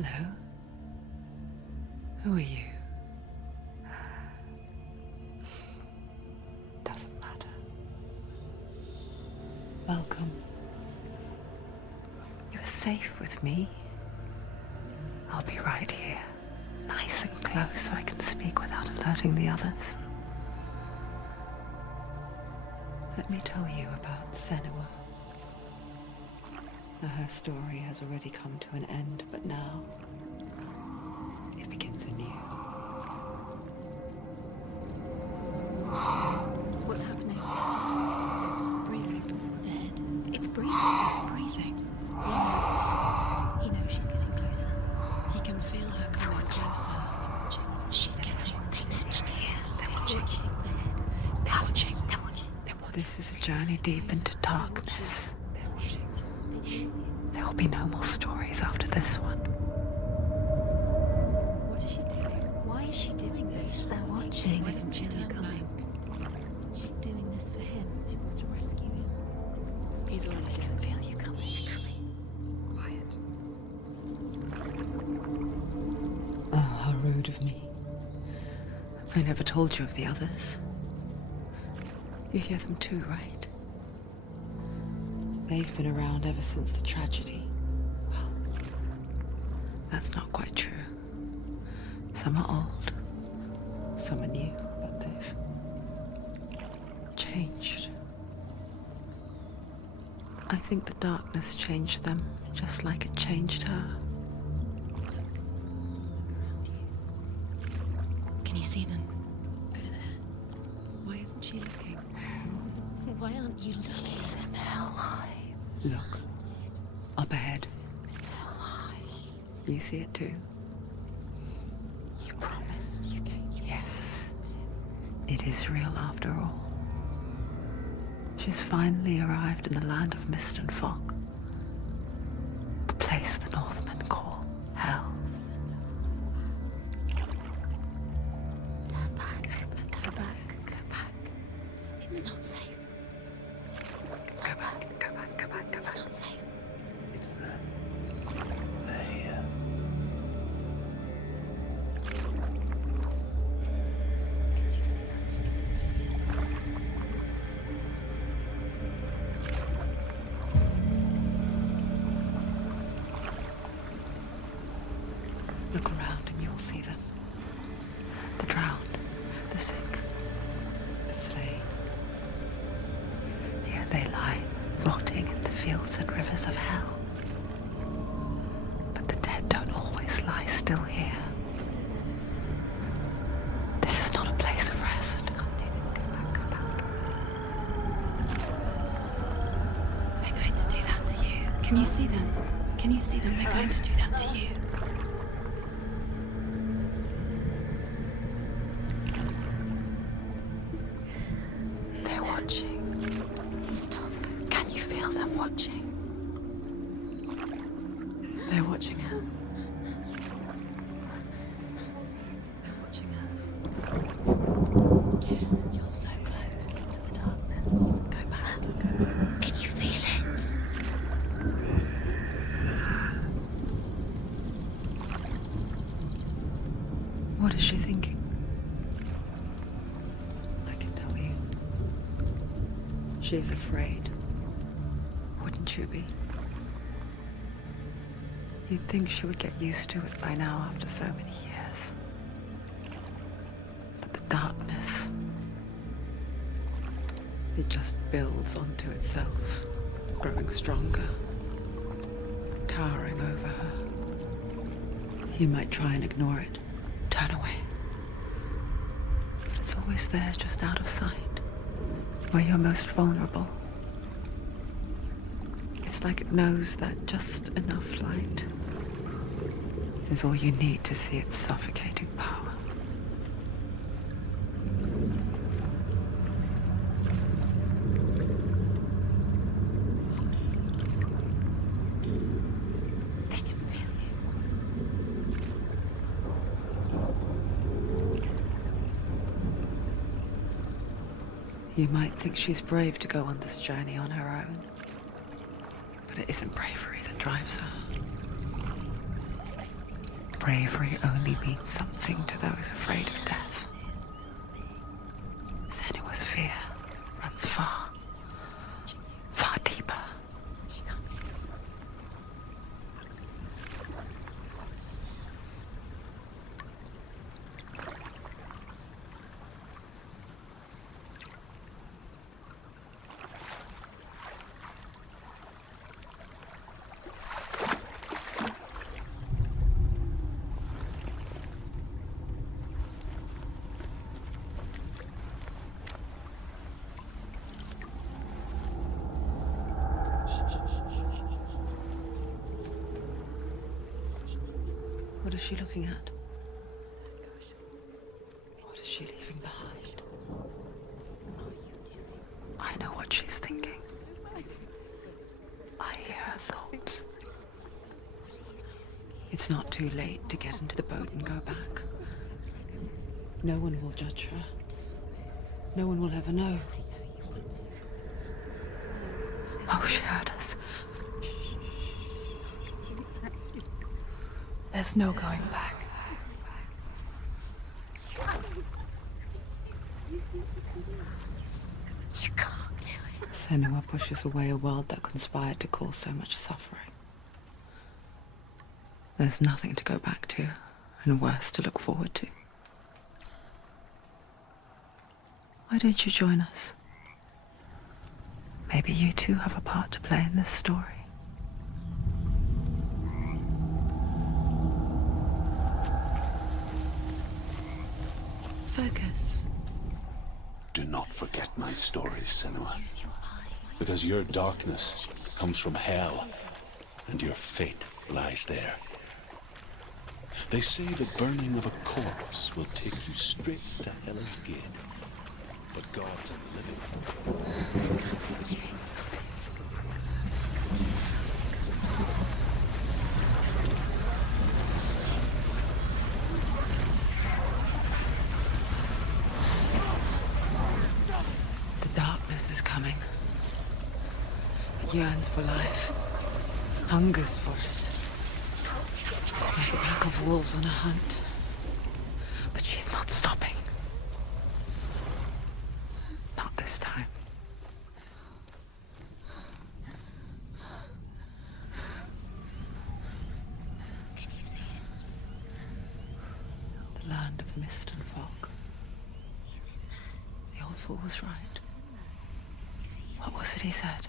Hello. Who are you? Doesn't matter. Welcome. You're safe with me. I'll be right here, nice and close so I can speak without alerting the others. Let me tell you about Senua. Her story has already come to an end, but now it begins anew. What's happening? It's breathing. Dead. It's breathing. It's breathing. Yeah. He knows she's getting closer. He can feel her coming closer. She's getting. They're watching. They're watching. They're watching. This is a journey deep into darkness. There will be no more stories after this one. What is she doing? Why is she doing this? They're watching. Why doesn't she turn coming? She's doing this for him. She wants to rescue him. He's already dead. I feel you coming. Quiet. Oh, how rude of me. I never told you of the others. You hear them too, right? They've been around ever since the tragedy. Well, that's not quite true. Some are old, some are new, but they've changed. I think the darkness changed them, just like it changed her. Can you see them? Over there. Why isn't she looking? Why aren't you looking? He's in Helheim. Look, up ahead. Helheim. You see it too? You promised you gave you. Yes. It is real after all. She's finally arrived in the land of mist and fog. The place the Northmen call Hell. Turn back. Go back. Go back. It's not safe. Go back, go back, go back, go It's back. not safe. It's there. They're here. You see that? I can see you. Look around and you'll see them. The drowned, the sick, the slain. Here they lie, rotting in the fields and rivers of hell. But the dead don't always lie still here. See them. This is not a place of rest. Can't do this. Go back. Go back. They're going to do that to you. Can you see them? Can you see them? They're going to do that to you. They're watching. Stop. Can you feel them watching? They're watching her. They're watching her. You're so close to the darkness. Go back. Can you feel it? What is she thinking? I can tell you. She's afraid. Wouldn't you be? You'd think she would get used to it by now after so many years. But the darkness, it just builds onto itself, growing stronger, towering over her. You might try and ignore it, turn away. But it's always there, just out of sight, where you're most vulnerable. It's like it knows that just enough light is all you need to see its suffocating power. They can feel you. You might think she's brave to go on this journey on her own, but it isn't bravery that drives her. bravery only means something to those afraid of death. Senua's fear runs far, far deeper. What is she looking at? What is she leaving behind? I know what she's thinking. I hear her thoughts. It's not too late to get into the boat and go back. No one will judge her. No one will ever know. Oh, she heard us. There's no going back. You can't do it. Senua pushes away a world that conspired to cause so much suffering. There's nothing to go back to, and worse to look forward to. Why don't you join us? Maybe you too have a part to play in this story. Focus. Do not forget my stories, Senua. Because your darkness comes from hell, and your fate lies there. They say the burning of a corpse will take you straight to Hela's gate. But God's a living. The darkness is coming. It yearns for life, hungers for it. Like a pack of wolves on a hunt. But she's not stopping. Not this time. Can you see it? The land of mist and fog. He's in there. The old fool was right. You see him? What was it he said?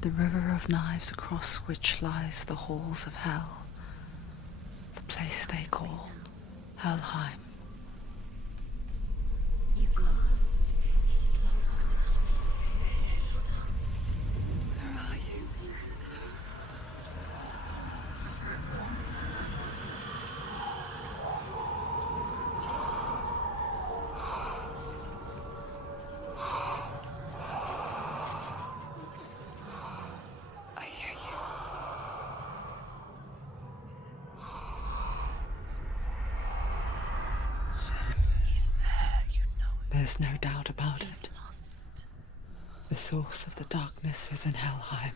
The river of knives across which lies the halls of hell. The place they call Helheim. He's lost. He's lost. Where are you? I hear you. He's there, you know it. There's no doubt about He's it. lost. The source of the darkness is in Helheim,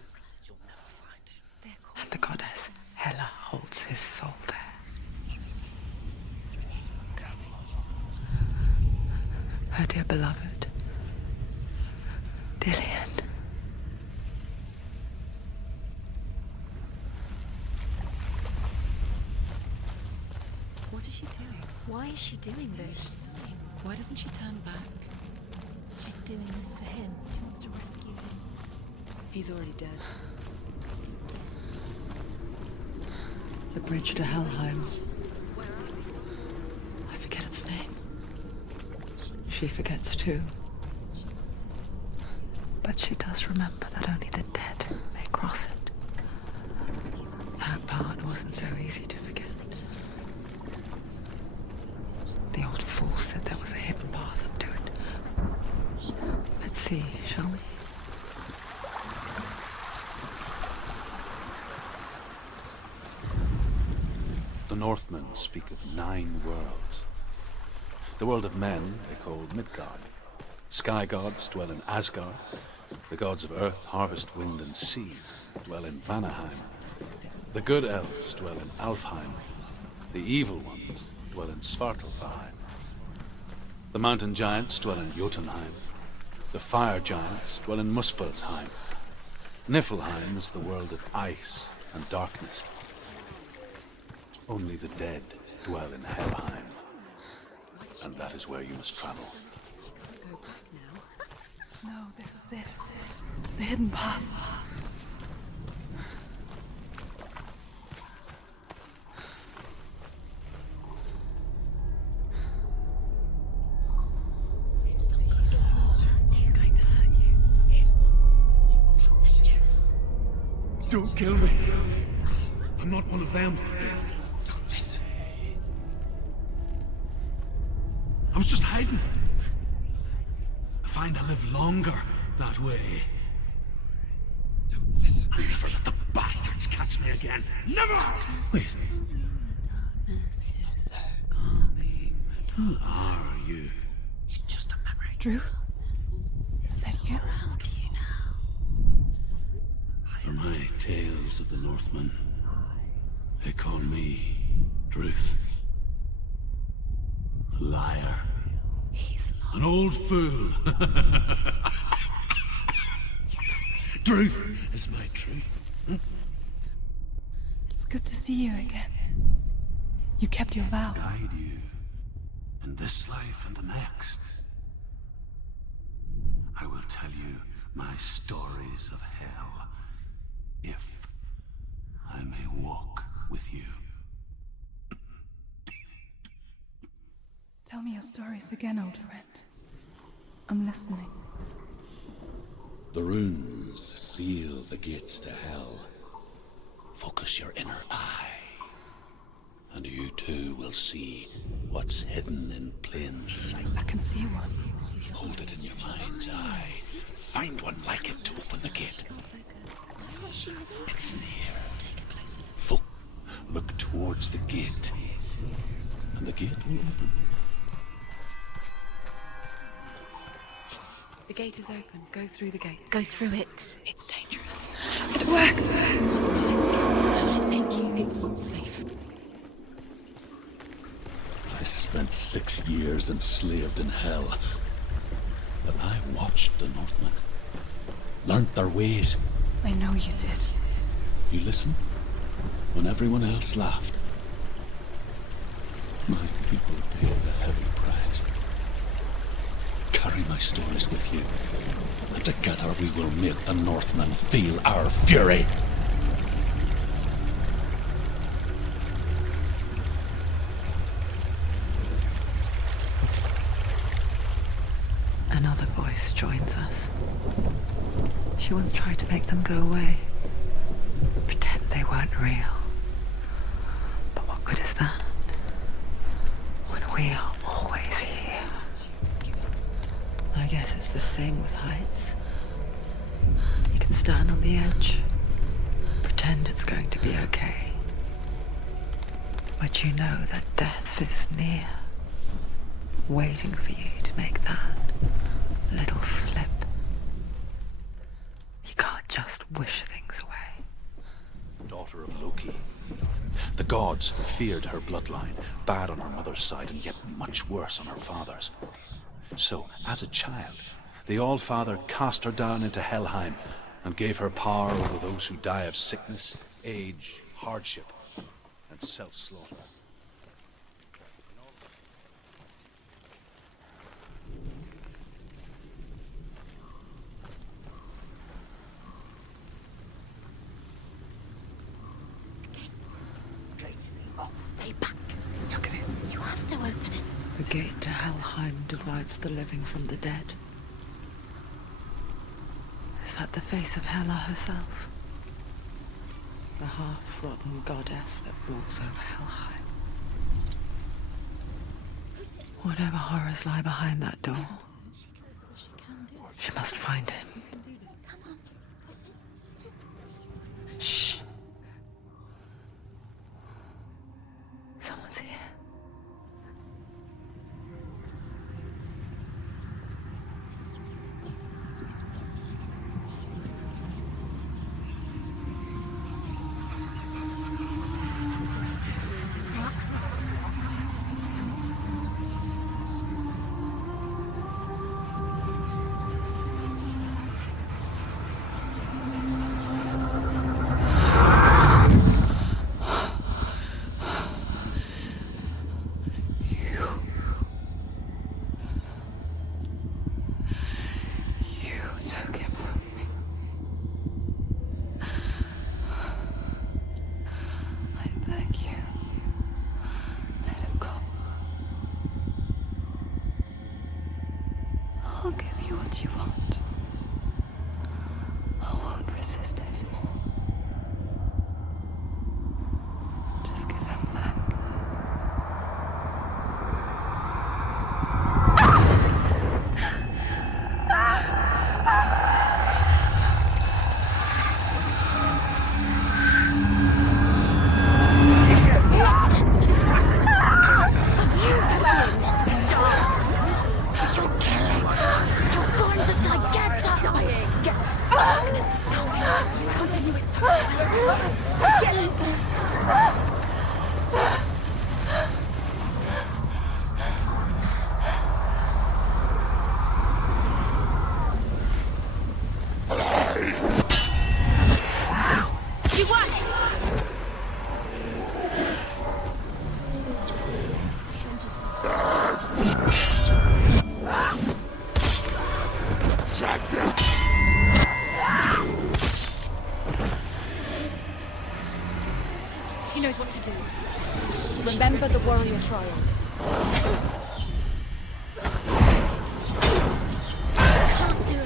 and the goddess Hela holds his soul there. Her dear beloved, Dillian. What is she doing? Why is she doing this? Why doesn't she turn back? She's doing this for him. She wants to rescue him. He's already dead. The bridge to Helheim. I forget its name. She forgets too. But she does remember that only the dead may cross it. That part wasn't so easy to forget. The old fool said there was a hidden path up to it. Let's see, shall we? The Northmen speak of 9 worlds. The world of men they call Midgard. Sky gods dwell in Asgard. The gods of earth, harvest, wind, and sea dwell in Vanaheim. The good elves dwell in Alfheim. The evil ones dwell in Svartalfheim. The mountain giants dwell in Jotunheim. The fire giants dwell in Muspelheim. Niflheim is the world of ice and darkness. Only the dead dwell in Helheim. And that is where you must travel. No, this is it. The hidden path. He's going to hurt you. It's dangerous. Don't kill me. I'm not one of them. Don't listen. I was just hiding. I find I live longer that way. Don't listen. I'll never let the bastards catch me again. Never! Wait. Who are you? It's just a memory. Druth? Is that you? Around you now. For my tales of the Northmen, they call me Druth. A liar. He's lost. An old fool. Druth is my truth. It's good to see you again. You kept your vow. Guide you in this life and the next. I will tell you my stories of hell, if I may walk with you. Tell me your stories again, old friend. I'm listening. The runes seal the gates to hell. Focus your inner eye, and you too will see what's hidden in plain sight. I can see one. Hold it in your mind's eye. Find one like it to open the gate. It's near. Look towards the gate, and the gate will open. The gate is open. Go through the gate. Go through it. It's dangerous. It worked! What's behind the gate? Where will it take you? It's not safe. I spent 6 years enslaved in hell. But I watched the Northmen. Learned their ways. I know you did. You listened when everyone else laughed. My people paid a heavy price. Carry my stories with you, and together we will make the Northmen feel our fury. Another voice joins us. She once tried to make them go away. Pretend they weren't real. But what good is that? When we are always here. I guess it's the same with heights. You can stand on the edge, pretend it's going to be okay. But you know that death is near, waiting for you to make that little slip. You can't just wish things away. Daughter of Loki. The gods feared her bloodline, bad on her mother's side and yet much worse on her father's. So, as a child, the All-Father cast her down into Helheim and gave her power over those who die of sickness, age, hardship, and self-slaughter. Stay back. Look at it. You have to open it. The gate to Helheim divides the living from the dead. Is that the face of Hela herself? The half-rotten goddess that rules over Helheim. Whatever horrors lie behind that door, she must find him. Shh. Someone's here. I'll give you what you want. I won't resist anymore. Just give him back. He knows what to do. Remember the warrior trials. Can't do it.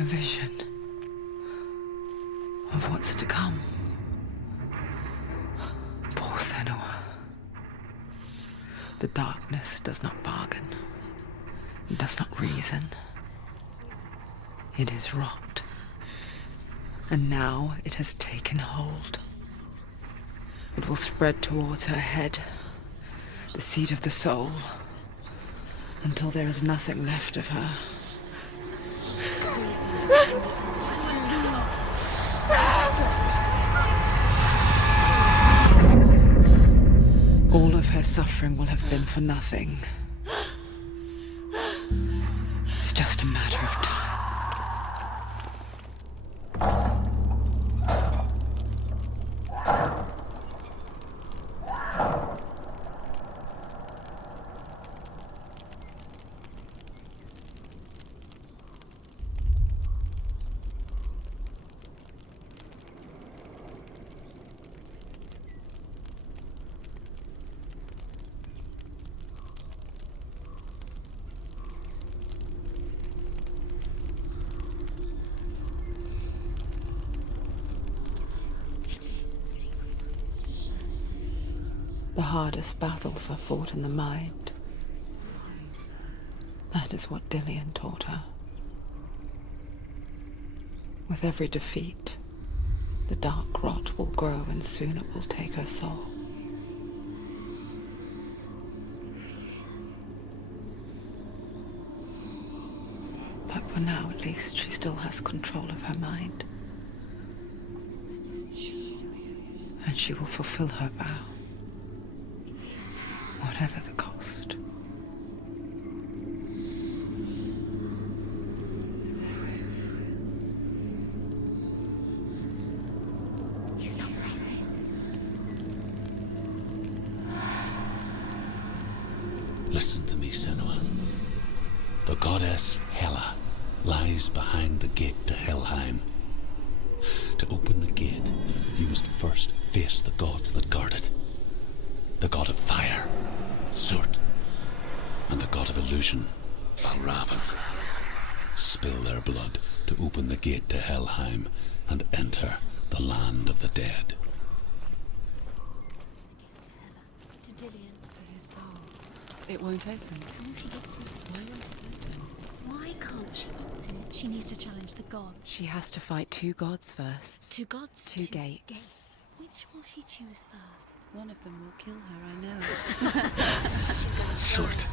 A vision of what's to come. Poor Senua. The darkness does not bargain. It does not reason. It is rot. And now it has taken hold. It will spread towards her head, the seat of the soul, until there is nothing left of her. All of her suffering will have been for nothing. It's just a matter of time. The hardest battles are fought in the mind. That is what Dillian taught her. With every defeat, the dark rot will grow and soon it will take her soul. But for now, at least, she still has control of her mind. And she will fulfill her vow. Whatever the cost. He's not right. Listen to me, Senua. The goddess Hela lies behind the gate to Helheim. To open the gate, you must first face the gods that guard it. The god of fire, Surtr, and the god of illusion, Valravn. spill their blood to open the gate to Helheim and enter the land of the dead. To Dillian. To his soul. It won't open. Won't she open? Why won't it open? Why can't she open it? She needs to challenge the gods. She has to fight 2 gods first. 2 gods? 2 gates. Which will she choose first? One of them will kill her, I know. She's going to Surtr,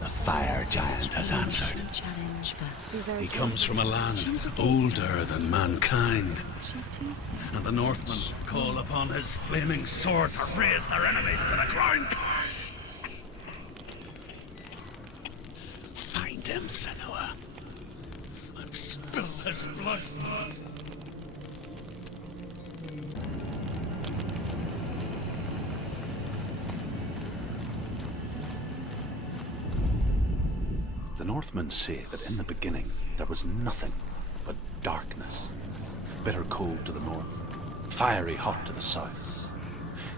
the fire giant, has answered. Challenge first. He comes from a land Choose a gate. older than mankind, She's Tuesday. and the Northmen call upon his flaming sword to raze their enemies to the ground. Find him, Senua, and spill his blood. The Northmen say that in the beginning there was nothing but darkness. Bitter cold to the north, fiery hot to the south.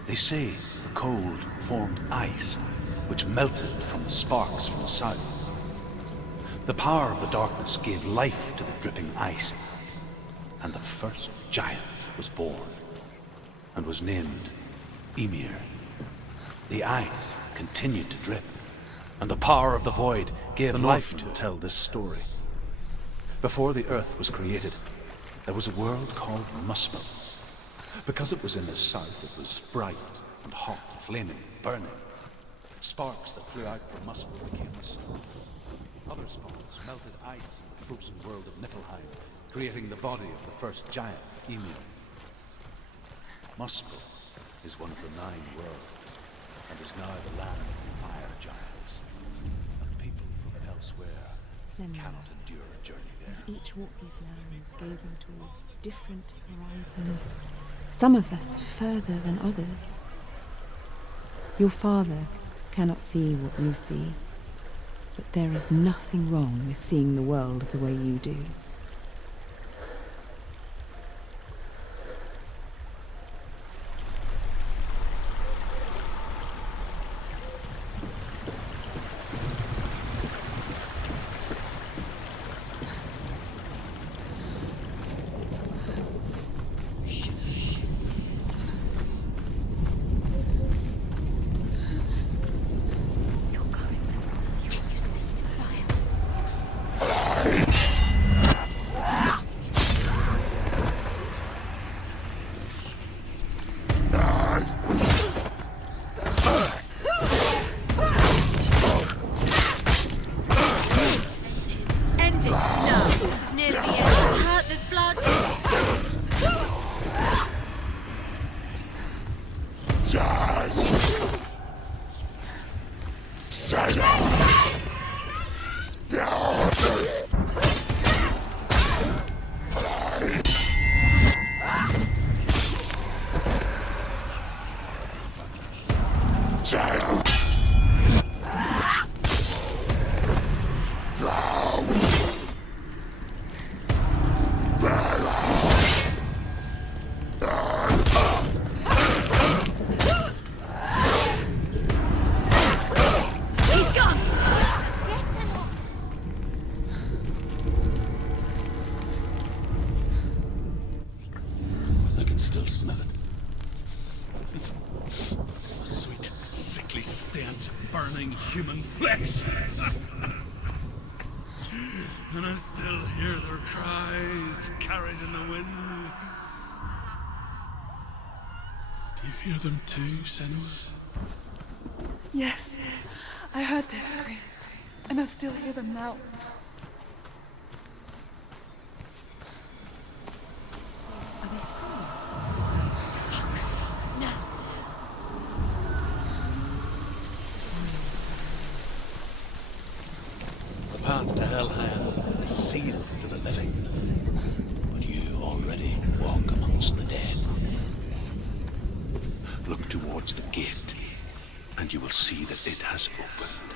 They say the cold formed ice, which melted from the sparks from the south. The power of the darkness gave life to the dripping ice, and the first giant was born, and was named Ymir. The ice continued to drip, and the power of the void gave life to tell this story. Before the earth was created, there was a world called Muspel. Because it was in the south, it was bright and hot, flaming, burning. Sparks that flew out from Muspel became a storm. Other sparks melted ice in the frozen world of Niflheim, creating the body of the first giant, Ymir. Muspel is one of the 9 worlds, and is now the land of the fire giants. And people from elsewhere cannot endure a journey there. Each walk these lands, gazing towards different horizons. Some of us further than others. Your father cannot see what you see, but there is nothing wrong with seeing the world the way you do. Human flesh. And I still hear their cries carried in the wind. Do you hear them too, Senua? Yes, I heard their screams, and I still hear them now. Are they screaming? The path to Helheim is sealed to the living, but you already walk amongst the dead. Look towards the gate, and you will see that it has opened.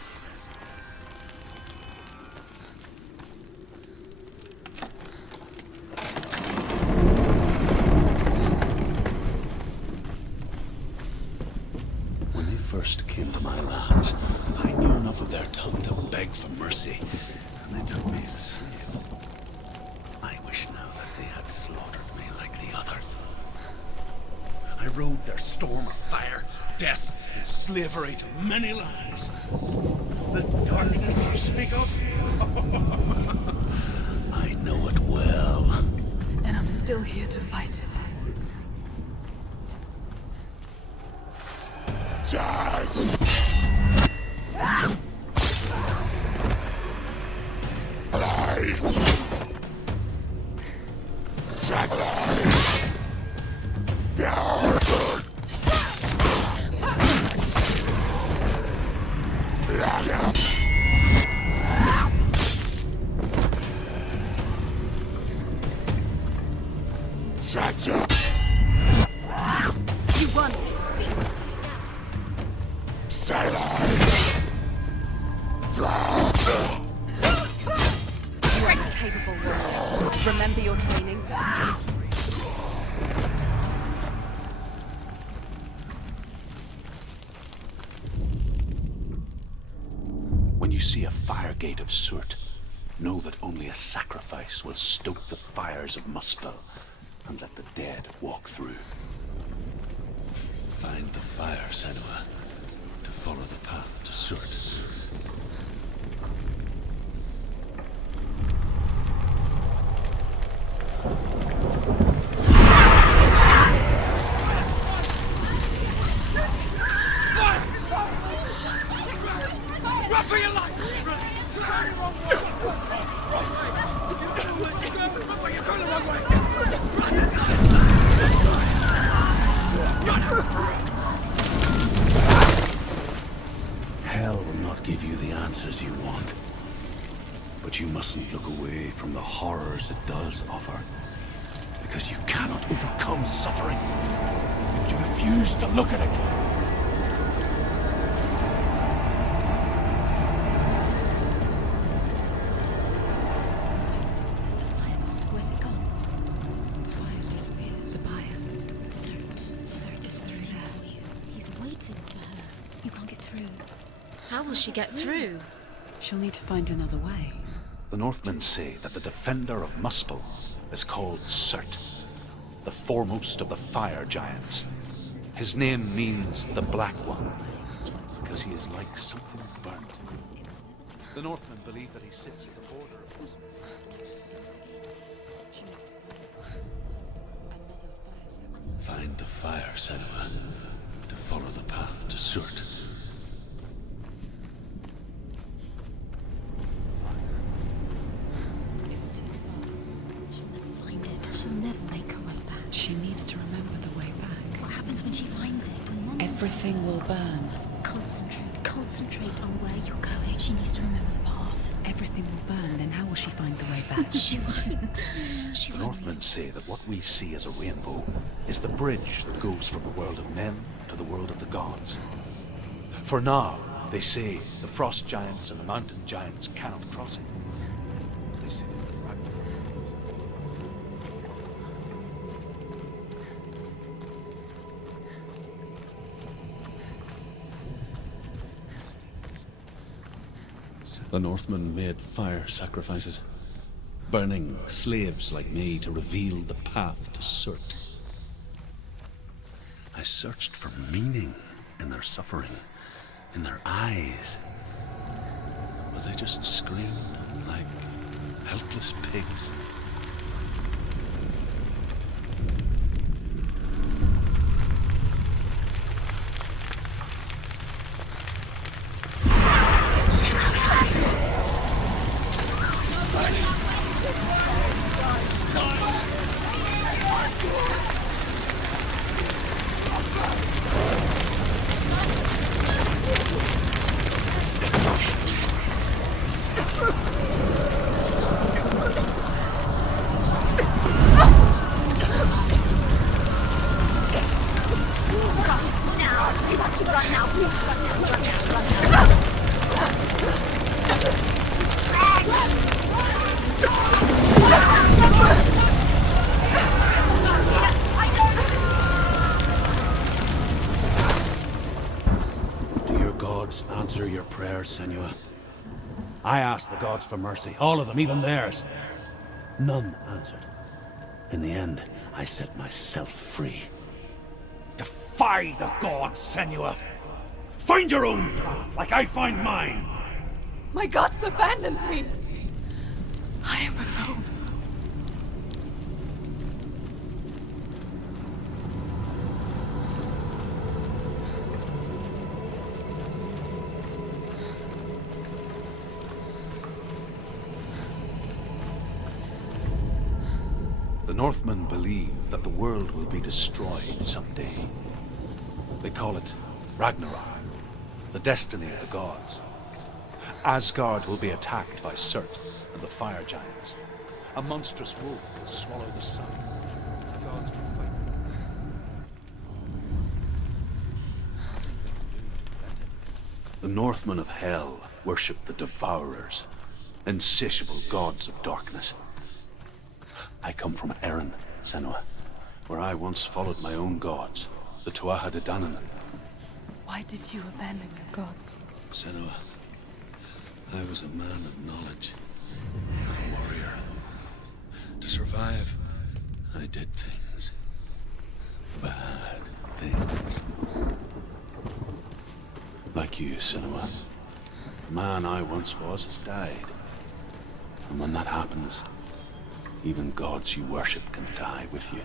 When they first came to my lands, I knew enough of their tongue to beg for mercy, and they took me as a slave. rode their storm of fire, death, and slavery to many lands. This darkness you speak of? I know it well. And I'm still here to fight it. You won. You're a capable warrior. Remember your training. When you see a fire gate of Surtr, know that only a sacrifice will stoke the fires of Muspel and let the dead walk through. Find the fire, Senua, to follow the path to Surtr. Run for your life! You're going the wrong way! Hell will not give you the answers you want. But you mustn't look away from the horrors it does offer. Because you cannot overcome suffering. But you refuse to look at it. Where's it gone? The fire's disappeared. The buyer. Surtr is through there. He's waiting for her. You can't get through. How will she get through? She'll need to find another way. The Northmen say that the defender of Muspel is called Surtr, the foremost of the fire giants. His name means the Black One, because he is like something burnt. The Northmen believe that he sits at the border of Muspel. Find the fire, Senua, to follow the path to Surtr. It's too far. She'll never find it. She'll never make her way back. She needs to remember the way back. What happens when she finds it? And then Everything will burn. Concentrate on where you're going. She needs to remember the path. Everything will burn, then how will she find the way back? She won't. She The won't. Northmen say that what we see as a rainbow is the bridge that goes from the world of men to the world of the gods. For now, they say the frost giants and the mountain giants cannot cross it. They say that the The Northmen made fire sacrifices, burning slaves like me to reveal the path to Surtr. I searched for meaning in their suffering, in their eyes, but they just screamed like helpless pigs. Answer your prayers, Senua. I asked the gods for mercy, all of them, even theirs. None answered. In the end, I set myself free. Defy the gods, Senua! Find your own path, like I find mine! My gods abandoned me! I am alone. The Northmen believe that the world will be destroyed someday. They call it Ragnarok, the destiny of the gods. Asgard will be attacked by Surtr and the fire giants. A monstrous wolf will swallow the sun. The gods will fight. The Northmen of Hell worship the Devourers, insatiable gods of darkness. I come from Erin, Senua, where I once followed my own gods, the Tuatha De Danann. Why did you abandon your gods? Senua, I was a man of knowledge, a warrior. To survive, I did things. Bad things. Like you, Senua. The man I once was has died. And when that happens, even gods you worship can die with you.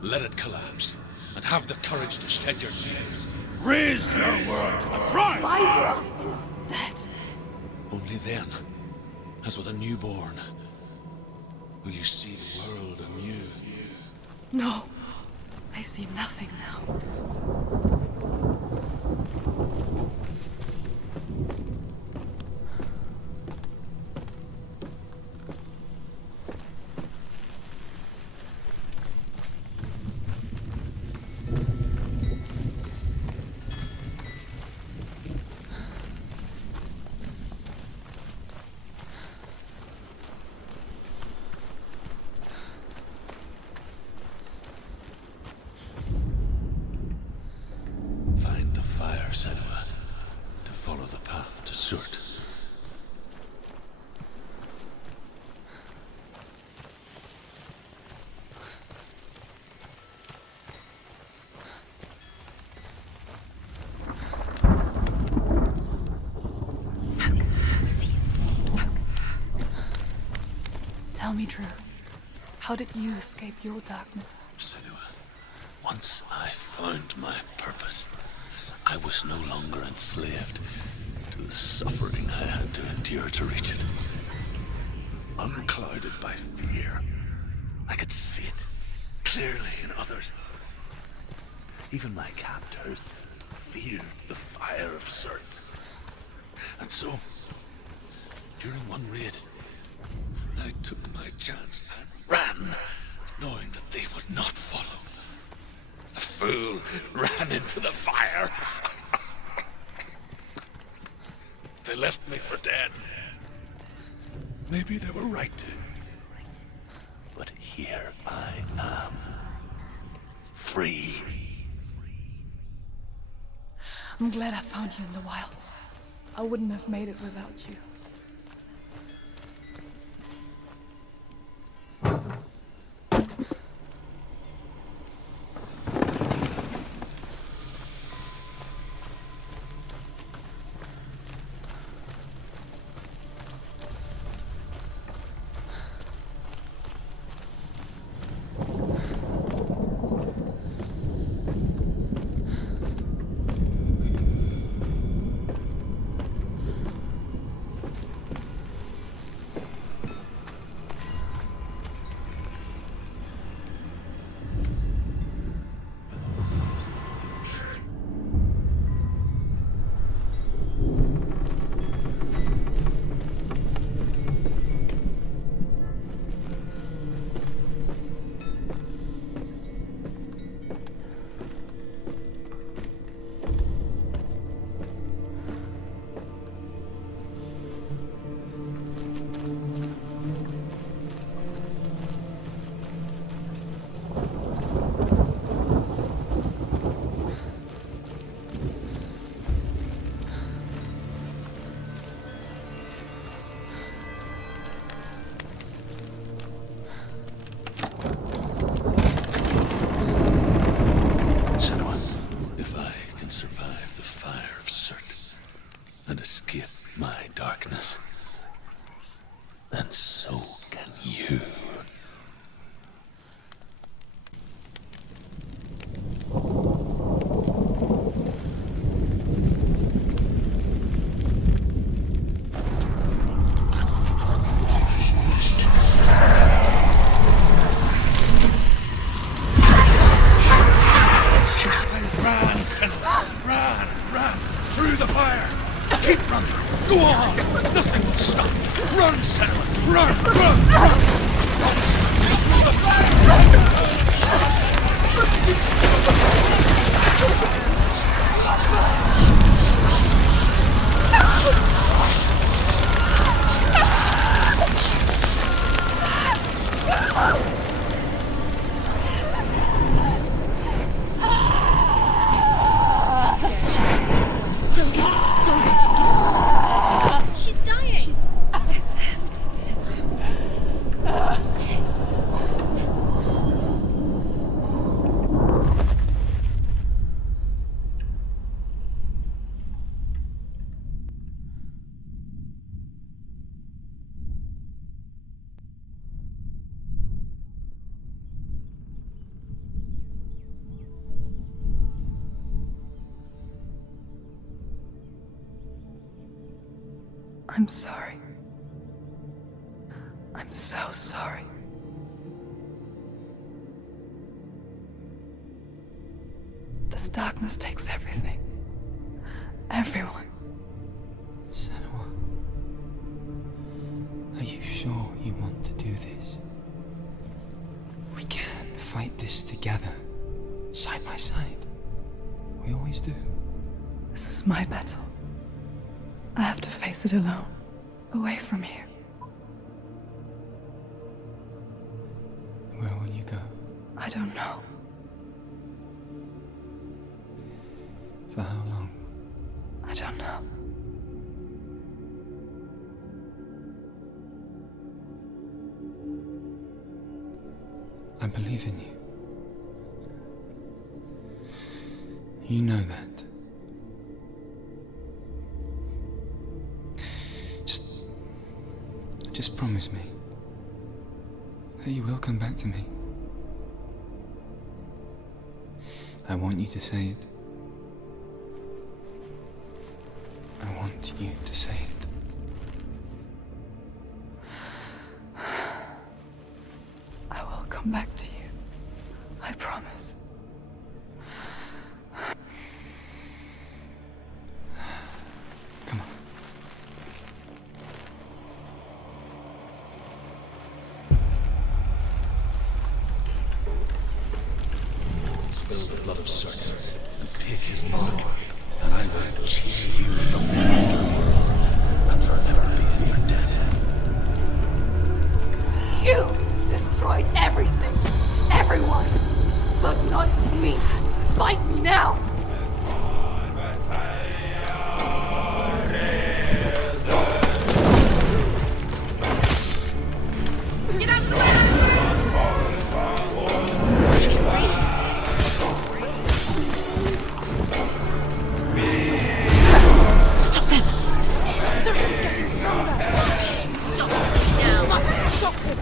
Let it collapse, and have the courage to shed your tears. Raise your world to the prime! My brother is dead. Only then, as with a newborn, will you see the world anew. No, I see nothing now. Find the fire, Senua, to follow the path to Surtr. Tell me truth. How did you escape your darkness? Senua, once I found my purpose, I was no longer enslaved to the suffering I had to endure to reach it. Unclouded by fear. I could see it clearly in others. Even my captors feared the fire of Surtr. And so, during one raid, I took my chance and ran, knowing that they would not follow. The fool ran into the fire. They left me for dead. Maybe they were right to. But here I am. Free. I'm glad I found you in the wilds. I wouldn't have made it without you. I'm sorry. I'm so sorry. This darkness takes everything. Everyone. Senua, are you sure you want to do this? We can fight this together, side by side. We always do. This is my battle. I have to face it alone, away from here. Where will you go? I don't know. For how long? I don't know. I believe in you. You know that. Just promise me that you will come back to me. I want you to say it. I want want you to say it. I will come back to you. I promise. Come on. Spill the blood of Surtr and take his blood, and I will cheer you from the underworld and forever be in your debt. You destroyed everything, everyone, but not me. Fight me now. Get out of the way! Stop them! Surtr's getting stronger. Stop him now! Must stop him!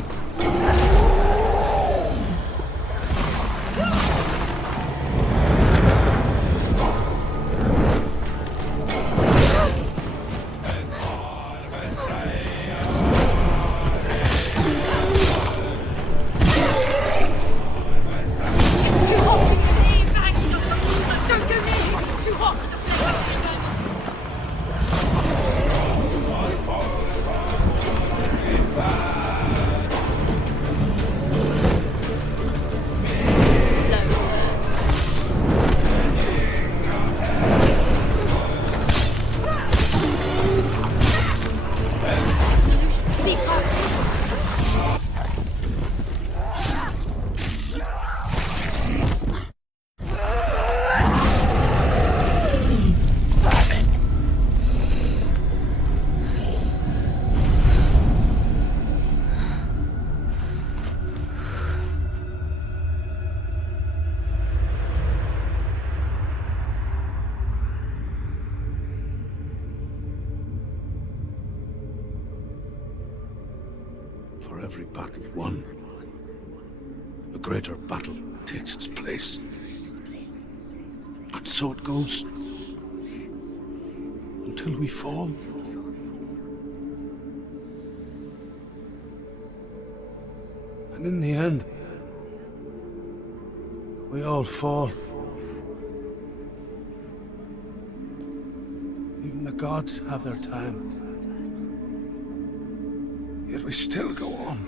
For every battle won, a greater battle takes its place. And so it goes. Until we fall. And in the end, we all fall. Even the gods have their time. Yet we still go on.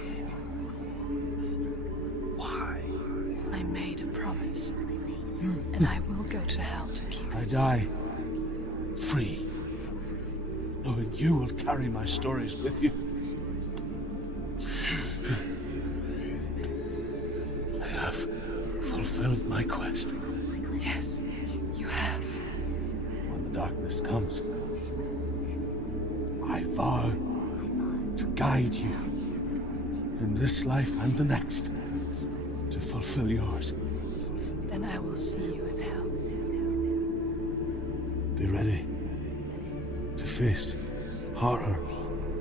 Why? I made a promise, and I will go to hell to keep I it. die free, knowing you will carry my stories with you. I have fulfilled my quest. Yes, you have. When the darkness comes, I vow to guide you in this life and the next to fulfill yours. Then I will see you in hell. Be ready to face horror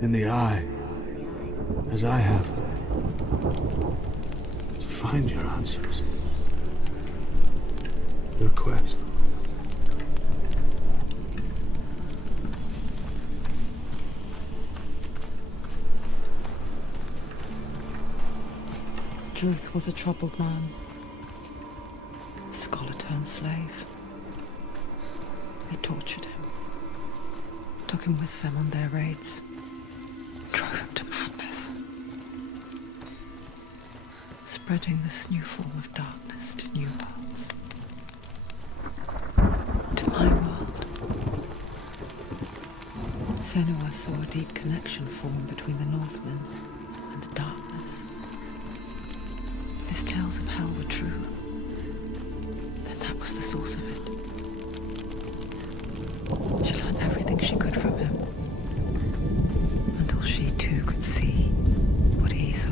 in the eye, as I have, to find your answers, your quest. Druth was a troubled man. Scholar turned slave. They tortured him. Took him with them on their raids. Drove him to madness. Spreading this new form of darkness to new worlds. To my world. Senua saw a deep connection form between the Northmen and the darkness. His tales of hell were true. Then that was the source of it. She learned everything she could from him. Until she too could see what he saw.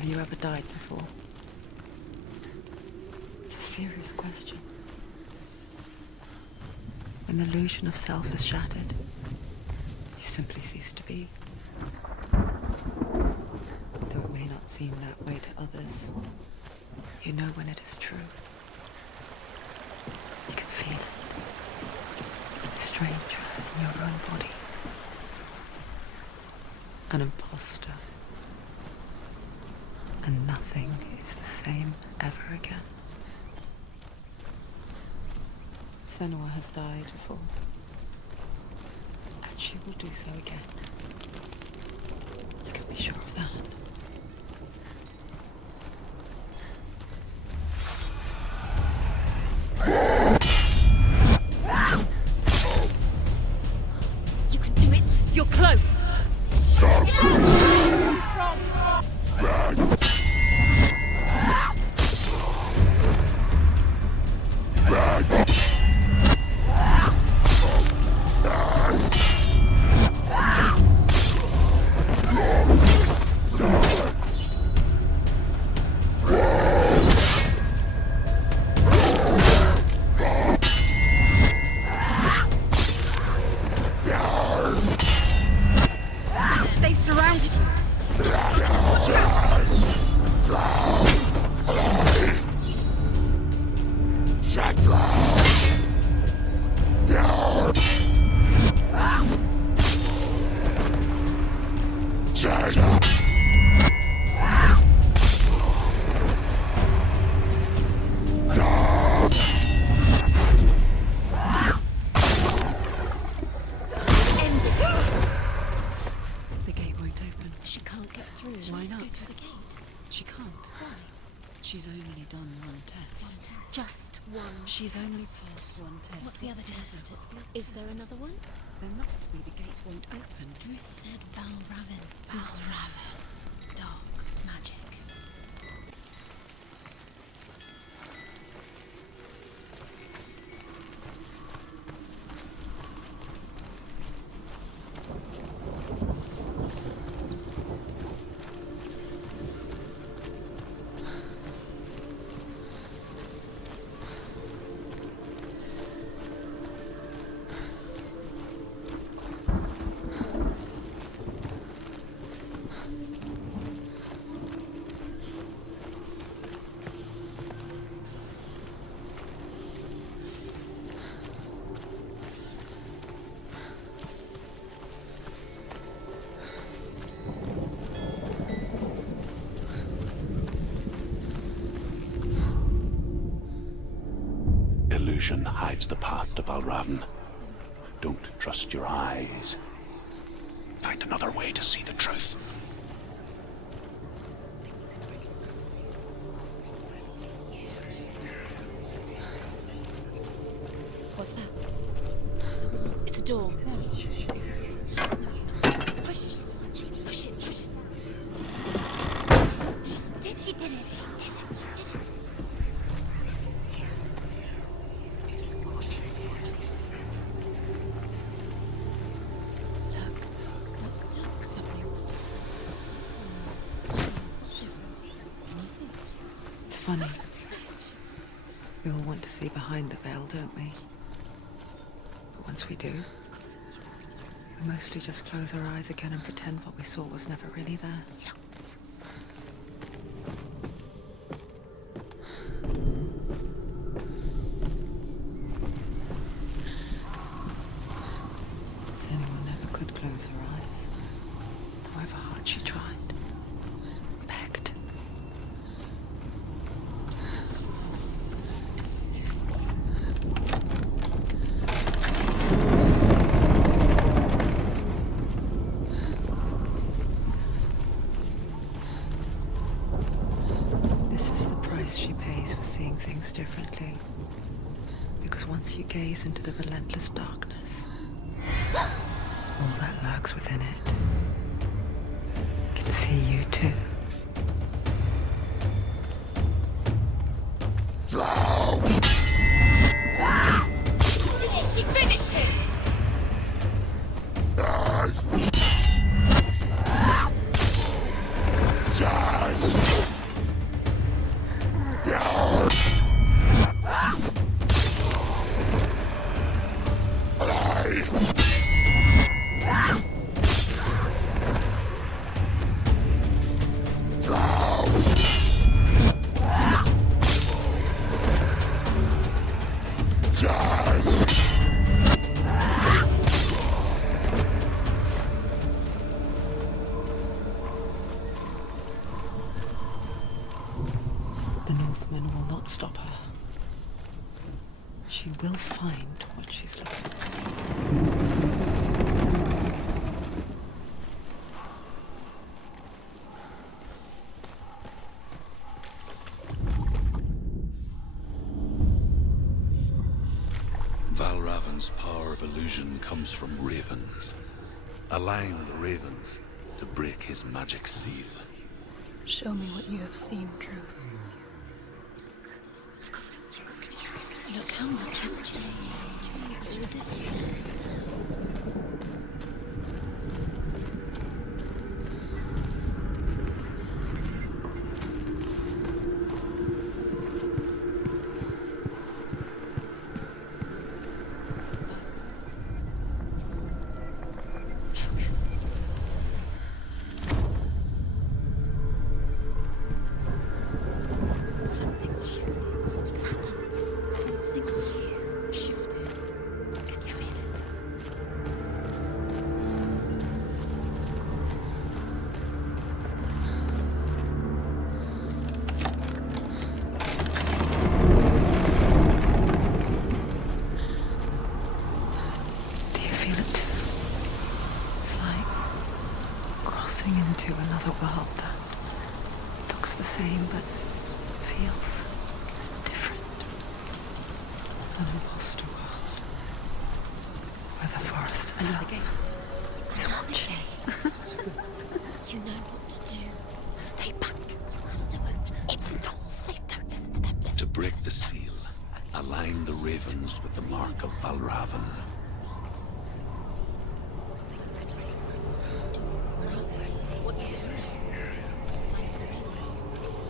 Have you ever died before? It's a serious question. When the illusion of self is shattered, you simply cease to be. Though it may not seem that way to others, you know when it is true. You can feel it. A stranger in your own body. An imposter. And nothing is the same ever again. Senua has died before. And she will do so again. You can be sure of that. You can do it. You're close. They've surrounded you. The gate won't open. She can't get through. Why Let's not? go to the gate. She can't. Why? She's only done one test. Just one. She's only test. passed one test. What's the other test? Is there another one? There must be. The gate won't open. Ruth said Valravn. Valravn. Dark magic. Illusion hides the path to Valravn. Don't trust your eyes. Find another way to see the truth. What's that? It's a door. Push it. Push it. Push it. She did it. Look. Something's different. Can you see? It's funny. We all want to see behind the veil, don't we? But once we do, we mostly just close our eyes again and pretend what we saw was never really there. Senua never could close her eyes, however hard she tried. Begged. This is the price she pays for seeing things differently. Because once you gaze into the relentless darkness, all that lurks within it can see you too. She finished him! Just The Northmen will not stop her. She will find what she's looking for. Valravn's power of illusion comes from ravens. Align the ravens to break his magic seal. Show me what you have seen, Truth. Look how much it's changed. It's all different. Something's shifted. Something's happened. Something's shifted. Can you feel it? Do you feel it too? It's like crossing into another world that looks the same but feels different. An imposter world where the forest itself is watching. You know what to do. Stay back. It's not safe. Don't listen to them. Listen. To break the seal, align the ravens with the mark of Valravn.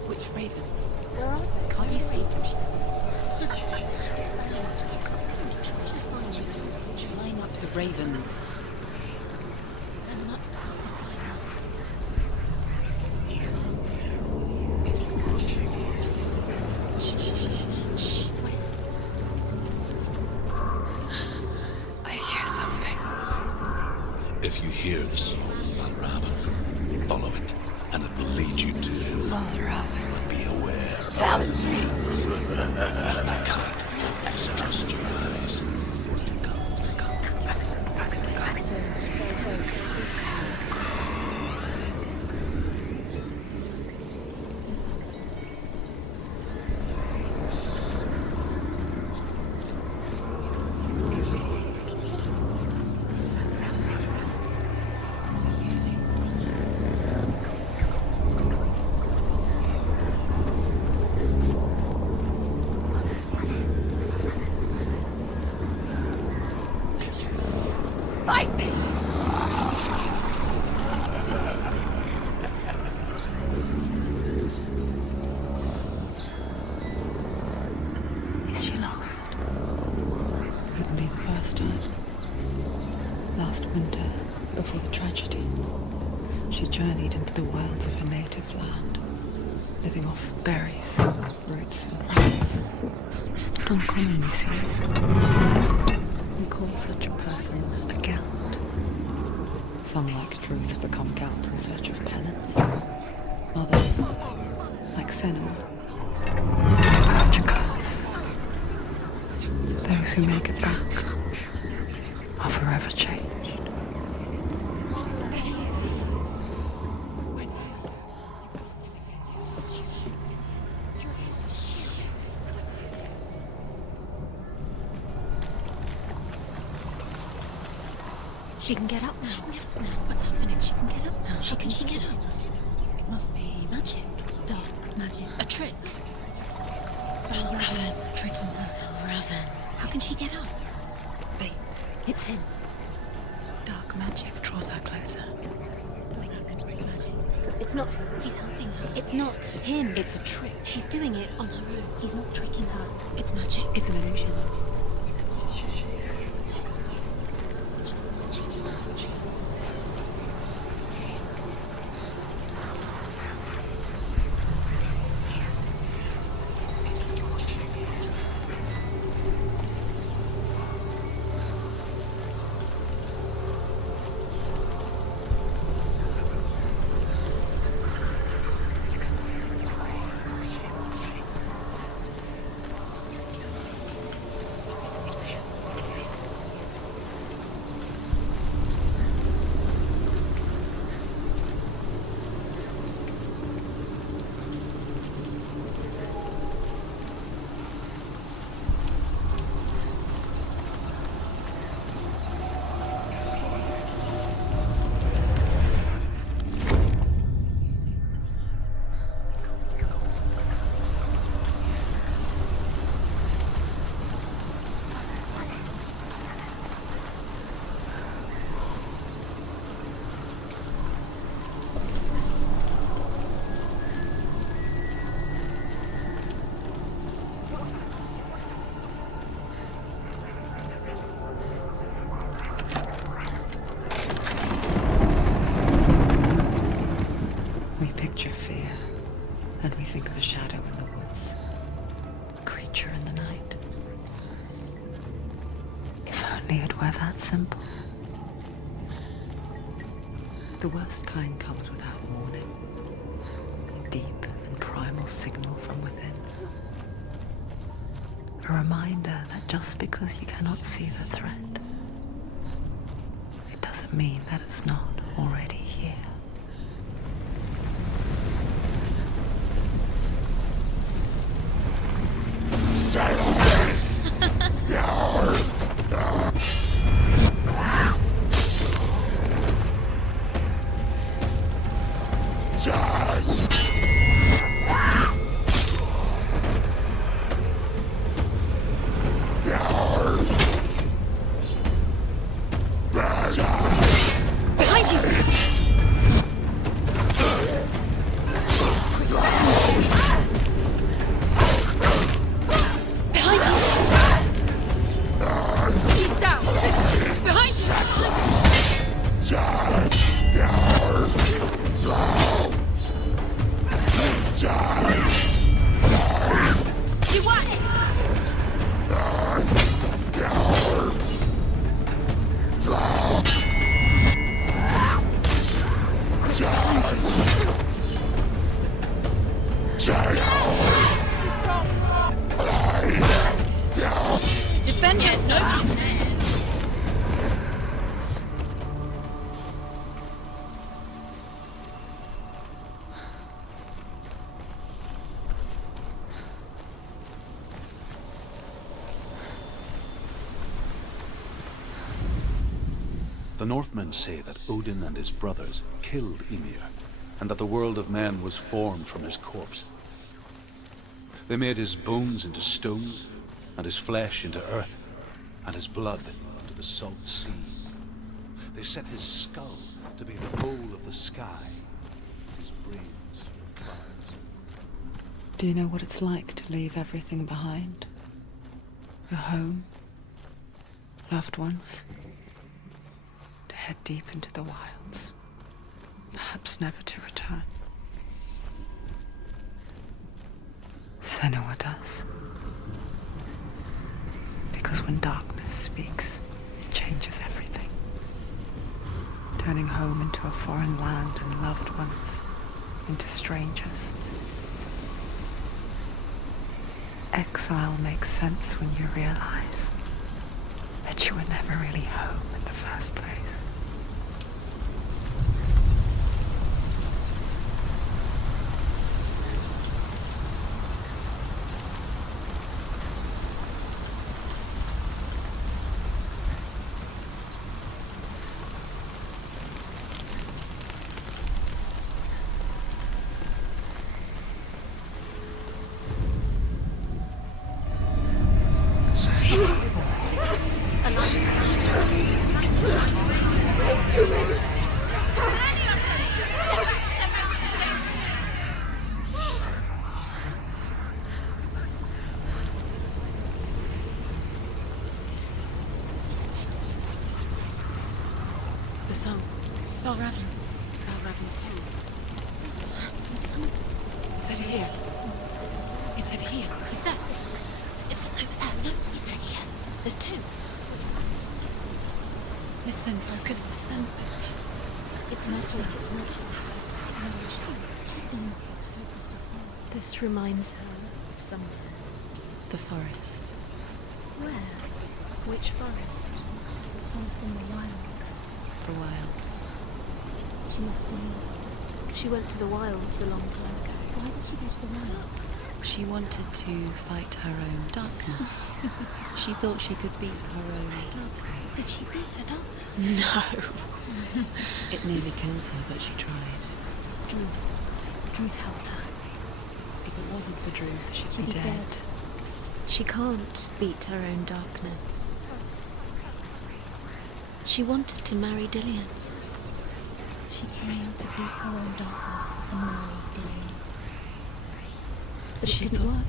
Which ravens? Where are they? Can't you see them, Shepherds? Line up the ravens. Shh, shh, shh, shh. What is it? I hear something. If you hear the song of Valravn, follow it, and it will lead you to him. Valravn. But be aware of his illusions. I can't express your eyes. Is she lost? Wouldn't be the first time. Last winter, before the tragedy, she journeyed into the wilds of her native land, living off berries, roots, and rabbits. Uncommon, you see. We call such a person a gallant. Some, like Truth, become gallant in search of penance. Others, like Senua, purge a curse. Those who make it back are forever changed. She can get up now. What's happening? She can get up now. How can she get up? It must be magic. Dark magic. A trick. Valravn tricking her. Valravn. How can she get up? Wait. It's him. Dark magic draws her closer. It's not him. He's helping her. It's not him. It's a trick. She's doing it on her own. He's not tricking her. It's magic. It's an illusion. likely it were that simple. The worst kind comes without warning. A deep and primal signal from within. A reminder that just because you cannot see the threat, it doesn't mean that it's not already here. The Northmen say that Odin and his brothers killed Ymir, and that the world of men was formed from his corpse. They made his bones into stone, and his flesh into earth, and his blood into the salt sea. They set his skull to be the bowl of the sky, his brains clouds. Do you know what it's like to leave everything behind? Your home, loved ones, to head deep into the wilds, perhaps never to return. Senua does. Because when darkness speaks, it changes everything. Turning home into a foreign land and loved ones into strangers. Exile makes sense when you realize that you were never really home in the first place. The song. Valravn. Valravn's song. It's over here. It's over here. Is that? It's over there. No, it's here. There's two. Listen, focus, listen. It's metal. It's not. She's been in forests like this before. This reminds her of somewhere. The forest. Where? Which forest? The forest in the wilds. The wilds. She left alone. She went to the wilds a long time ago. Why did she go to the wilds? She wanted to fight her own darkness. She thought she could beat her own. Did she beat her darkness? No. It nearly killed her, but she tried. Druth helped her. If it wasn't for Druth, she'd She'd be be dead. dead. She can't beat her own darkness. She wanted to marry Dillion. She came to beat her own darkness and marry Dillion. But it didn't work.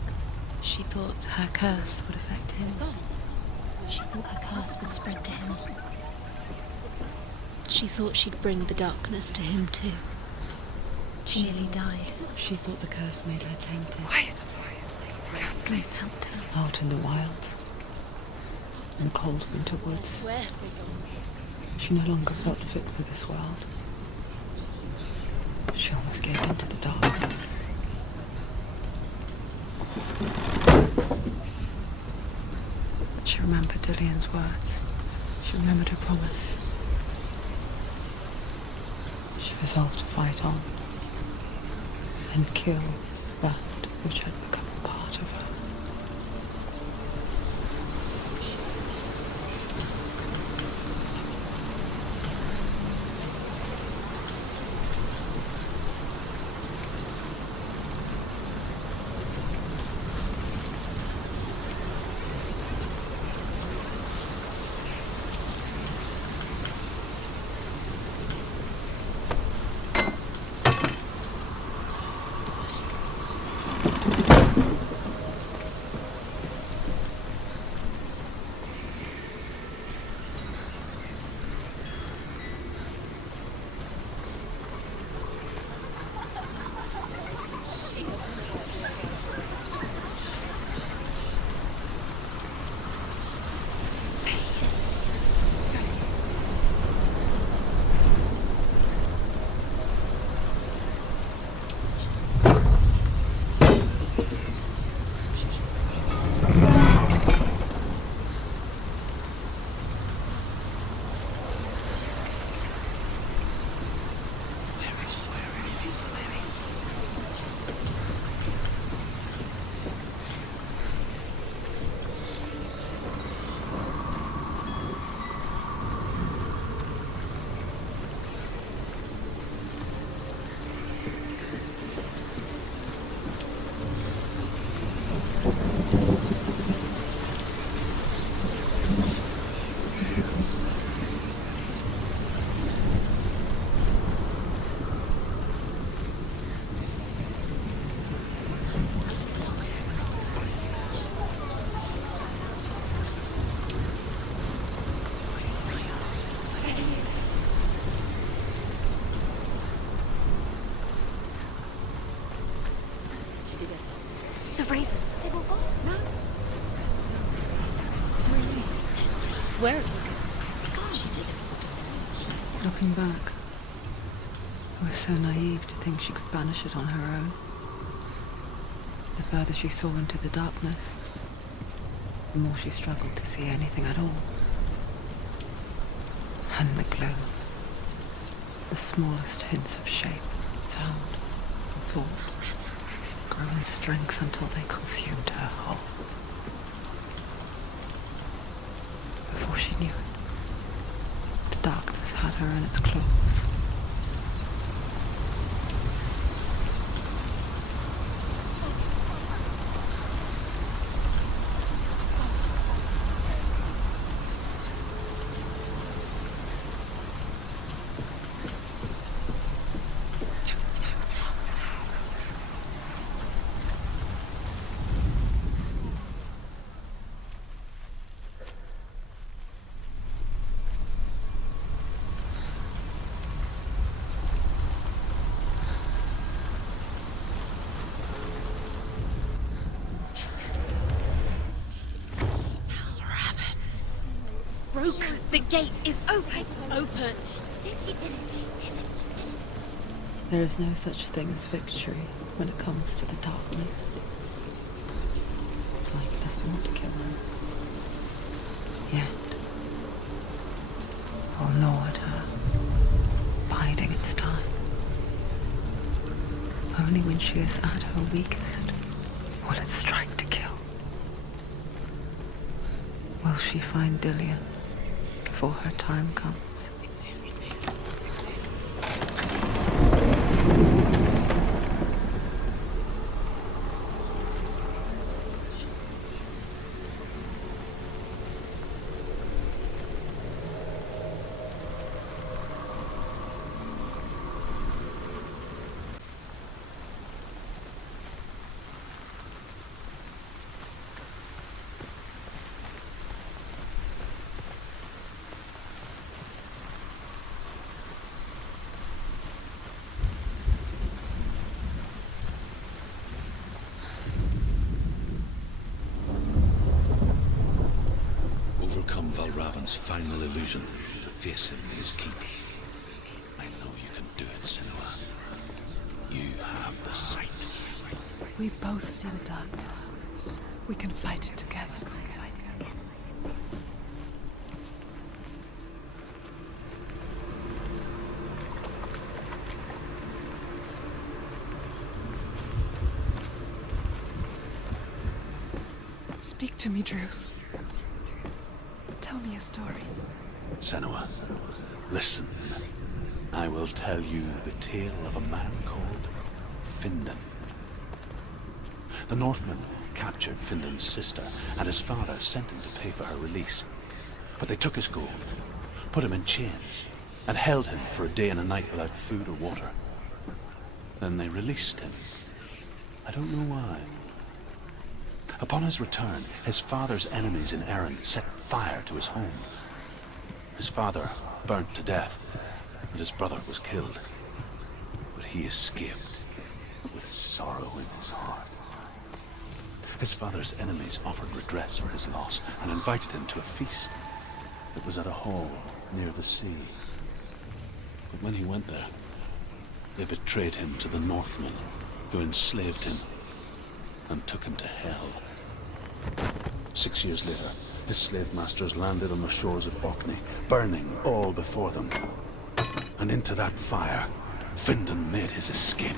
She thought her curse would affect him. She thought her curse would spread to him. She thought she'd bring the darkness to him too. She nearly died. She thought the curse made her tainted. Quiet! Druth helped her. Out in the wilds. in cold winter woods. Where have we gone? She no longer felt fit for this world. She almost gave in to the darkness. She remembered Dillian's words. She remembered her promise. She resolved to fight on and kill that which had become a part of her. The ravens. They were what? No. Where have we gone? God, she did it. Looking back, I was so naive to think she could banish it on her own. The further she saw into the darkness, the more she struggled to see anything at all. And the glow, the smallest hints of shape, sound, and thought, grew in strength until they consumed her whole. Before she knew it, the darkness had her in its claws. The gate is open! Open! She did it. There is no such thing as victory when it comes to the darkness. It's like it doesn't want to kill her. Yet, will gnaw at her, biding its time. Only when she is at her weakest will it strike to kill. Will she find Dillian before her time comes? Odin's final illusion to face him in his keep. I know you can do it, Senua. You have the sight. We both see the darkness. We can fight it together. Speak to me, Druth. Tell me a story. Senua, listen. I will tell you the tale of a man called Findan. The Northmen captured Findan's sister, and his father sent him to pay for her release. But they took his gold, put him in chains, and held him for a day and a night without food or water. Then they released him. I don't know why. Upon his return, his father's enemies in Erin set fire to his home. His father burnt to death, and his brother was killed. But he escaped with sorrow in his heart. His father's enemies offered redress for his loss and invited him to a feast. It was at a hall near the sea. But when he went there, they betrayed him to the Northmen, who enslaved him and took him to Hell. 6 years later, his slave masters landed on the shores of Orkney, burning all before them. And into that fire, Findan made his escape.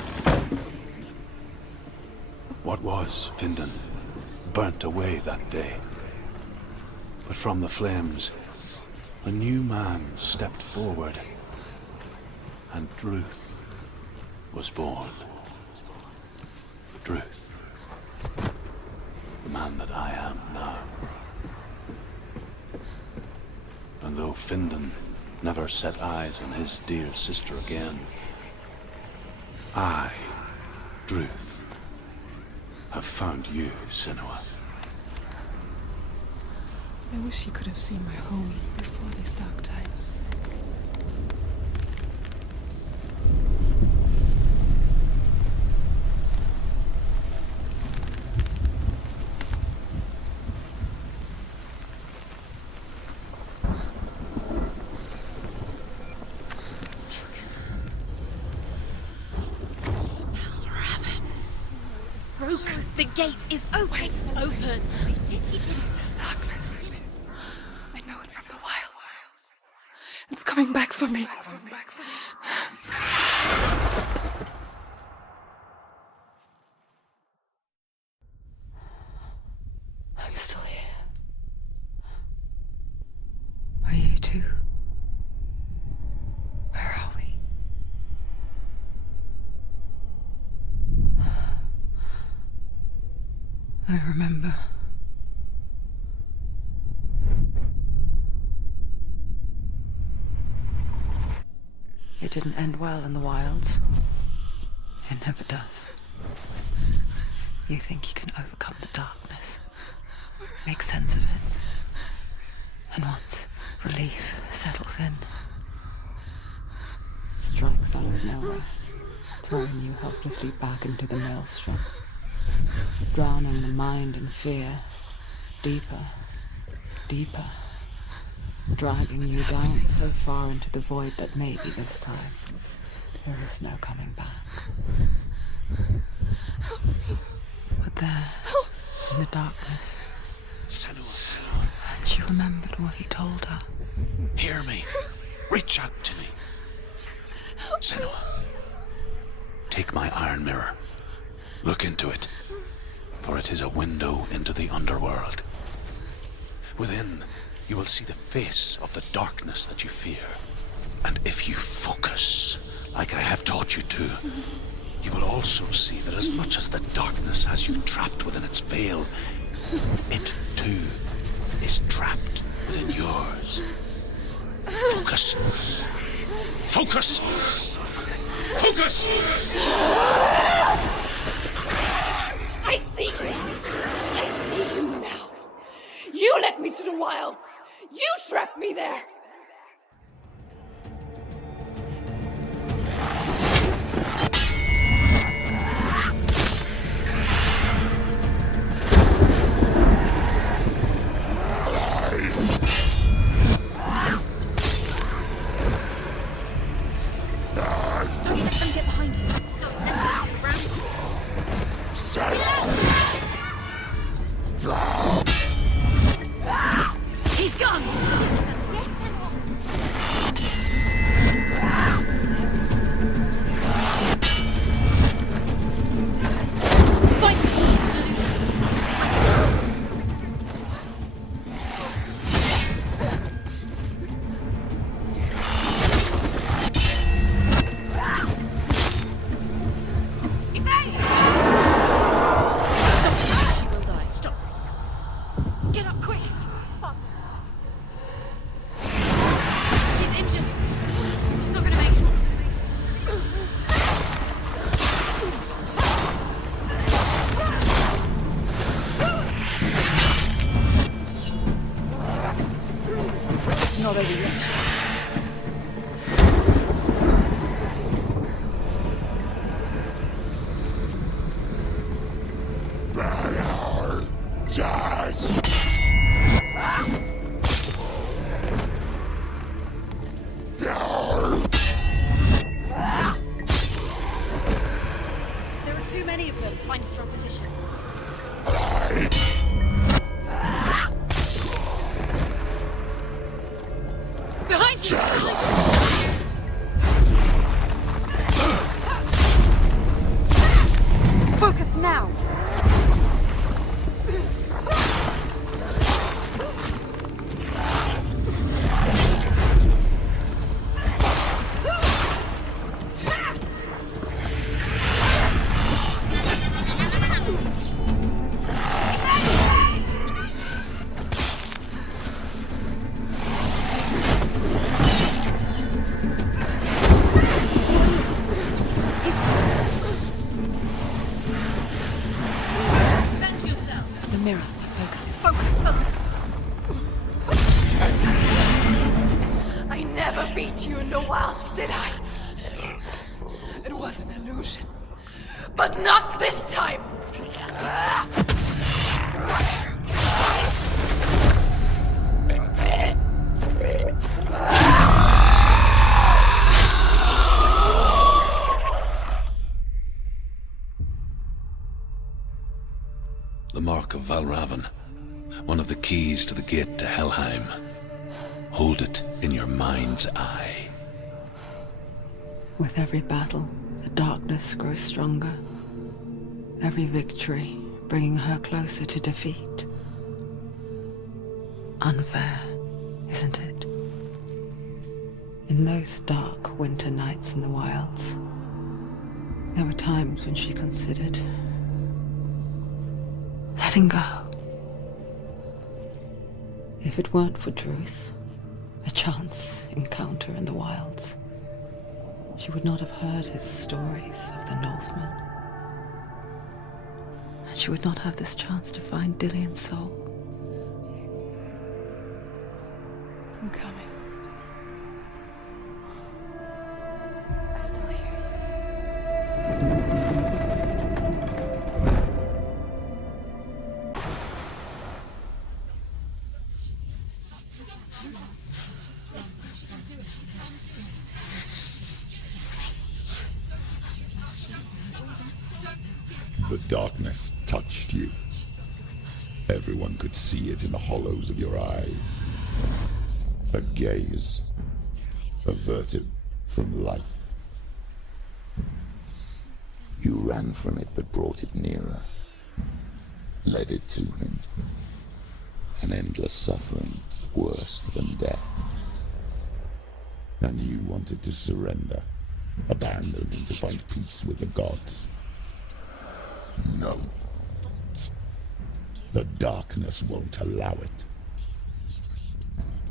What was Findan burnt away that day. But from the flames, a new man stepped forward, and Druth was born. Druth. The man that I am now. And though Findan never set eyes on his dear sister again, I, Druth, have found you, Senua. I wish you could have seen my home before these dark times. The gate is open! Open! This darkness. I know it from the wilds. It's coming back for me. I'm still here. Are you too? Where are we? I remember. It didn't end well in the wilds. It never does. You think you can overcome the darkness, make sense of it, and once relief settles in, it strikes out of nowhere, throwing you helplessly back into the maelstrom. Drowning the mind in fear, deeper, deeper, dragging you down so far into the void that maybe this time there is no coming back. But there, in the darkness, Senua. and she remembered what he told her. Hear me. Reach out to me. Senua. Take my iron mirror. Look into it, for it is a window into the underworld. Within, you will see the face of the darkness that you fear. And if you focus, like I have taught you to, you will also see that as much as the darkness has you trapped within its veil, it too is trapped within yours. Focus. Focus! Focus! I see you! I see you now! You led me to the wilds! You trapped me there! There are too many of them. Find a strong position. Behind you! Focus now! But not this time! The mark of Valravn, one of the keys to the gate to Helheim. Hold it in your mind's eye. With every battle, the darkness grows stronger. Every victory bringing her closer to defeat. Unfair, isn't it? In those dark winter nights in the wilds, there were times when she considered letting go. If it weren't for Druth, a chance encounter in the wilds, she would not have heard his stories of the Northmen. And she would not have this chance to find Dillion's soul. I'm coming. I still hear The darkness touched you. Everyone could see it in the hollows of your eyes. A gaze averted from life. You ran from it but brought it nearer. Led it to him. An endless suffering worse than death. And you wanted to surrender. Abandon and to find peace with the gods. No. The darkness won't allow it.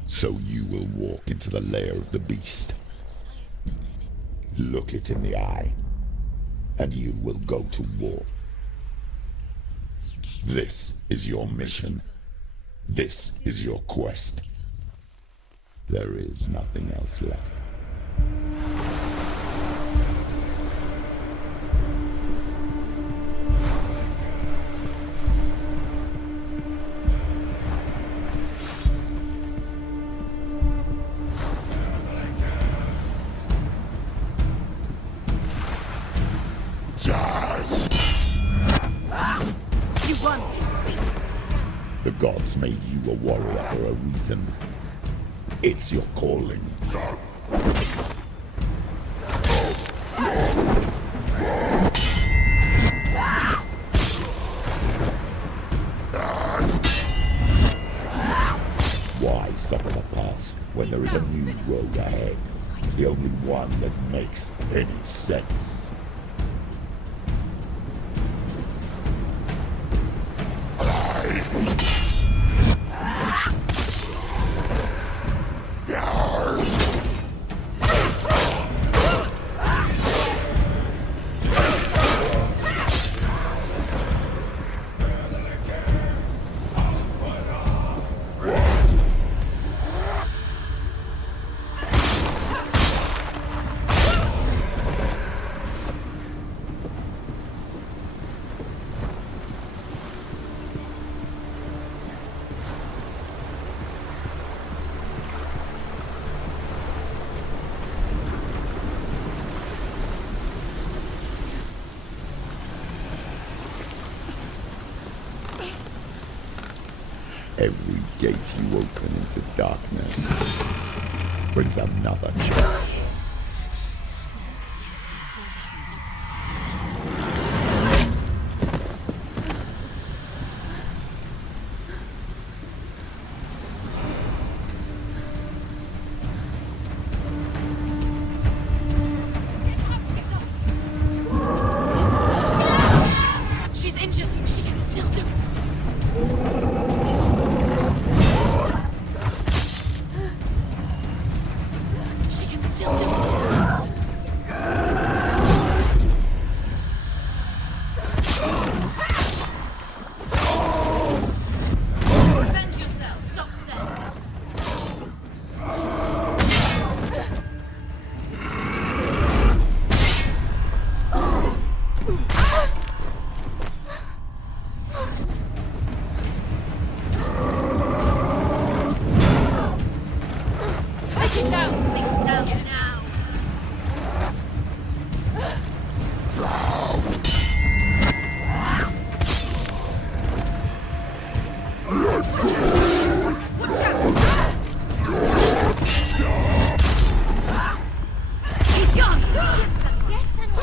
So you will walk into the lair of the beast. Look it in the eye, and you will go to war. This is your mission. This is your quest. There is nothing else left. The gods made you a warrior for a reason. It's your calling. Why suffer the past when there is a new road ahead? The only one that makes any sense. Every gate you open into darkness brings another challenge. She's injured. She can still do it. She can still do it. Defend yourself. Stop there. Take it down. Take it down now. He's gone. Yes, Senua.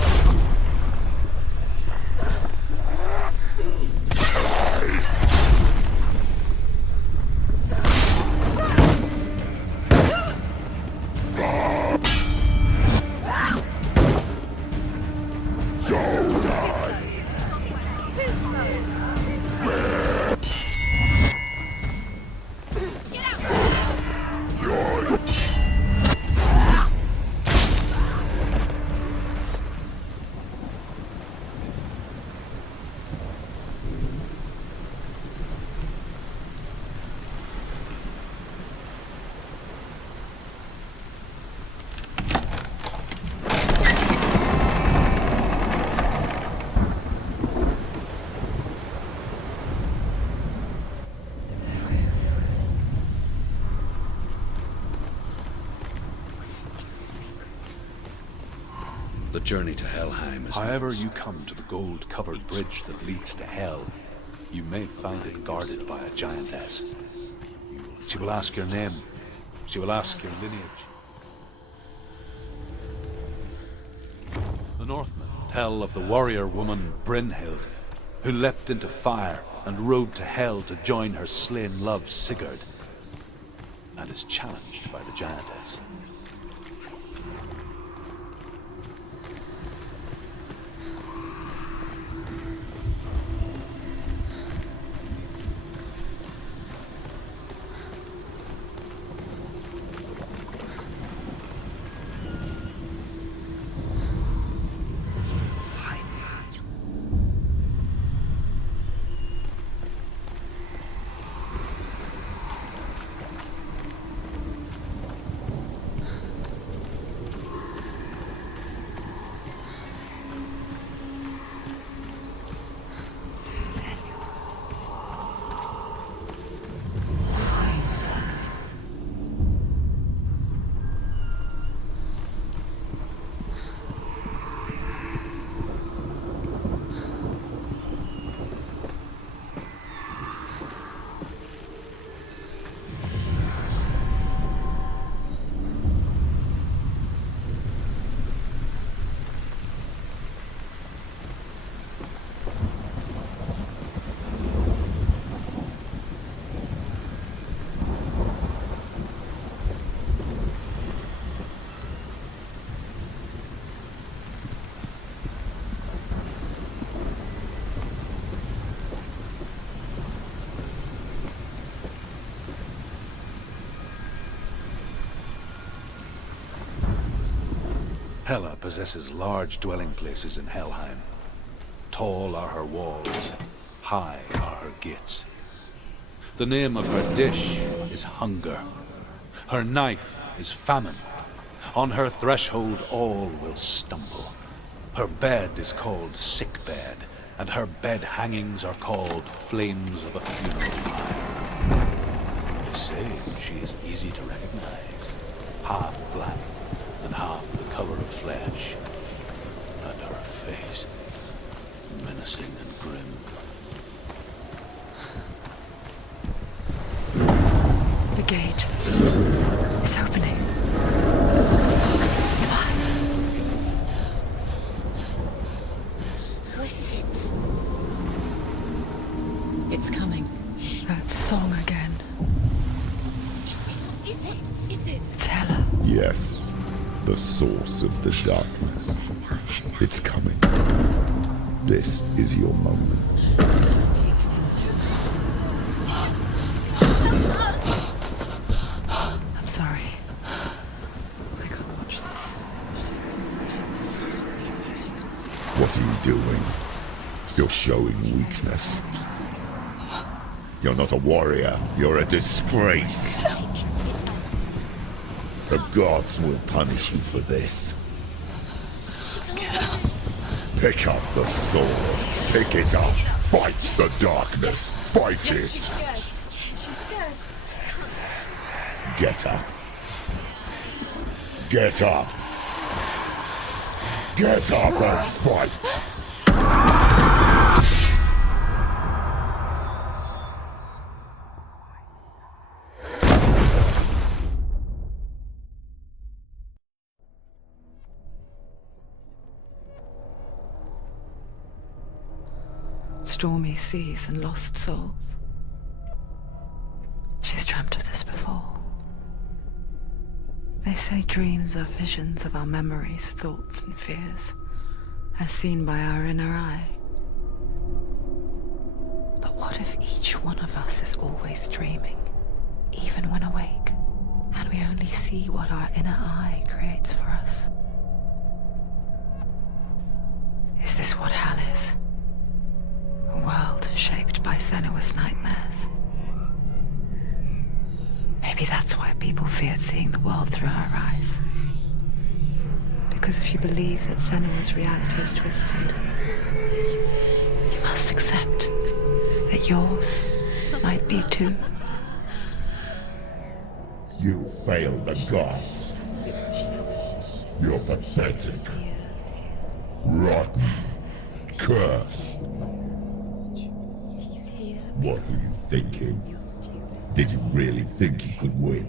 Get out. The journey to Helheim is... However you come to the gold-covered bridge that leads to Hell, you may find it guarded by a giantess. She will ask your name. She will ask your lineage. The Northmen tell of the warrior woman Brynhild, who leapt into fire and rode to Hell to join her slain love Sigurd, and is challenged by the giantess. Hela possesses large dwelling places in Helheim. Tall are her walls, high are her gates. The name of her dish is hunger. Her knife is famine. On her threshold all will stumble. Her bed is called sick bed, and her bed hangings are called flames of a funeral pyre. They say she is easy to recognize, half black and half the color of flesh, and her face menacing and grim. gate. It's opening. Who is it? It's coming. That song again. Is it? It's Hela. Yes, the source of the darkness. It's coming. This is your moment. I'm sorry. I can't watch this. What are you doing? You're showing weakness. You're not a warrior. You're a disgrace. The gods will punish you for this. Pick up the sword. Pick it up. Fight the darkness. Fight it. Get up. Get up. Get up and fight. Stormy seas and lost souls. She's dreamt of this before. They say dreams are visions of our memories, thoughts and fears, as seen by our inner eye. But what if each one of us is always dreaming, even when awake, and we only see what our inner eye creates for us? Is this what Hell is? A world shaped by Senua's nightmares. Maybe that's why people feared seeing the world through her eyes. Because if you believe that Senua's reality is twisted, you must accept that yours might be too. You failed the gods. You're pathetic. Rotten. Cursed. What were you thinking? Did you really think you could win?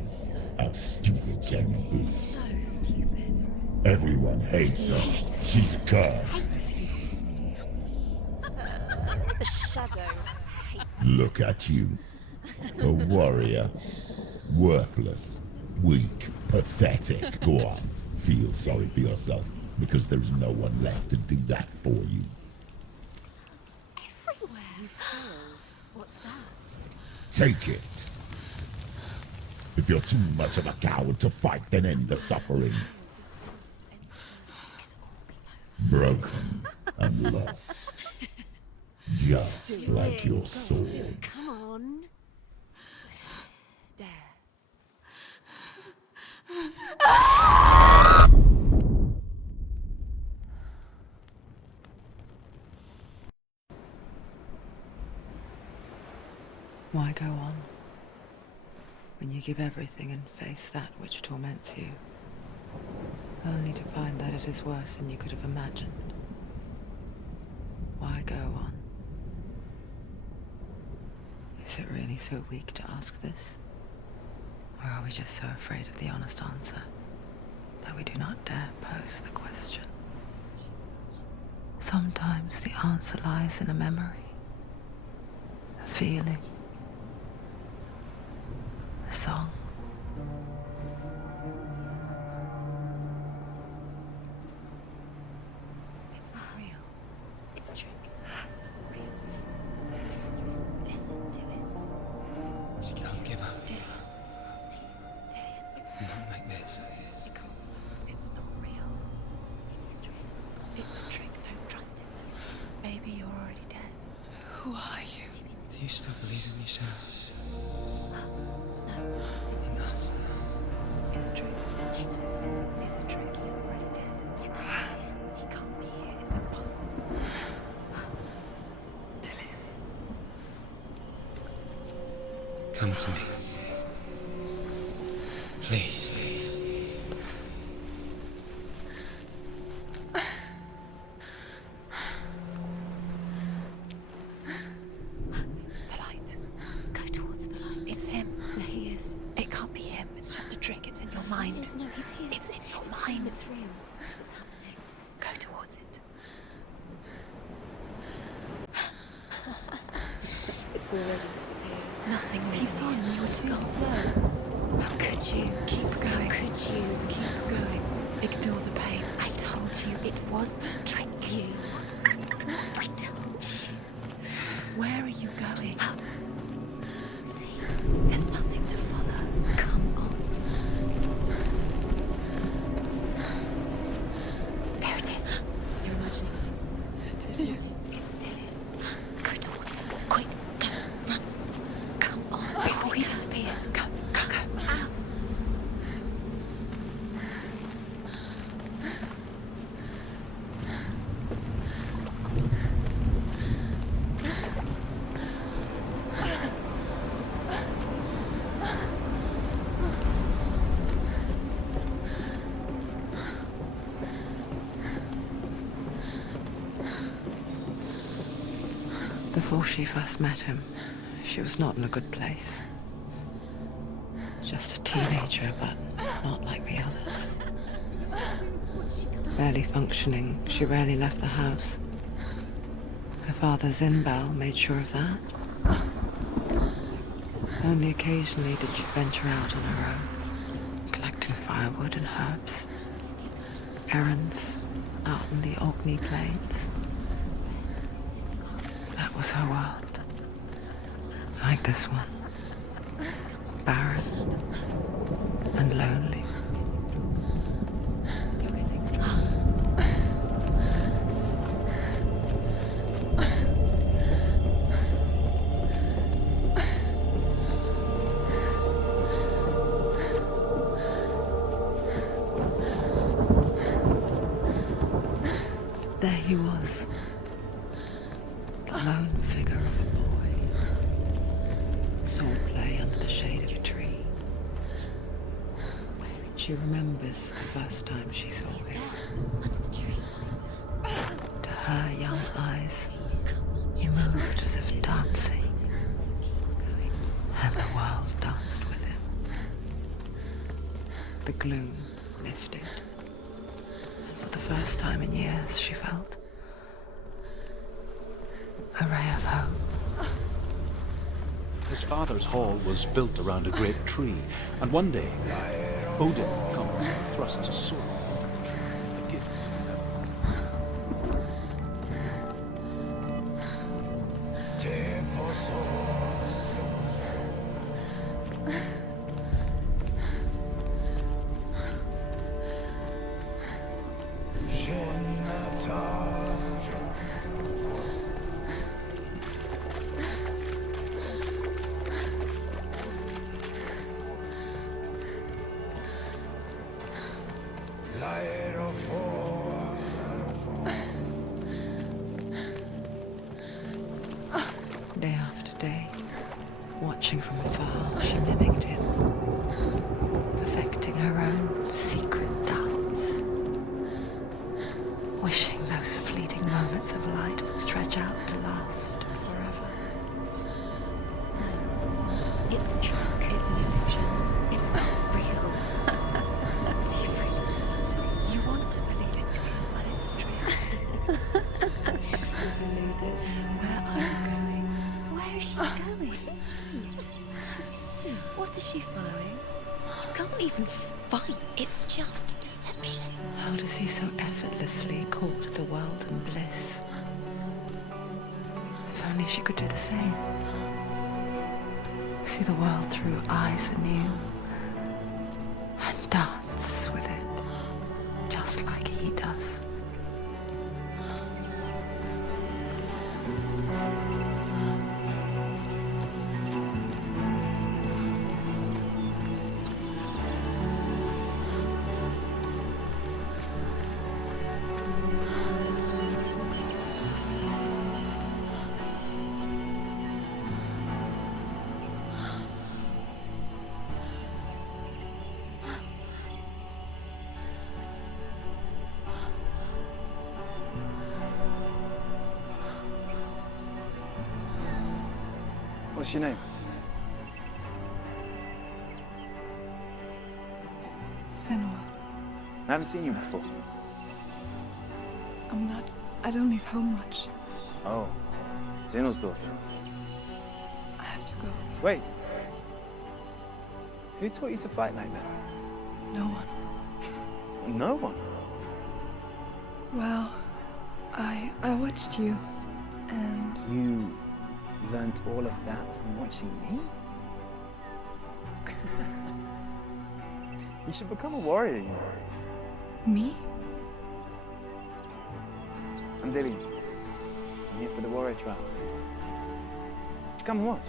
How stupid can you be? So stupid. Everyone hates her. She's cursed. The shadow hates. Look at you. A warrior. Worthless. Weak. Pathetic. Go on. Feel sorry for yourself, because there's no one left to do that for you. Everywhere. You failed. What's that? Take it. If you're too much of a coward to fight, then end the suffering. Broken and lost. Just like your sword. Come on. There. Why go on when you give everything and face that which torments you, only to find that it is worse than you could have imagined? Why go on? Is it really so weak to ask this? Or are we just so afraid of the honest answer that we do not dare pose the question? Sometimes the answer lies in a memory, a feeling, a song. It's not real. It's a trick. It's not real. It's real. Listen to it. She Don't give up. Did it. It's Not like this. It's not real. It is real. It's a trick. Don't trust it. Baby, you're already dead. Who are you? Do you still believe in me, Senua? No, it's Enough. It's a trick. She knows it's him. It's a trick. He's already dead. You know it's him. He can't be here. It's impossible. Come to me. Please. The light. Go towards the light. It's him. There he is. It Your mind is real. What's happening? Go towards it. It's already disappeared. Nothing really. He's gone. You were too slow. How could you? Keep going. How could you? Keep going. Ignore the pain. I told you it was to trick you. I told you. Where are you going? See? There's nothing to follow. Come on. There it is. You're imagining this. It's Dillian. Go towards it. Quick. Go. Run. Come on. Before he disappears. Go. Go. Go. Ow. Before she first met him, she was not in a good place. Just a teenager, but not like the others. Barely functioning, she rarely left the house. Her father's in-bell made sure of that. Only occasionally did she venture out on her own, collecting firewood and herbs. Errands out in the Orkney Plains. That was her world. Like this one. Barren and lonely. There he was. The lone figure of a boy. Swordplay under the shade of a tree. She remembers the first time she saw him. Under the tree. To her young eyes, he moved as if dancing. And the world danced with him. The gloom lifted. And for the first time in years, she felt a ray of hope. His father's hall was built around a great tree, and one day, Odin come and thrust his sword into the tree, a gift. Day after day, watching from afar, she mimicked him, perfecting her own secret dance, wishing those fleeting moments of light would stretch out to last forever. It's a trick. It's an illusion. It's not real. Too real. It's real. You want to believe it's real, but it's a trick. You're deluded. Where are you going? Where is she going? What is she following? You can't even fight. It's just deception. How does he so effortlessly court the world and bliss? If only she could do the same. See the world through eyes anew and dance with it, just like he does. What's your name? Senua. I haven't seen you before. I don't leave home much. Oh, Zeno's daughter. I have to go. Wait. Who taught you to fight like that? No one. No one? Well, I watched you, and... You learnt all of that from watching me? You should become a warrior, you know. Me? I'm Dillian. I'm here for the warrior trials. Come and watch.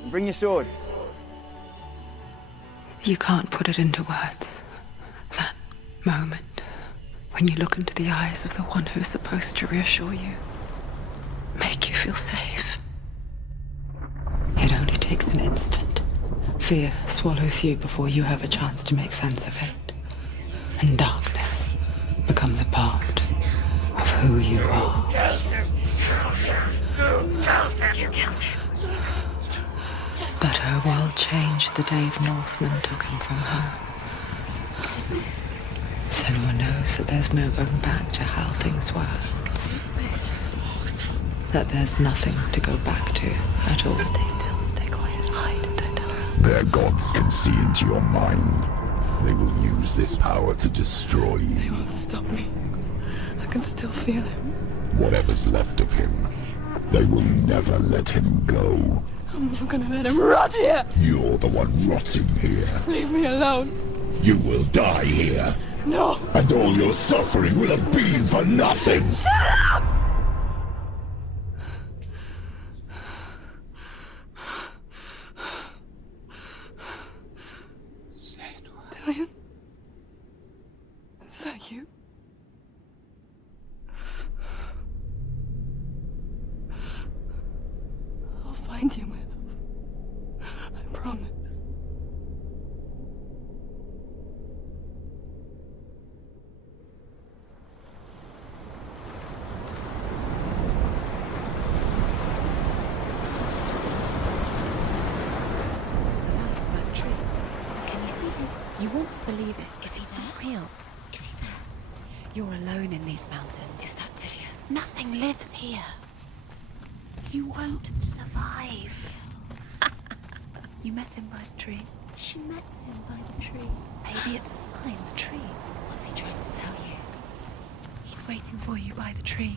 And bring your sword. You can't put it into words. That moment when you look into the eyes of the one who's supposed to reassure you, make you feel safe. It only takes an instant. Fear swallows you before you have a chance to make sense of it. And darkness becomes a part of who you are. But her world changed the day the Northmen took him from her. Senua knows that there's no going back to how things were. That there's nothing to go back to at all. Stay still, stay quiet, hide, don't tell her. Their gods can see into your mind. They will use this power to destroy you. They won't stop me. I can still feel him. Whatever's left of him, they will never let him go. I'm not gonna let him rot here! You're the one rotting here. Leave me alone. You will die here. No! And all your suffering will have been for nothing! Shut up! Dillian? Is that you? I'll find you, my love. I promise. You want to believe it. Is he not real? Is he there? You're alone in these mountains. Is that Dillian? Nothing lives here. You won't survive. You met him by the tree. She met him by the tree. Maybe it's a sign, the tree. What's he trying to tell you? He's waiting for you by the tree.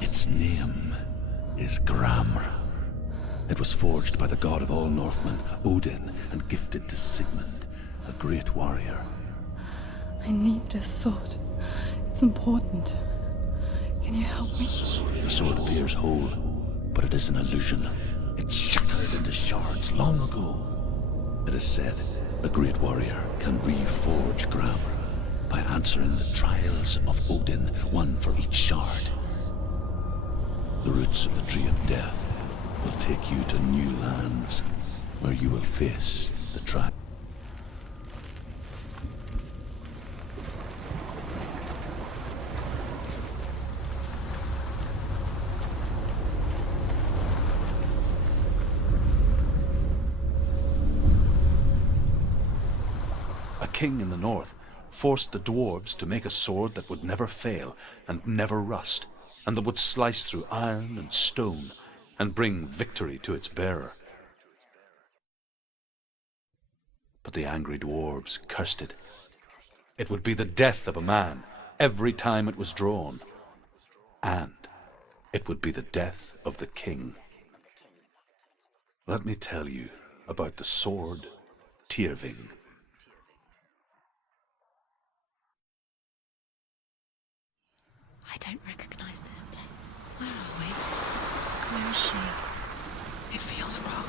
Its name is GARMR. It was forged by the god of all Northmen, Odin, and gifted to Sigmund, a great warrior. I need this sword. It's important. Can you help me? The sword appears whole, but it is an illusion. It shattered into shards long ago. It is said a great warrior can reforge GARMR by answering the trials of Odin, one for each shard. The roots of the Tree of Death will take you to new lands, where you will face the trial. A king in the north forced the dwarves to make a sword that would never fail and never rust, and that would slice through iron and stone and bring victory to its bearer. But the angry dwarves cursed it. It would be the death of a man every time it was drawn, and it would be the death of the king. Let me tell you about the sword Tyrving. I don't recognize this place. Where are we? Where is she? It feels wrong.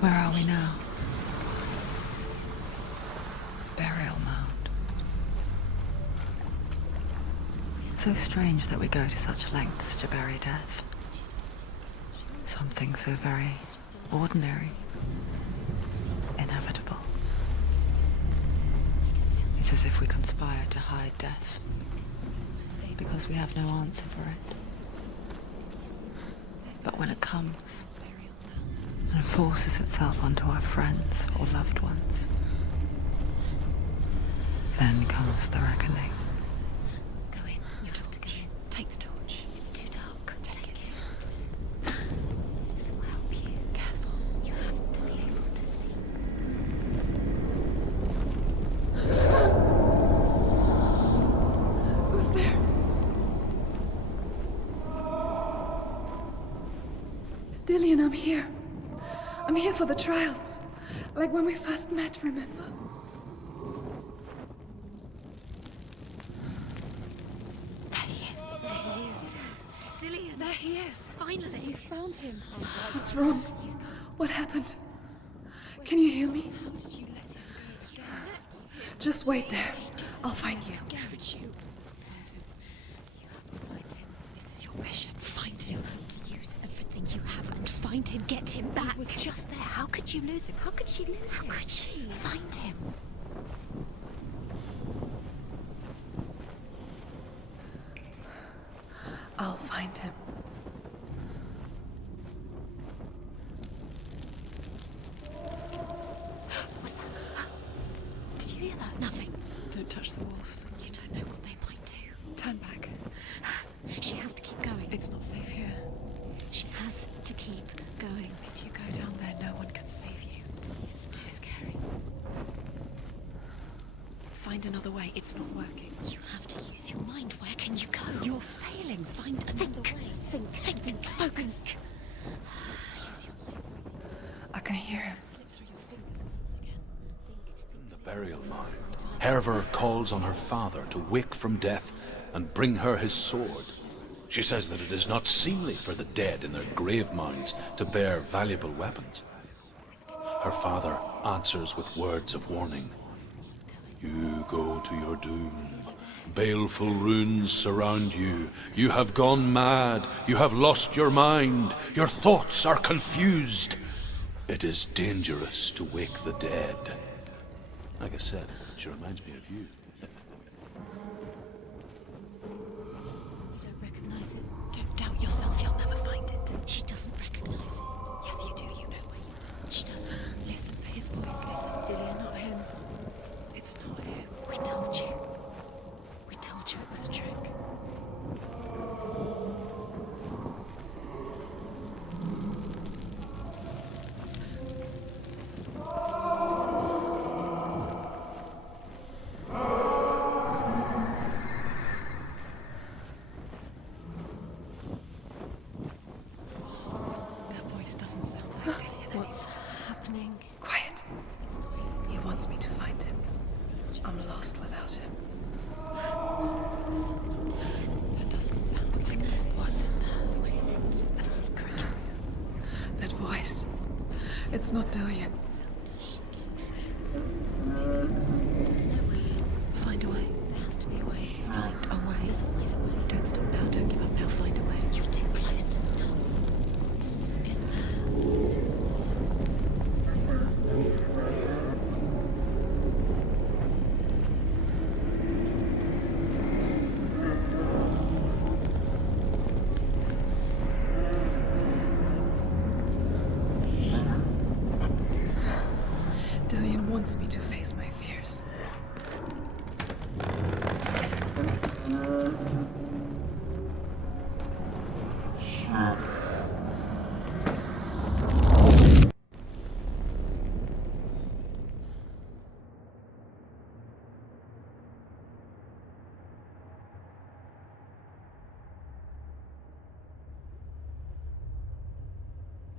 Where are we now? Burial mound. So strange that we go to such lengths to bury death. Something so very ordinary, inevitable. It's as if we conspire to hide death, because we have no answer for it. But when it comes, and forces itself onto our friends or loved ones, then comes the reckoning. Go in. You have to go in. Take the torch. It's too dark. Take it. This will help you. Careful. You have to be able to see. Who's there? Dillian, I'm here. I'm here for the trials. Like when we first met, remember? There he is. There he is. Dillian. There he is. Finally. You found him. What's wrong? What happened? Can you hear me? How did you let him go? Just wait there. I'll find you. How could you? You have to find him. This is your mission. Find him. You have to use everything you have and find him. Get him back. He was just there. How could you lose him? How could she lose him? How could she? Find him. I'll find him. What was that? Did you hear that? Nothing. Don't touch the walls. You don't know what they might do. Turn back. She has to keep going. It's not safe here. She has to keep going. If you go down there, no one can save you. It's too scary. Find another way. It's not working. You have to use your mind. Where can you go? You're failing. Find another way. Think. Focus. Use your mind. I can hear him. Slip through your fingers once again. In the burial mound, Hervor calls on her father to wake from death and bring her his sword. She says that it is not seemly for the dead in their grave mounds to bear valuable weapons. Her father answers with words of warning. You go to your doom. Baleful runes surround you. You have gone mad. You have lost your mind. Your thoughts are confused. It is dangerous to wake the dead. Like I said, she reminds me of you. You don't recognize it. Don't doubt yourself. You'll never find it. She doesn't recognize it. Yes, you do. You know where you are. She doesn't. Listen for his voice. Listen. It's not him. It's not him. We told you. We told you it was a trick. That voice doesn't sound like Dillian. What's happening? Quiet. It's not him. He wants me to find him. I'm lost without him. It's not Dillian. That doesn't sound like Dillian. What's in there? What is it? A secret. That voice. It's not Dillian. There's no way. Find a way. There has to be a way. Find a way. There's always a way. Don't stop now. Don't give up now. Find a way. You're too close to stop. What's in there? Dillian wants me to face my fears.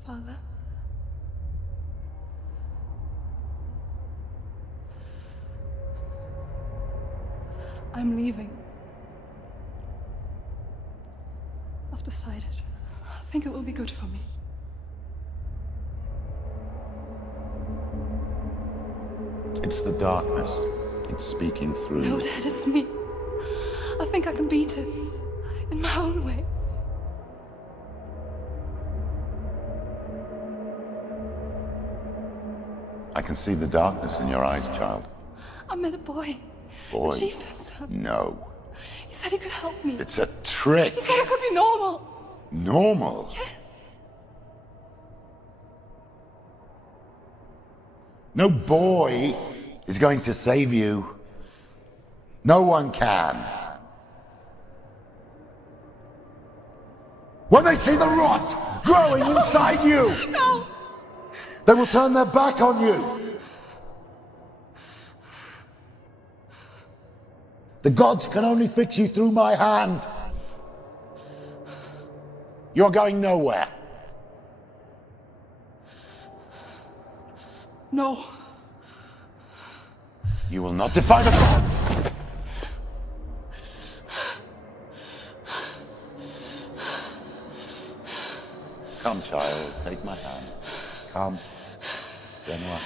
Father? I'm leaving. I've decided. I think it will be good for me. It's the darkness. It's speaking through No, you. Dad, it's me. I think I can beat it. In my own way. I can see the darkness in your eyes, child. I met a boy. Boy. The chieftain's son. No. He said he could help me. It's a trick. He said I could be normal. Normal? Yes. No boy is going to save you. No one can. When they see the rot growing inside you, No! they will turn their back on you. The gods can only fix you through my hand. You're going nowhere. No. You will not defy the gods. Come, child, take my hand. Come, Senua.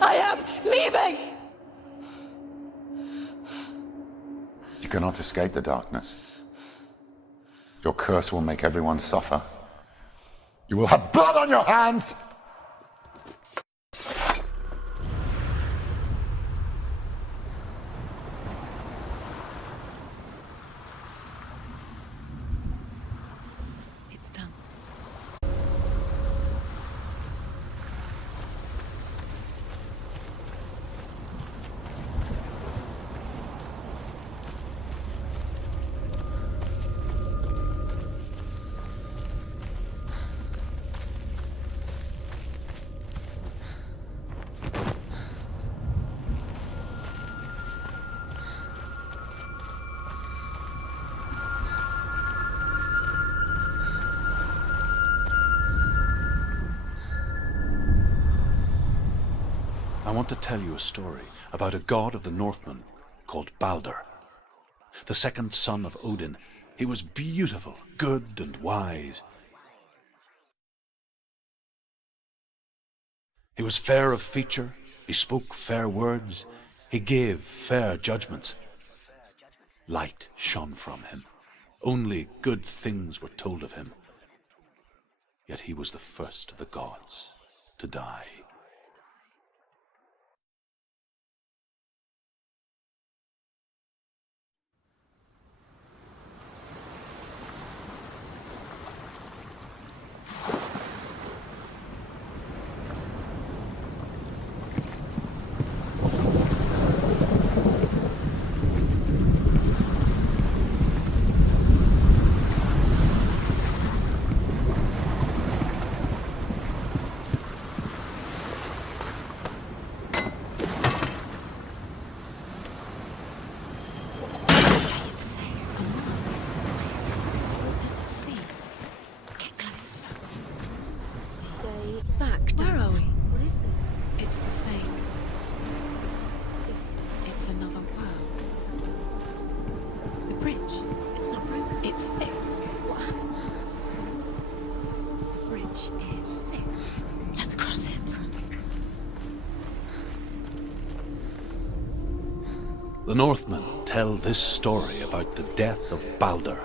I am leaving! You cannot escape the darkness. Your curse will make everyone suffer. You will have blood on your hands! It's done. I want to tell you a story about a god of the Northmen called Baldur. The second son of Odin. He was beautiful, good and wise. He was fair of feature, he spoke fair words, he gave fair judgments. Light shone from him. Only good things were told of him. Yet he was the first of the gods to die. The Northmen tell this story about the death of Baldur.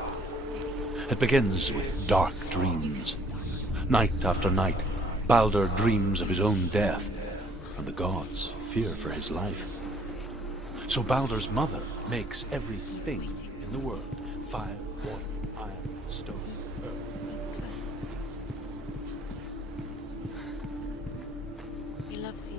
It begins with dark dreams. Night after night, Baldur dreams of his own death, and the gods fear for his life. So Baldur's mother makes everything in the world: fire, water, iron, stone, earth. He loves you.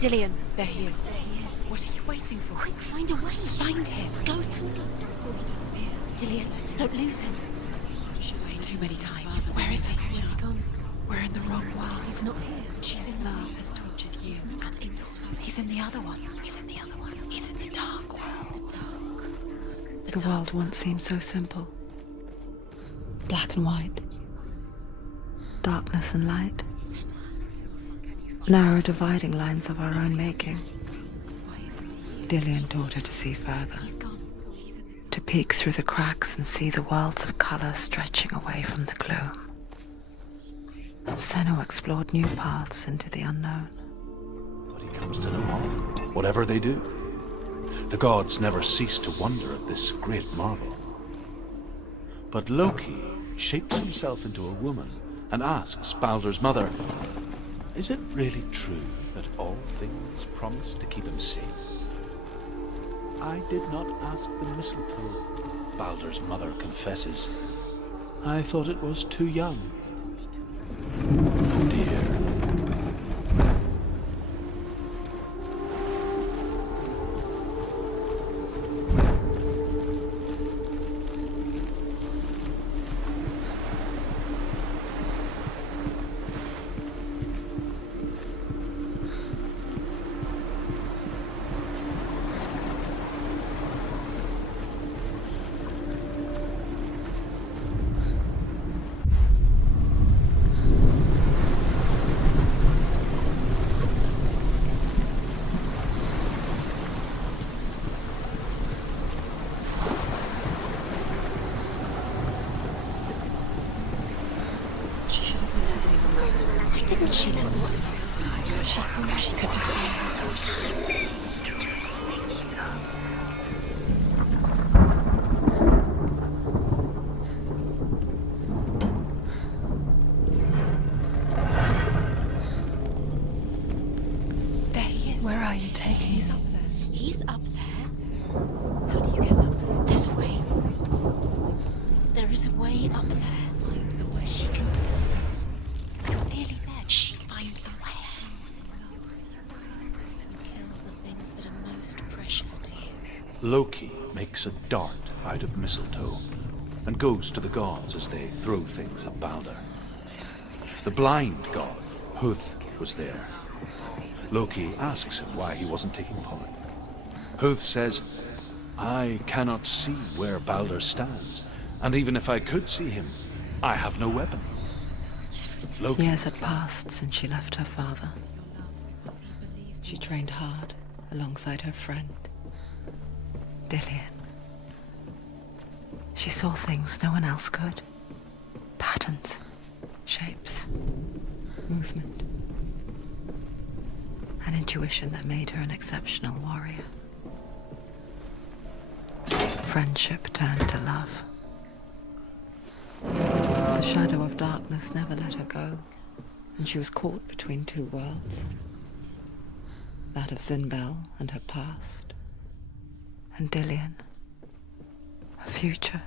Dillian, there he is. There he is. What are you waiting for? Quick, find a way. Find him. Go through the before he disappears. Dillian, don't lose him. Too many times. Where is he? Where's he gone? We're in the wrong world. He's not here. She's in love. Has tortured you. And in this world. He's in the other one. He's in the other one. He's in the dark world. The dark. The world once seemed so simple. Black and white. Darkness and light. Narrow dividing lines of our own making. Dillian taught her to see further. To peek through the cracks and see the worlds of colour stretching away from the gloom. Senua explored new paths into the unknown. But he comes to know all, whatever they do. The gods never cease to wonder at this great marvel. But Loki shapes himself into a woman and asks Baldur's mother, is it really true that all things promise to keep him safe? I did not ask the mistletoe, Baldur's mother confesses. I thought it was too young. Oh dear. She listened to me. She thought she could defeat her. There he is. Where are you taking? He's up there. He's up there. How do you get up there? There's a way. There is a way up there. Find the way. She can do this. You're nearly there. She find the way. Kill the things that are most precious to you. Loki makes a dart out of mistletoe and goes to the gods as they throw things at Baldur. The blind god, Huth, was there. Loki asks him why he wasn't taking part. Huth says, I cannot see where Baldur stands, and even if I could see him, I have no weapon. Loki. Years had passed since she left her father. She trained hard alongside her friend, Dillian. She saw things no one else could. Patterns, shapes, movement. An intuition that made her an exceptional warrior. Friendship turned to love. But the shadow of darkness never let her go, and she was caught between two worlds. That of Zinbel and her past, and Dillian, her future.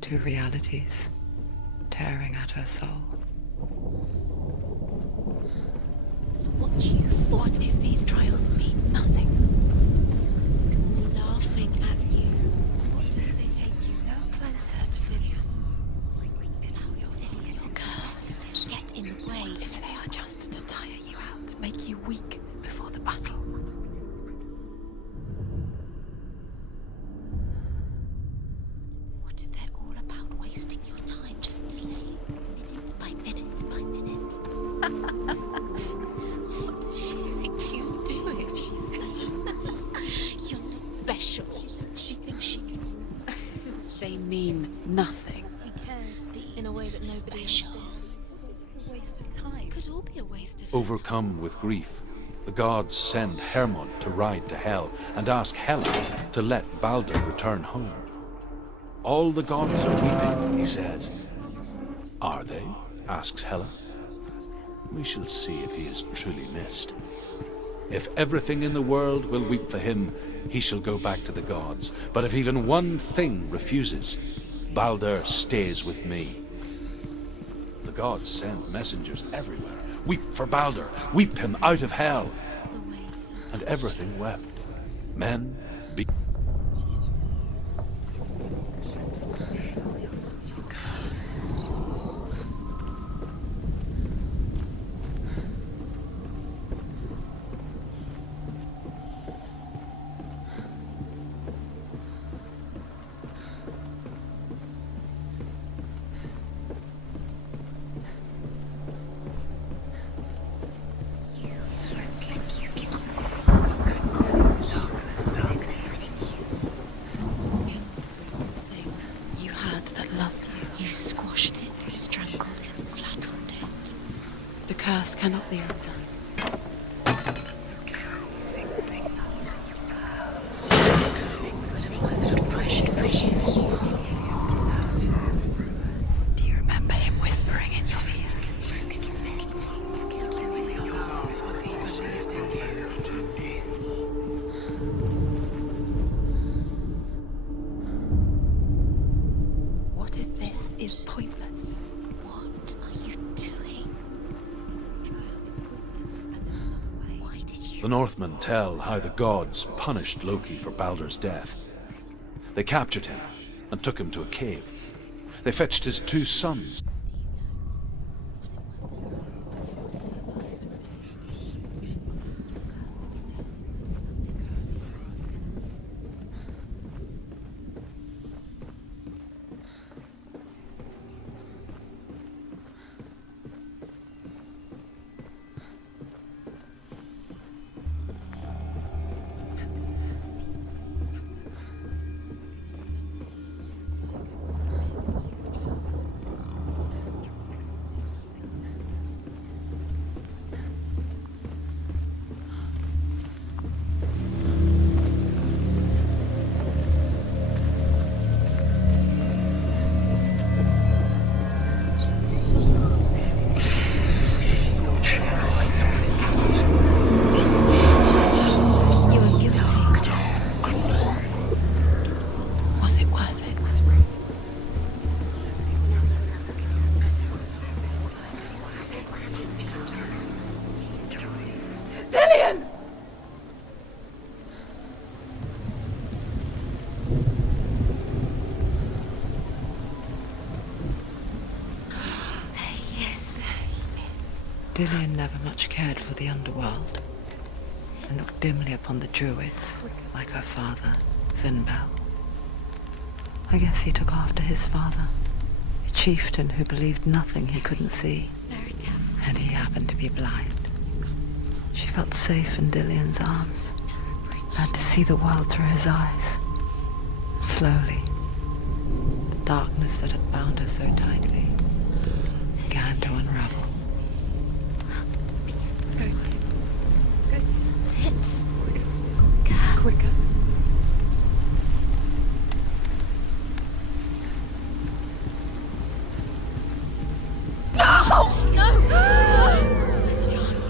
Two realities tearing at her soul. What you fought if these trials mean nothing? Gods laughing at you. What if they take you no closer to Dillian? Dillian, your curse get in the way. If they are just to tire you out, make you weak before the battle. What if they're all about wasting your time, just delaying minute by minute by minute? What does she think she's doing? You're special. She thinks she can. They mean nothing. He cared in a way that nobody else did. It's a waste of time. It could all be a waste of Overcome with grief, the gods send Hermod to ride to Hel and ask Hela to let Baldur return home. All the gods are weeping, he says. Are they? Asks Hela. We shall see if he is truly missed. If everything in the world will weep for him, he shall go back to the gods. But if even one thing refuses, Baldur stays with me. The The gods send messengers everywhere. Weep for Baldur, weep him out of hell. And everything wept. Men, beasts. Cannot be undone. Do you remember him whispering in your ear? What if this is pointless? What are you doing? The Northmen tell how the gods punished Loki for Baldur's death. They captured him and took him to a cave. They fetched his 2 sons. Dillion never much cared for the underworld, and looked dimly upon the druids, like her father, Zinbel. I guess he took after his father, a chieftain who believed nothing he couldn't see, and he happened to be blind. She felt safe in Dillion's arms, had to see the world through his eyes. Slowly, the darkness that had bound her so tightly began to unravel. That's it. Quicker.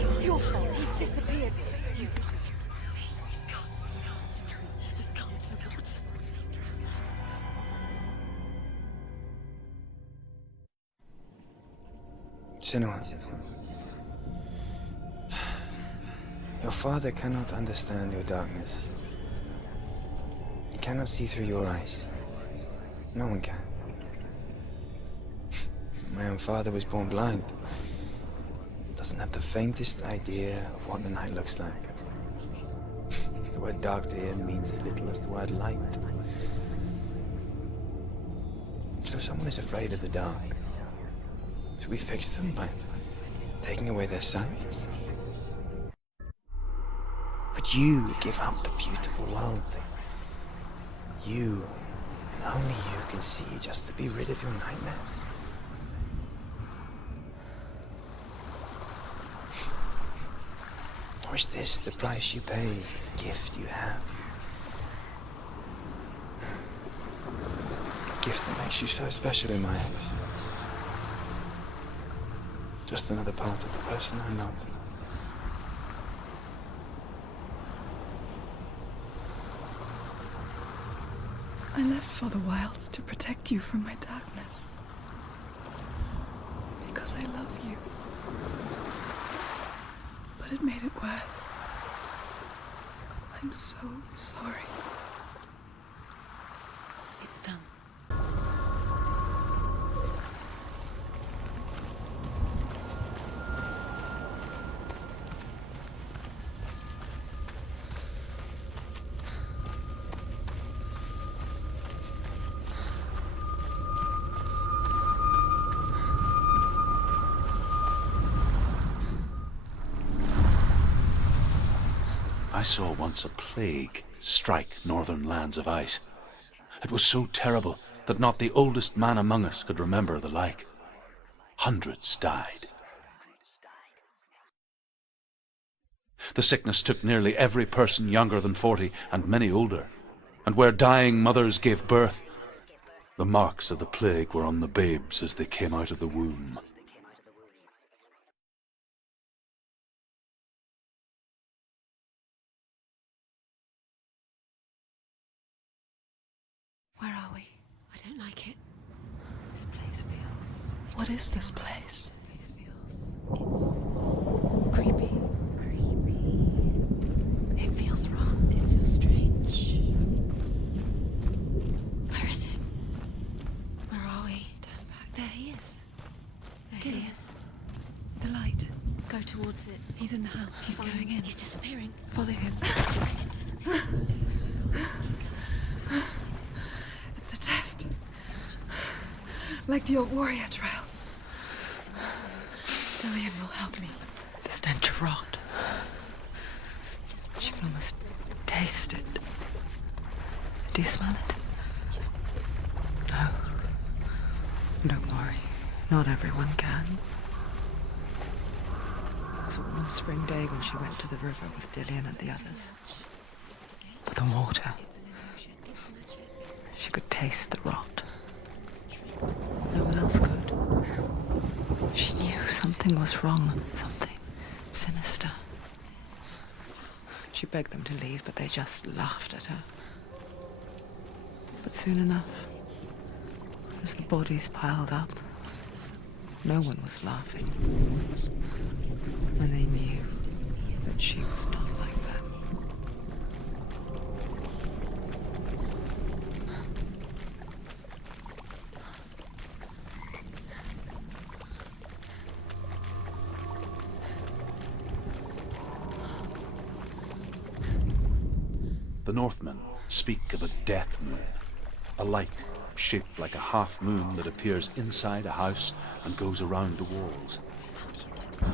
It's your fault. He's disappeared. You've lost him to the sea. He's gone. You've lost him to the... He's gone to the water. He's drowned. Senua. Your father cannot understand your darkness. He cannot see through your eyes. No one can. My own father was born blind. Doesn't have the faintest idea of what the night looks like. The word dark to him means as little as the word light. So someone is afraid of the dark. Should we fix them by taking away their sight? But you give up the beautiful world. You, and only you, can see just to be rid of your nightmares. Or is this the price you pay for the gift you have? A gift that makes you so special in my eyes. Just another part of the person I love. I left for the wilds to protect you from my darkness. because I love you. But it made it worse. I'm so sorry. It's done. I saw once a plague strike northern lands of ice. It was so terrible that not the oldest man among us could remember the like. Hundreds died. The sickness took nearly every person younger than 40 and many older, and where dying mothers gave birth, the marks of the plague were on the babes as they came out of the womb. Where are we? I don't like it. This place feels... What is this place? This place feels... It's... creepy. It feels wrong. It feels strange. Where is it? Where are we? Turn back. There he is. There he is. The light. Go towards it. He's in the house. He's Find going in. He's disappearing. Follow him. It's a test. Like the old warrior trials. Dillian will help me. The stench of rot. She can almost taste it. Do you smell it? No. Don't worry. Not everyone can. It was one spring day when she went to the river with Dillian and the others. For the water. She could taste the rot. No one else could. She knew something was wrong, something sinister. She begged them to leave, but they just laughed at her. But soon enough, as the bodies piled up, no one was laughing. And they knew that she was not like that. The Northmen speak of a death moon, a light shaped like a half moon that appears inside a house and goes around the walls.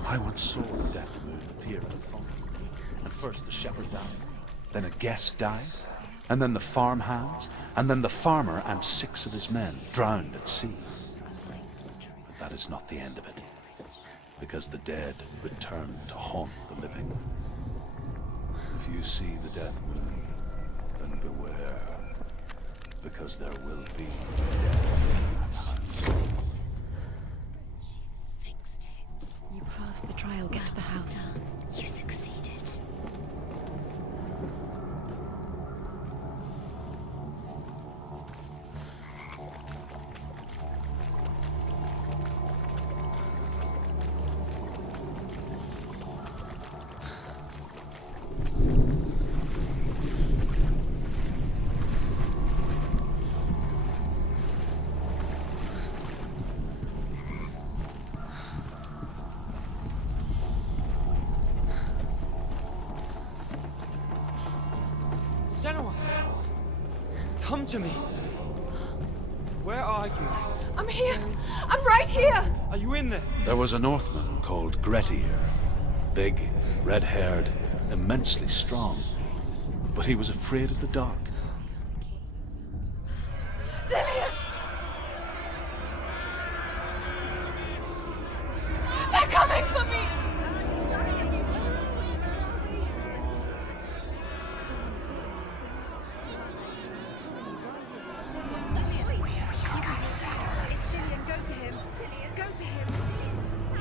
I once saw a death moon appear in a farm, and first the shepherd died, then a guest died, and then the farmhands, and then the farmer and 6 of his men drowned at sea. But that is not the end of it, because the dead return to haunt the living. If you see the death moon, then beware, because there will be death in that house. Fixed it. You passed the trial, get to the house. You succeeded. Senua! Come to me! Where are you? I'm here! I'm right here! Are you in there? There was a Northman called Grettir, big, red-haired, immensely strong, but he was afraid of the dark. Dillian! They're coming for me! It's Dillian, go to him. Go to him.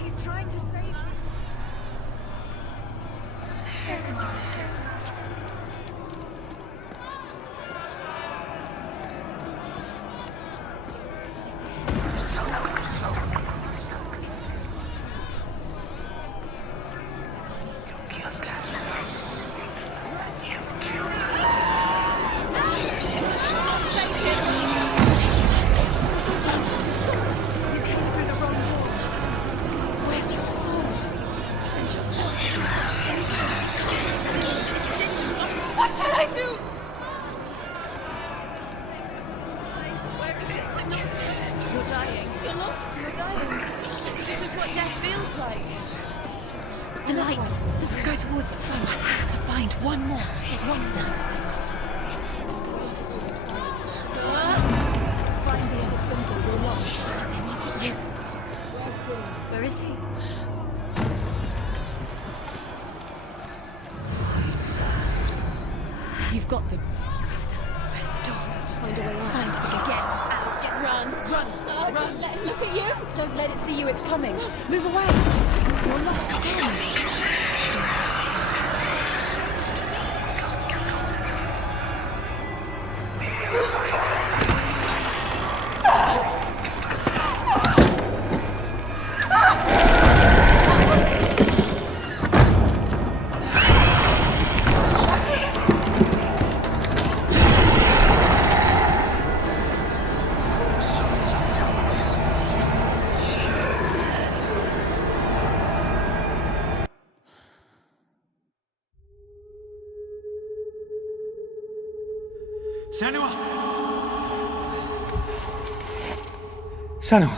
He's trying to save me. What should I do? Where is it? I'm not safe. You're dying. You're lost. You're dying. This is what death feels like. The light. Go towards it. Find us. To find one more. One more. Find the other symbol. We're lost. You. Where's Dylan? Where is he? You've got them. You have them. Where's the door? We have to find a way out. Find the gate. Get out. Run. Run. Run. Let it look at you. Don't let it see you. It's coming. Move away. You're lost again. Senua! Senua!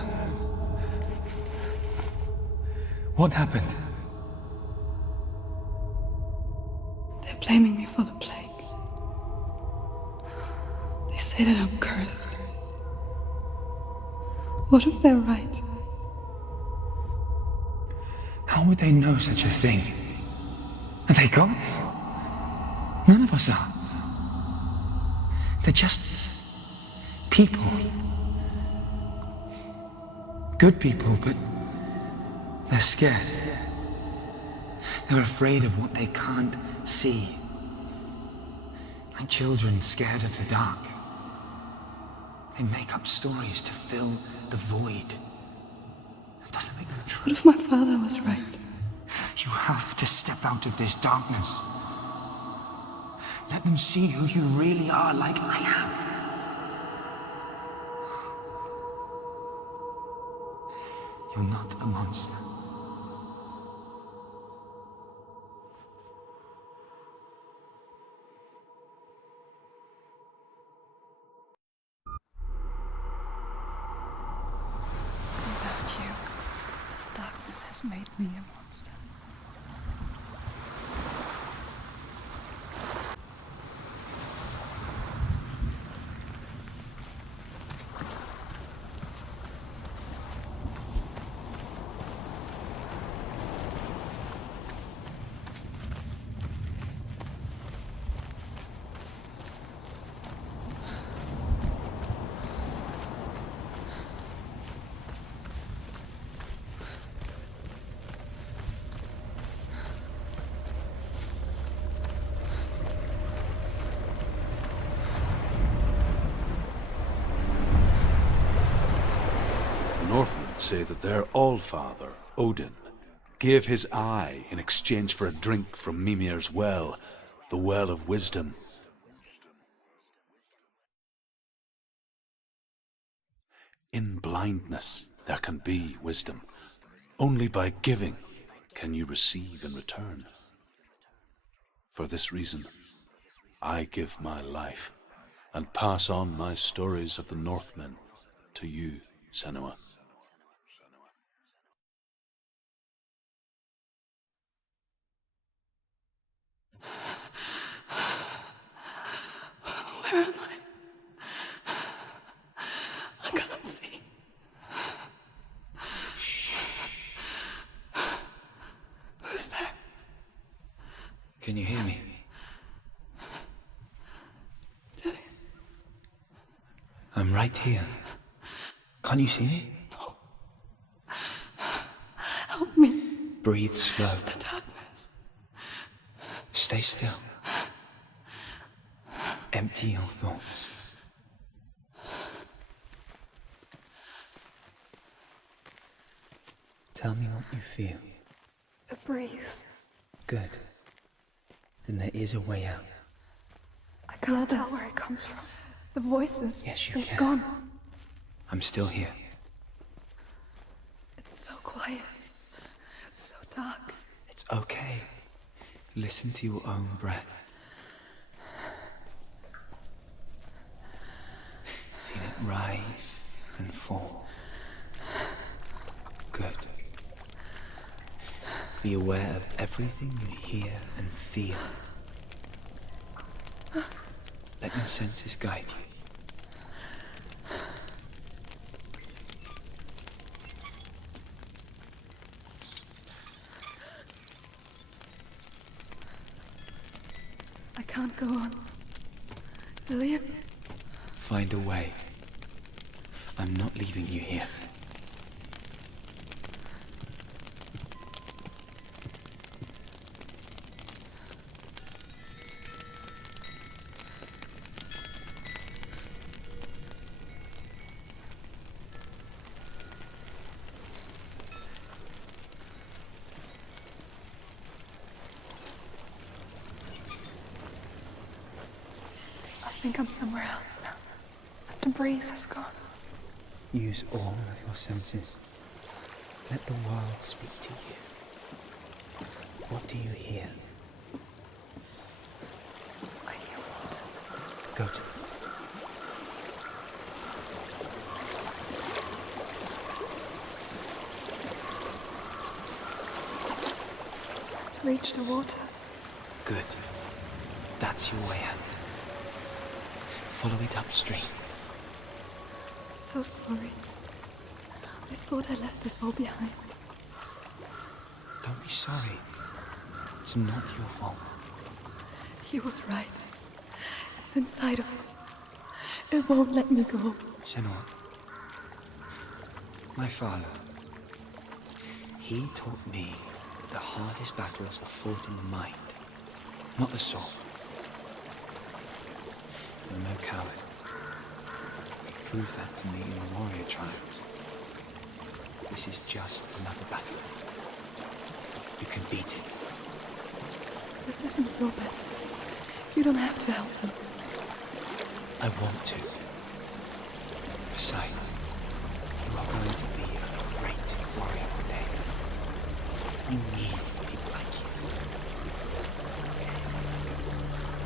What happened? They're blaming me for the plague. They say that I'm cursed. What if they're right? How would they know such a thing? Are they gods? None of us are. They're just people. Good people, but they're scared. They're afraid of what they can't see. Like children scared of the dark. They make up stories to fill the void. That doesn't make them true. What if my father was right? You have to step out of this darkness. Let them see who you really are, like I have. You're not a monster. Without you, this darkness has made me a monster. Say that their Allfather, Odin, gave his eye in exchange for a drink from Mimir's well, the Well of Wisdom. In blindness there can be wisdom. Only by giving can you receive in return. For this reason, I give my life and pass on my stories of the Northmen to you, Senua. Where am I? I can't see. Who's there? Can you hear me? Dillian. I'm right here. Can't you see me? No. Help me. Breathe slow. It's the darkness. Stay still. Empty your thoughts. Tell me what you feel. A breeze. Good. Then there is a way out. I can't tell where it comes from. The voices. Yes, you they've can. gone. I'm still here. It's so quiet. So dark. It's okay. Listen to your own breath. rise and fall. Good. Be aware of everything you hear and feel. Let your senses guide you. I can't go on. Dillian? Find a way. I'm not leaving you here. I think I'm somewhere else now. The breeze has gone. Use all of your senses. Let the world speak to you. What do you hear? I hear water. Go to it. I've reached the water. Good. That's your way out. Follow it upstream. I'm so sorry. I thought I left this all behind. Don't be sorry. It's not your fault. He was right. It's inside of me. It won't let me go. Senua. My father. He taught me that the hardest battles are fought in the mind, not the soul. You're no coward. You proved that to me in the warrior trials. This is just another battle. You can beat it. This isn't your battle. You don't have to help me. I want to. Besides, you are going to be a great warrior one day. You need people like you.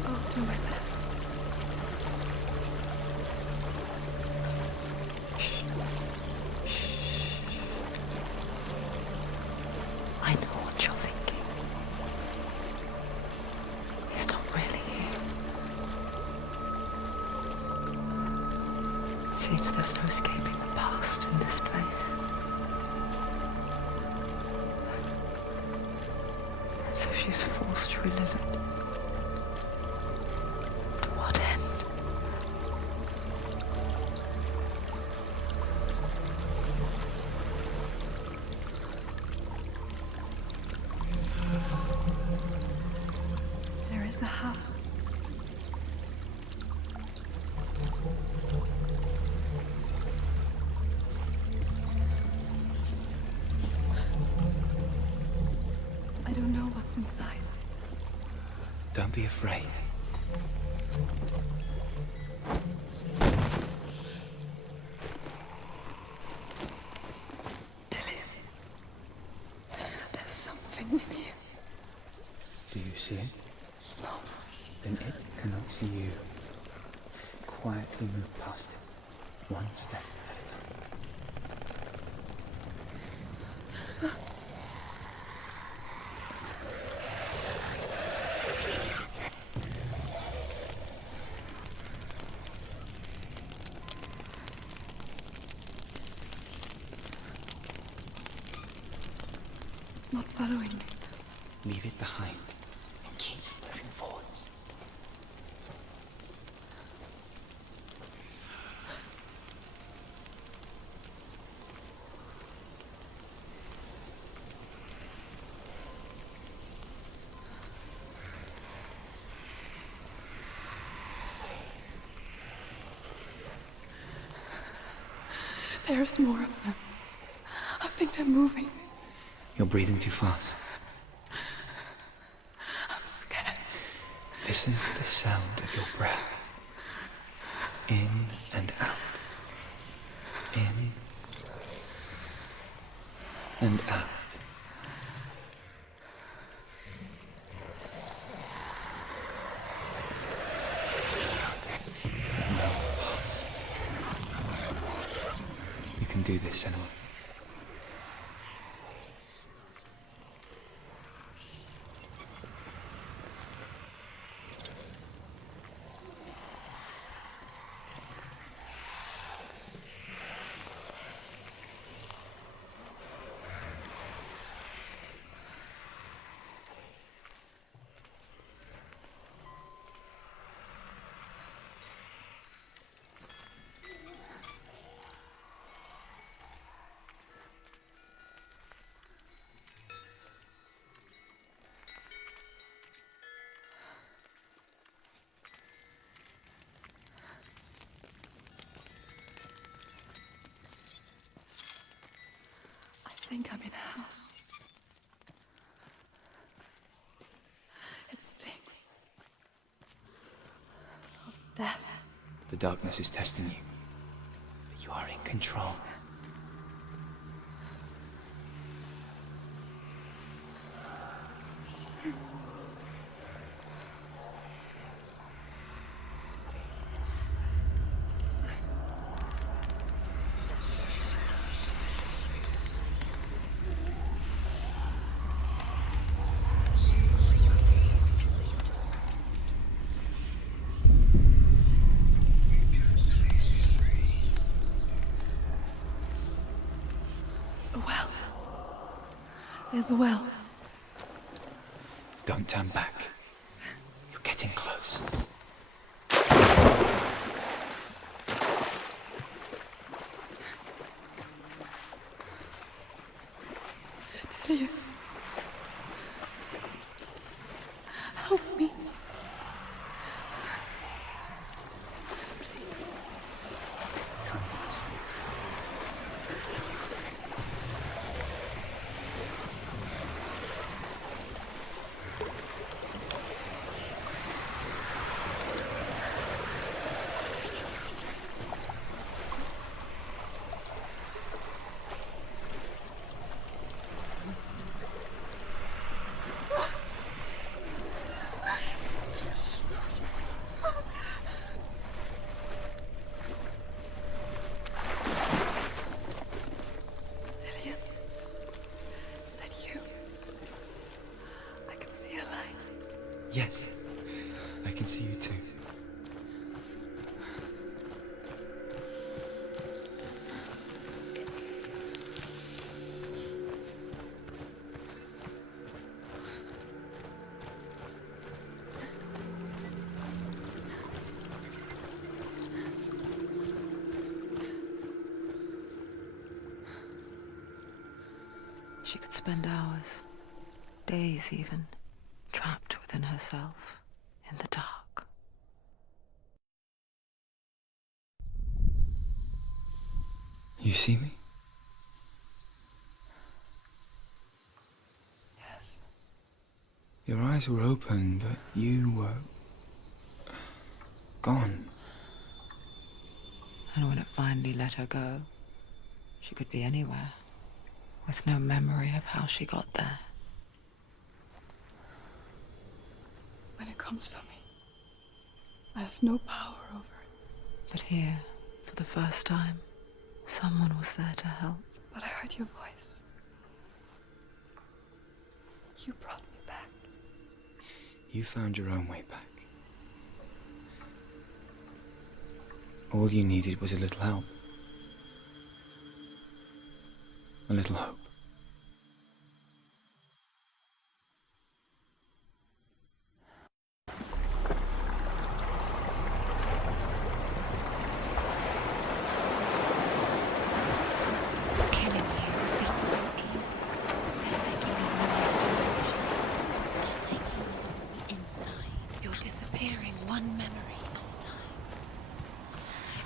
I'll do my best. I know what you're thinking. He's not really here. It seems there's no escaping the past in this place. And so she's forced to relive it. To what end? There is a house. I don't know what's inside. Don't be afraid. Dillian, there's something in here. Do you see it? No. Then it cannot see you. Quietly move past it, one step at a time. It's not following me. Leave it behind and keep moving forwards. There's more of them. I think they're moving. You're breathing too fast. I'm scared. Listen to the sound of your breath. In and out. In and out. No pause. think I'm in a house. It stinks of death. The darkness is testing you. But you are in control. There's a well. Don't turn back. You're getting close. Delia. Help me. Yes, I can see you too. She could spend hours, days even, trapped within herself, in the dark. You see me? Yes. Your eyes were open, but you were gone. And when it finally let her go, she could be anywhere, with no memory of how she got there. When it comes for me, I have no power over it. But here, for the first time, someone was there to help. But I heard your voice. You brought me back. You found your own way back. All you needed was a little help. A little hope. Killing you would be too easy. They're taking your memories to torture. They're taking the inside. You're disappearing one memory at a time.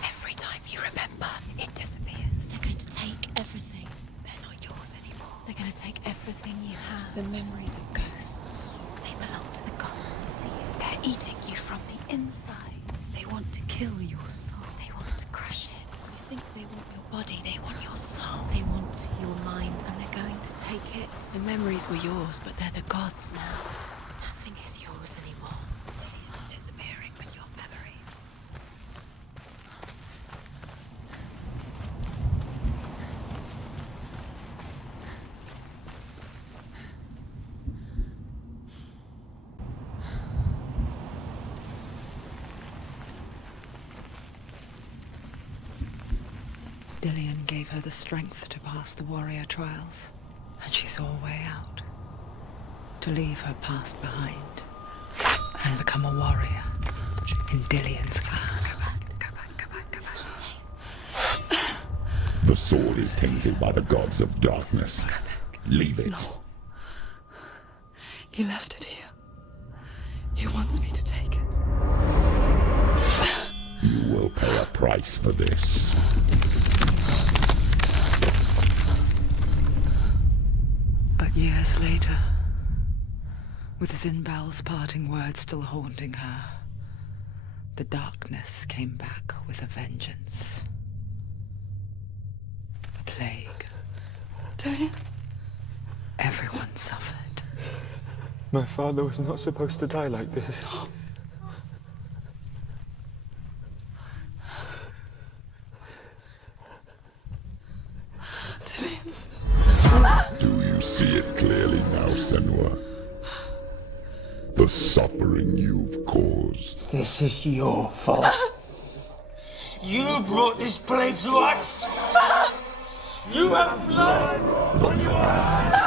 Every time you remember, it disappears. They're going to take everything. They're not yours anymore. They're going to take everything you have. The memories of ghosts. They belong to the gods, not to you. They're eating you from the inside. They want to kill your soul. They want to crush it. They think they want your body. They want your soul. They want your mind, and they're going to take it. The memories were yours, but they're the gods now. Nothing is yours anymore. It's disappearing with your memories. Dillion gave her the strength to pass the warrior trials, and she saw a way out. To leave her past behind, and become a warrior in Dillion's clan. Go back. It's not safe. The sword is tainted by the gods of darkness. Leave it. No. He left it here. He wants me to take it. You will pay a price for this. Years later, with Zinbel's parting words still haunting her, the darkness came back with a vengeance. A plague. Dillian? Everyone suffered. My father was not supposed to die like this. Do you see it clearly now, Senua? The suffering you've caused. This is your fault. You brought this plague to us! You have blood on your hands!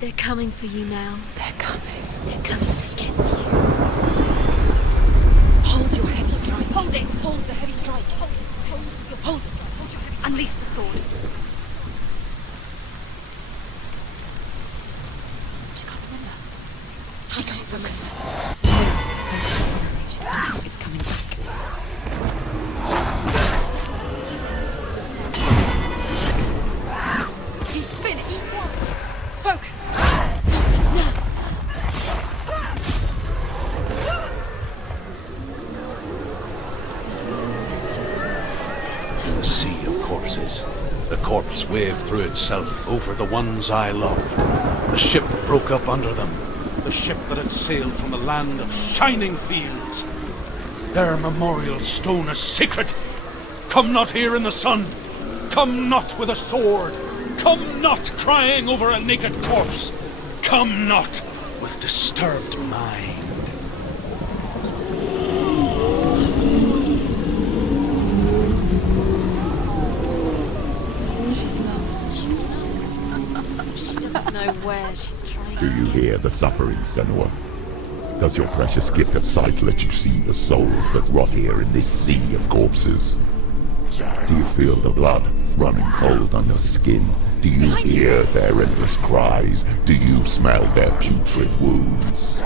They're coming for you now. They're coming. They're coming to get you. Hold your heavy strike. Hold it. Hold the heavy strike. Hold it. Hold it. Hold it. Hold your heavy strike. Unleash the sword. She can't remember. She can't focus. Focus. It's coming back. He's finished. Focus. Focus now. A sea of corpses. The corpse waved through itself over the ones I loved. The ship broke up under them. The ship that had sailed from a land of shining fields. Their memorial stone is sacred. Come not here in the sun. Come not with a sword. Come not crying over a naked corpse. Come not with disturbed mind. She's lost. She doesn't know where she's trying Do you hear the suffering, Senua? Does your precious gift of sight let you see the souls that rot here in this sea of corpses? Do you feel the blood running cold on your skin? Do you hear their endless cries? Do you smell their putrid wounds?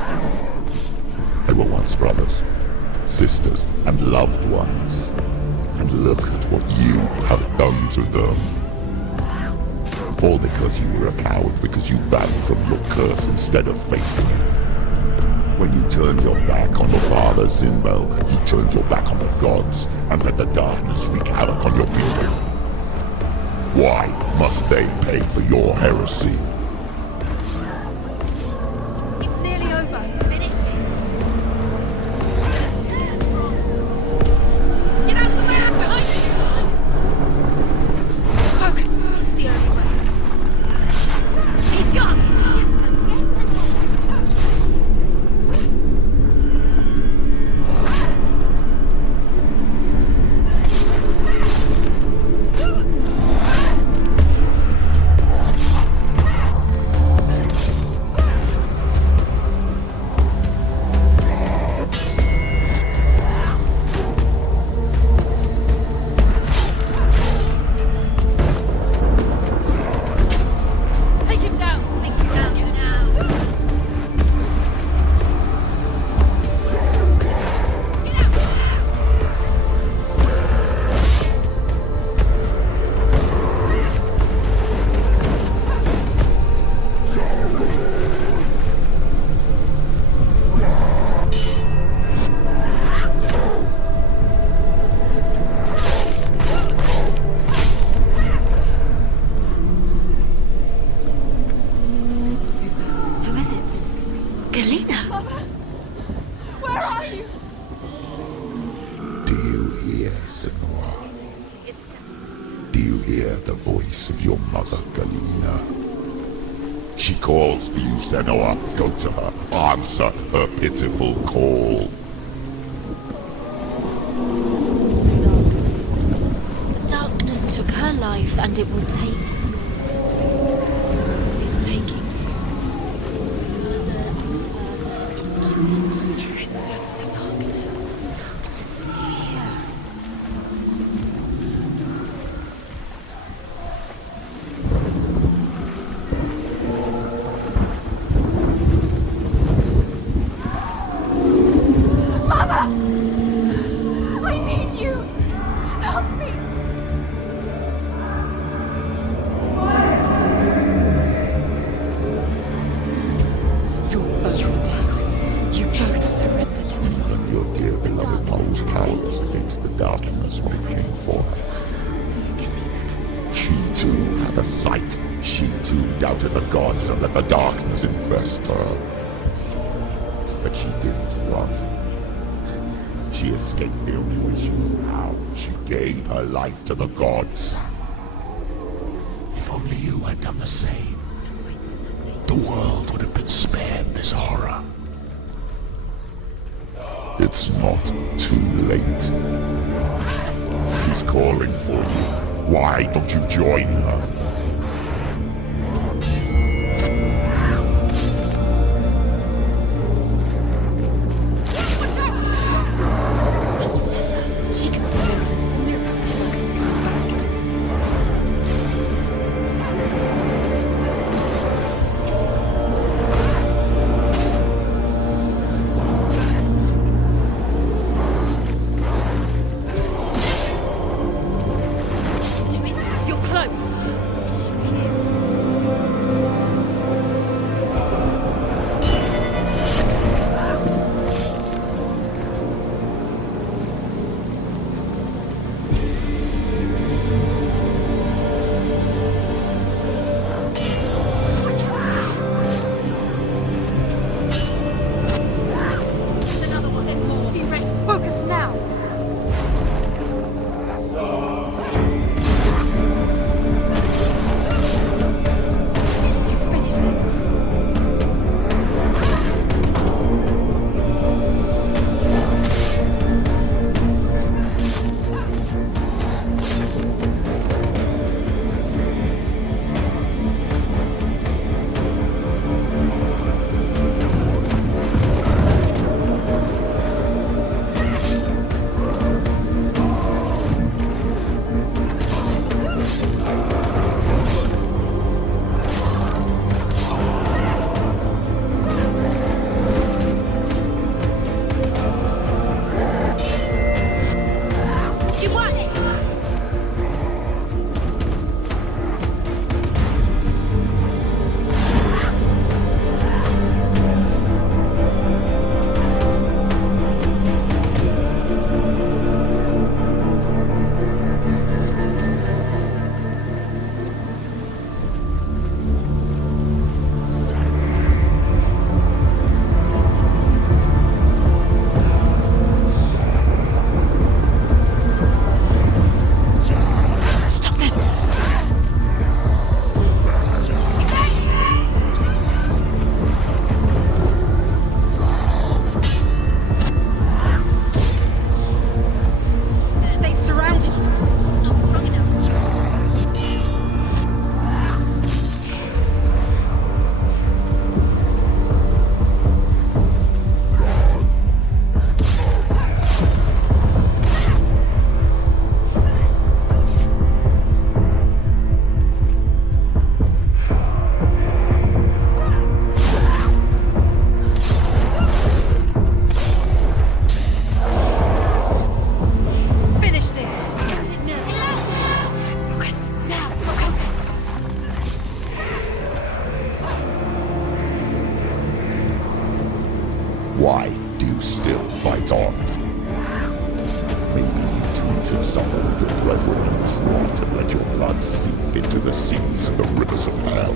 They were once brothers, sisters, and loved ones. And look at what you have done to them. All because you were a coward, because you ran from your curse instead of facing it. When you turned your back on your father, Zinbel, you turned your back on the gods and let the darkness wreak havoc on your people. Why must they pay for your heresy? It's nearly over. Finish it. Get out of the way! I'm behind you! Focus. It's the only way. He's gone! Yes, sir. Yes, sir. Take him down! Take him down! Get him down! Get out! Who is it? Galena! Where are you? Do you hear, Senua? It's done. Do you hear the voice of your mother, Galena? She calls for you, Senua. Go to her. Answer her pitiful call. The darkness took her life, and it will take yours. It's taking you further and further into surrender to the darkness. Darkness is here. your dear beloved mother was powerless against the darkness when it came forth. She too had a sight. She too doubted the gods and let the darkness infest her. But she didn't run. She escaped the only way she knew how. She gave her life to the gods. If only you had done the same, the world would have been spared this horror. It's not too late. She's calling for you. Why don't you join her? Why do you still fight on? Maybe you too should summon your brethren in this rot and let your blood seep into the seas and the rivers of hell.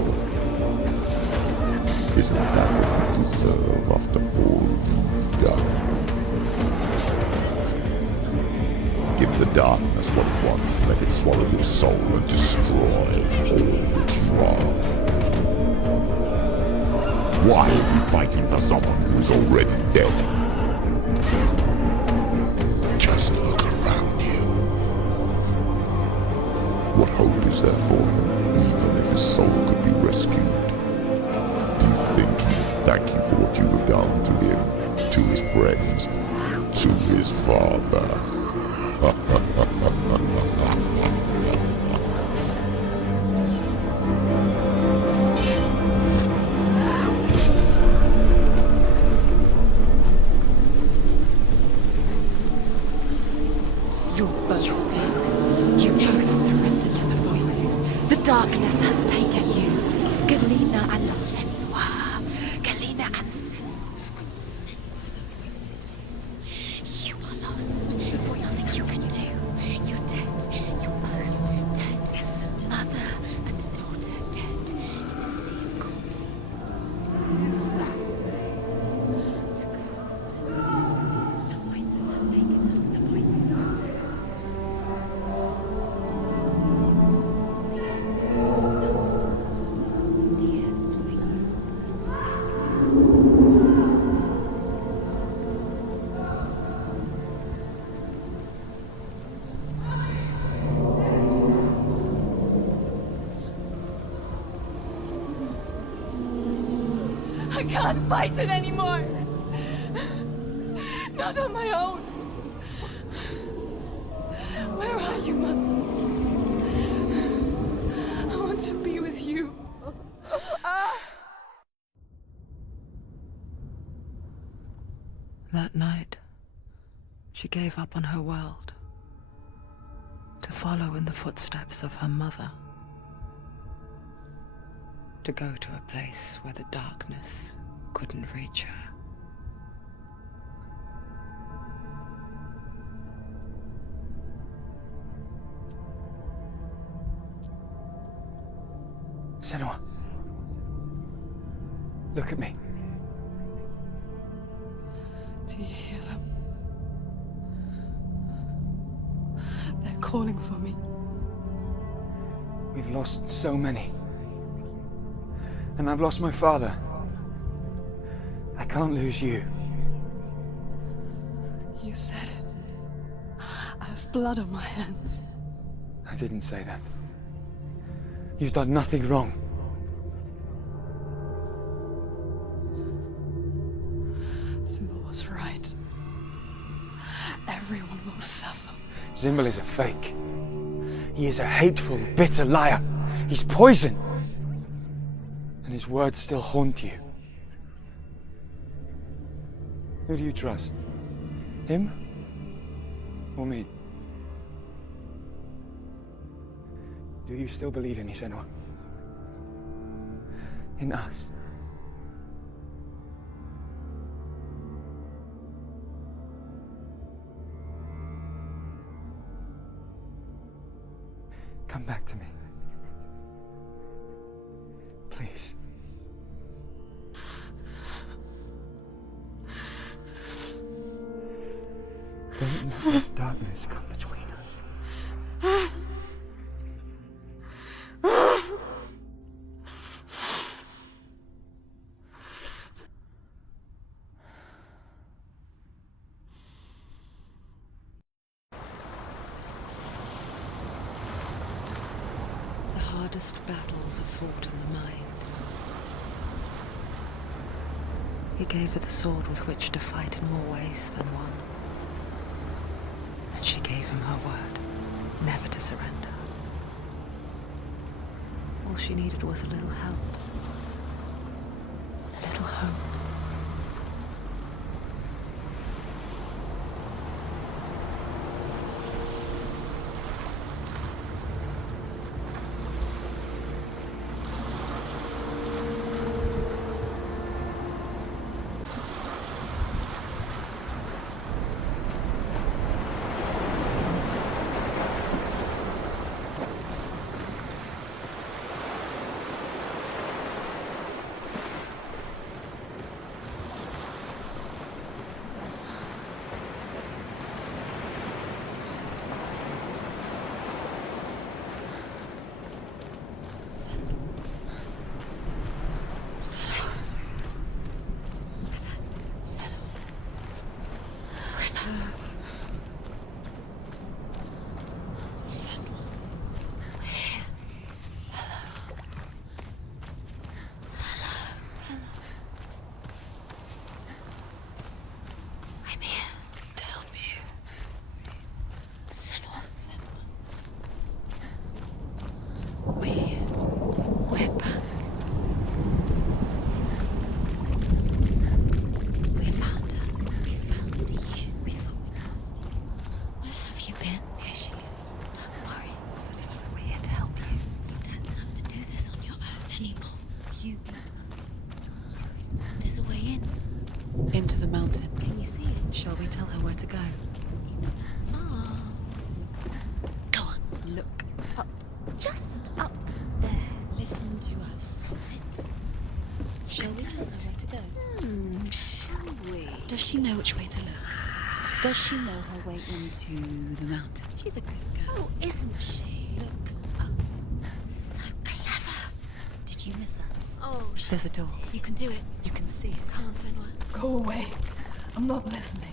Isn't that what you deserve after all you've done? Give the darkness what it wants, let it swallow your soul and destroy all that you are. Why are you fighting for someone who is already dead? Just look around you. What hope is there for him, even if his soul could be rescued? Do you think he'd thank you for what you have done to him, to his friends, to his father? You're both dead. You both surrendered to the voices. The darkness has taken you. Galena and Senua. Galena and Senua. can't fight it anymore. Not on my own. Where are you, Mother? I want to be with you. That night, she gave up on her world to follow in the footsteps of her mother, to go to a place where the darkness couldn't reach her. Senua, look at me. Do you hear them? They're calling for me. We've lost so many. And I've lost my father. I can't lose you. You said it. I have blood on my hands. I didn't say that. You've done nothing wrong. Symbol was right. Everyone will suffer. Symbol is a fake. He is a hateful, bitter liar. He's poison. And his words still haunt you. Who do you trust? Him? Or me? Do you still believe in me, Senua? In us? Come back to me. Please. Don't let this darkness come between us. The hardest battles are fought in the mind. He gave her the sword with which to fight in more ways than one. And she gave him her word, never to surrender. All she needed was a little help, a little hope. Into the mountain. Can you see it? Shall we tell her where to go? It's not far. Go on. Look up. Just up there. Listen to us. That's it. Shall we tell her where to go? Shall we? Does she know which way to look? Does she know her way into the mountain? She's a good girl. Oh, isn't she? Look up. So clever. Did you miss us? Oh, There's a door. you can do it. You can see it. Come on, Senua. Go away. I'm not listening.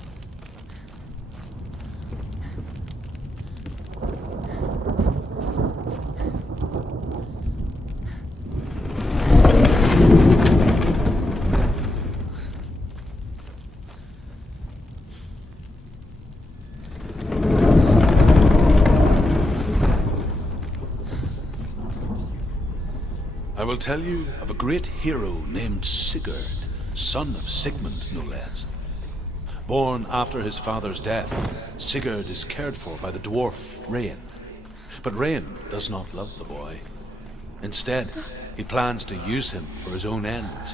will tell you of a great hero named Sigurd, son of Sigmund, no less. Born after his father's death, Sigurd is cared for by the dwarf Rain. But Rain does not love the boy. Instead, he plans to use him for his own ends.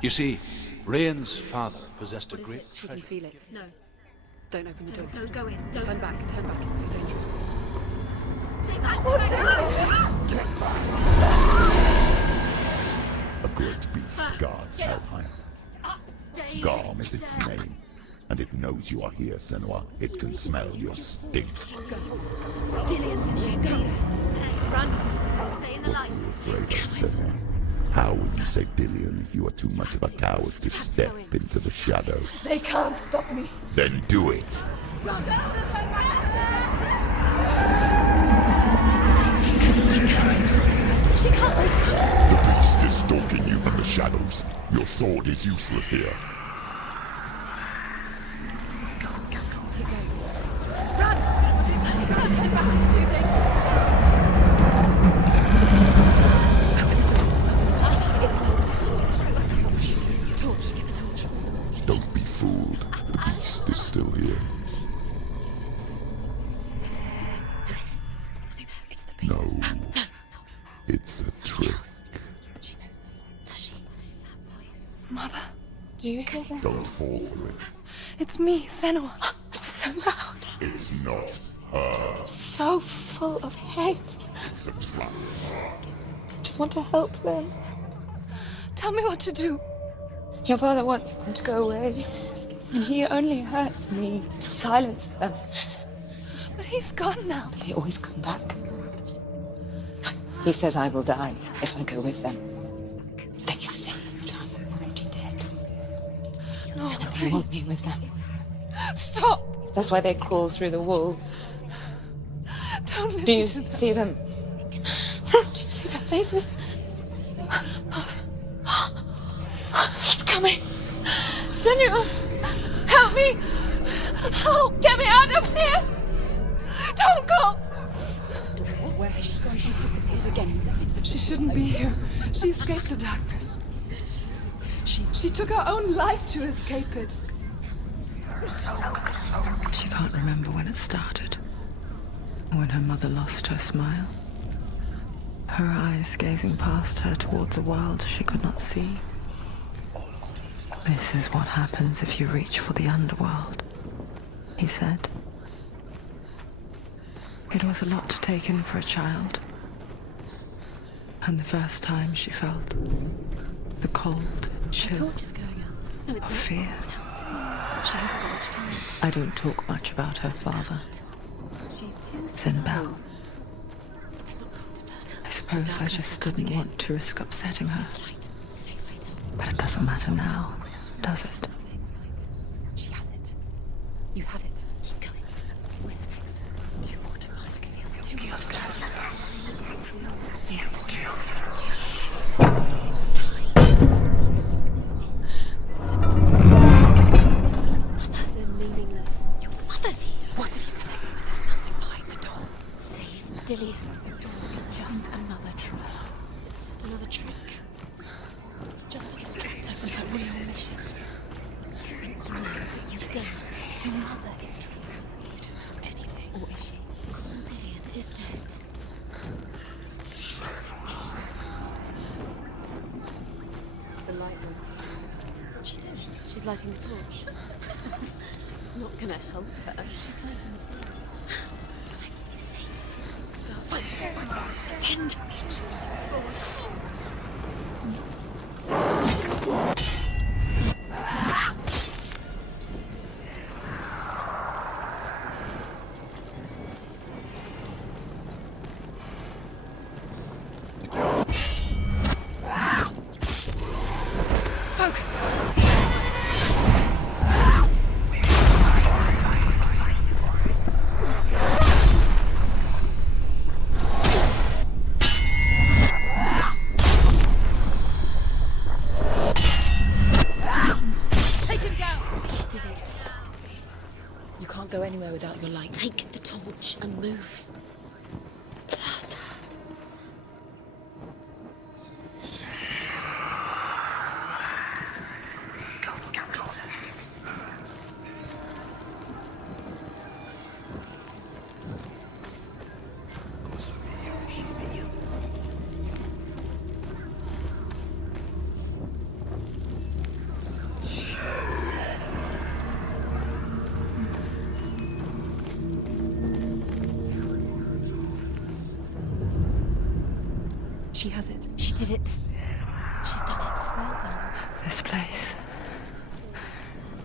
You see, Rain's father possessed a great She can feel it. No. Don't open the door. Don't go in. Don't. Turn back, it's too dangerous. What's in there? A great beast guards Helheim. GARMR is its name, and it knows you are here, Senua. It can smell your stink. Dillian's in there. Go. Run. Stay in the light. What are you afraid of, Senua? How will you save Dillian if you are too much of a coward to step into the shadows? They can't stop me. Then do it! The beast is stalking you from the shadows. Your sword is useless here. Don't be fooled. The beast is still here. No. It's a trick. Mother, do you hear that? Don't fall for it. It's me, Senua. It's so loud. It's not her. So full of hate. It's a trap. I just want to help them. Tell me what to do. Your father wants them to go away, and he only hurts me to silence them. But he's gone now. They always come back. He says I will die if I go with them. They say that I'm already dead. No, They want me with them. Stop! That's why they crawl through the walls. Don't listen Do you to them. see them? Do you see their faces? He's coming. Senua, help me! Help! Get me out of here! Don't go! Where has she gone? She's disappeared again. She shouldn't be here. She escaped the darkness. She took her own life to escape it. She can't remember when it started. When her mother lost her smile. Her eyes gazing past her towards a world she could not see. This is what happens if you reach for the underworld, he said. It was a lot to take in for a child. And the first time she felt the cold chill The torch is going out. No, it's of not. fear. She hasn't got much time. I don't talk much about her father. It's in Bell. I suppose I just didn't want to risk upsetting her. But it doesn't matter now, does it? She has it. You have it. Keep going. Where's the next? Do more to run. Look at the other. Do more to go. These are pointless. They're meaningless. Your mother's here. What have you collected? There's nothing behind the door. Save Dillian. This is just another trick. It's just another trick. Just to distract her from her real mission. You don't. Your mother is you don't have anything. Or is she? Dillian is dead. The light won't save her. She did. She's lighting the torch. It's not gonna help her. She's lighting the torch. Send! Go anywhere without your light. Take the torch and move. She has it. She did it. She's done it. This place.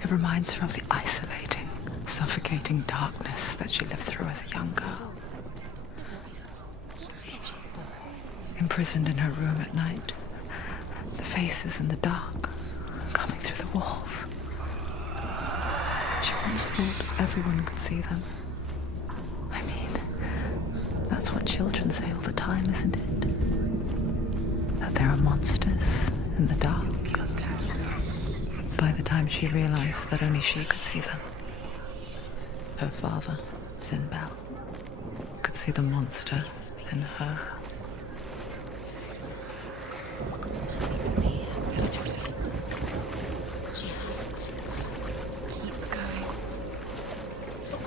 It reminds her of the isolating, suffocating darkness that she lived through as a young girl. Imprisoned in her room at night, the faces in the dark, coming through the walls. She once thought everyone could see them. I mean, that's what children say all the time, isn't it? That there are monsters in the dark. By the time she realized that only she could see them, her father, Zinbel, could see the monster in her.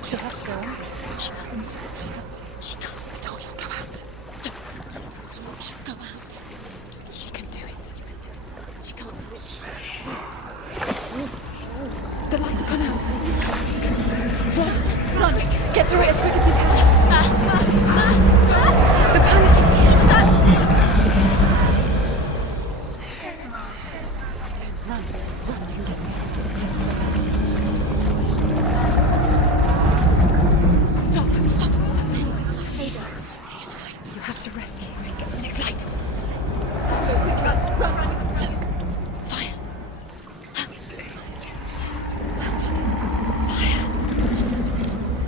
She has to go under. She has to. She can't. The torch will go out. Don't. The torch will go out. She can do it. She can't do it. The light's gone out. Run! Get through it as quick as you can. The panic is here. Run! You get to the light. Stop! You have to rest here and get the next light. Let's go quickly. Run! Look. Fire. How she gets fire. She has to go towards it.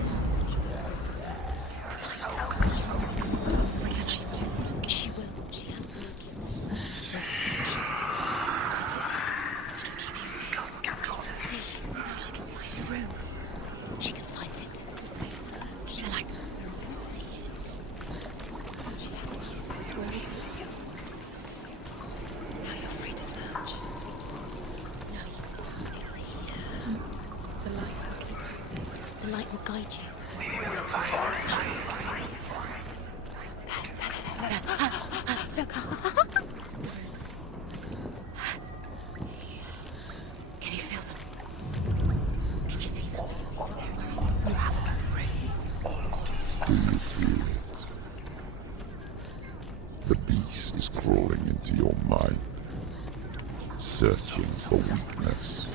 And she's too weak. She will. She has to make it. Where's the flash? Take it. Keep you safe. See how she can find the room. She can find it. Keep the light. See it. She has me. Where is it? Now you're free to search. No, it's here. The light will keep you safe. The light will guide you. Look. Rooms. Can you feel them? Can you see them? There it is. You have all the rooms. Do you feel it? The beast is crawling into your mind, searching for weakness.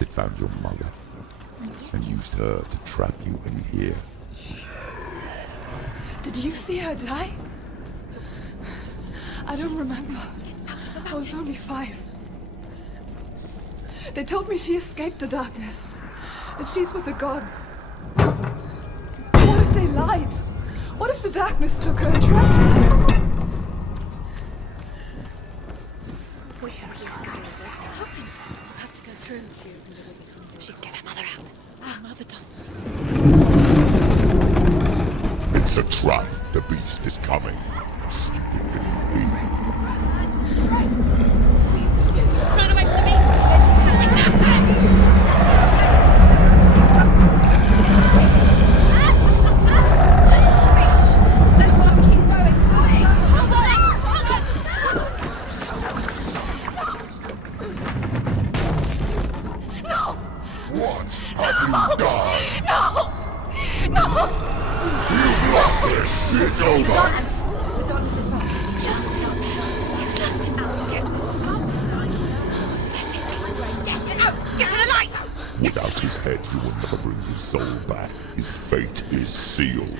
It found your mother and used her to trap you in here. Did you see her die? I don't remember. I was only 5. They told me she escaped the darkness, that she's with the gods. What if they lied? What if the darkness took her and trapped her? We have to go through. She can get her mother out. Her mother doesn't. It's a trap. The beast is coming. Stupid little thing. Run away from the beast! Let's all keep going. Hold on! No! What have you done? No! You've lost it! It's over! The darkness is back. You've lost him. You've lost him. Get it out! Get to the light! Without his head, you will never bring his soul back. His fate is sealed.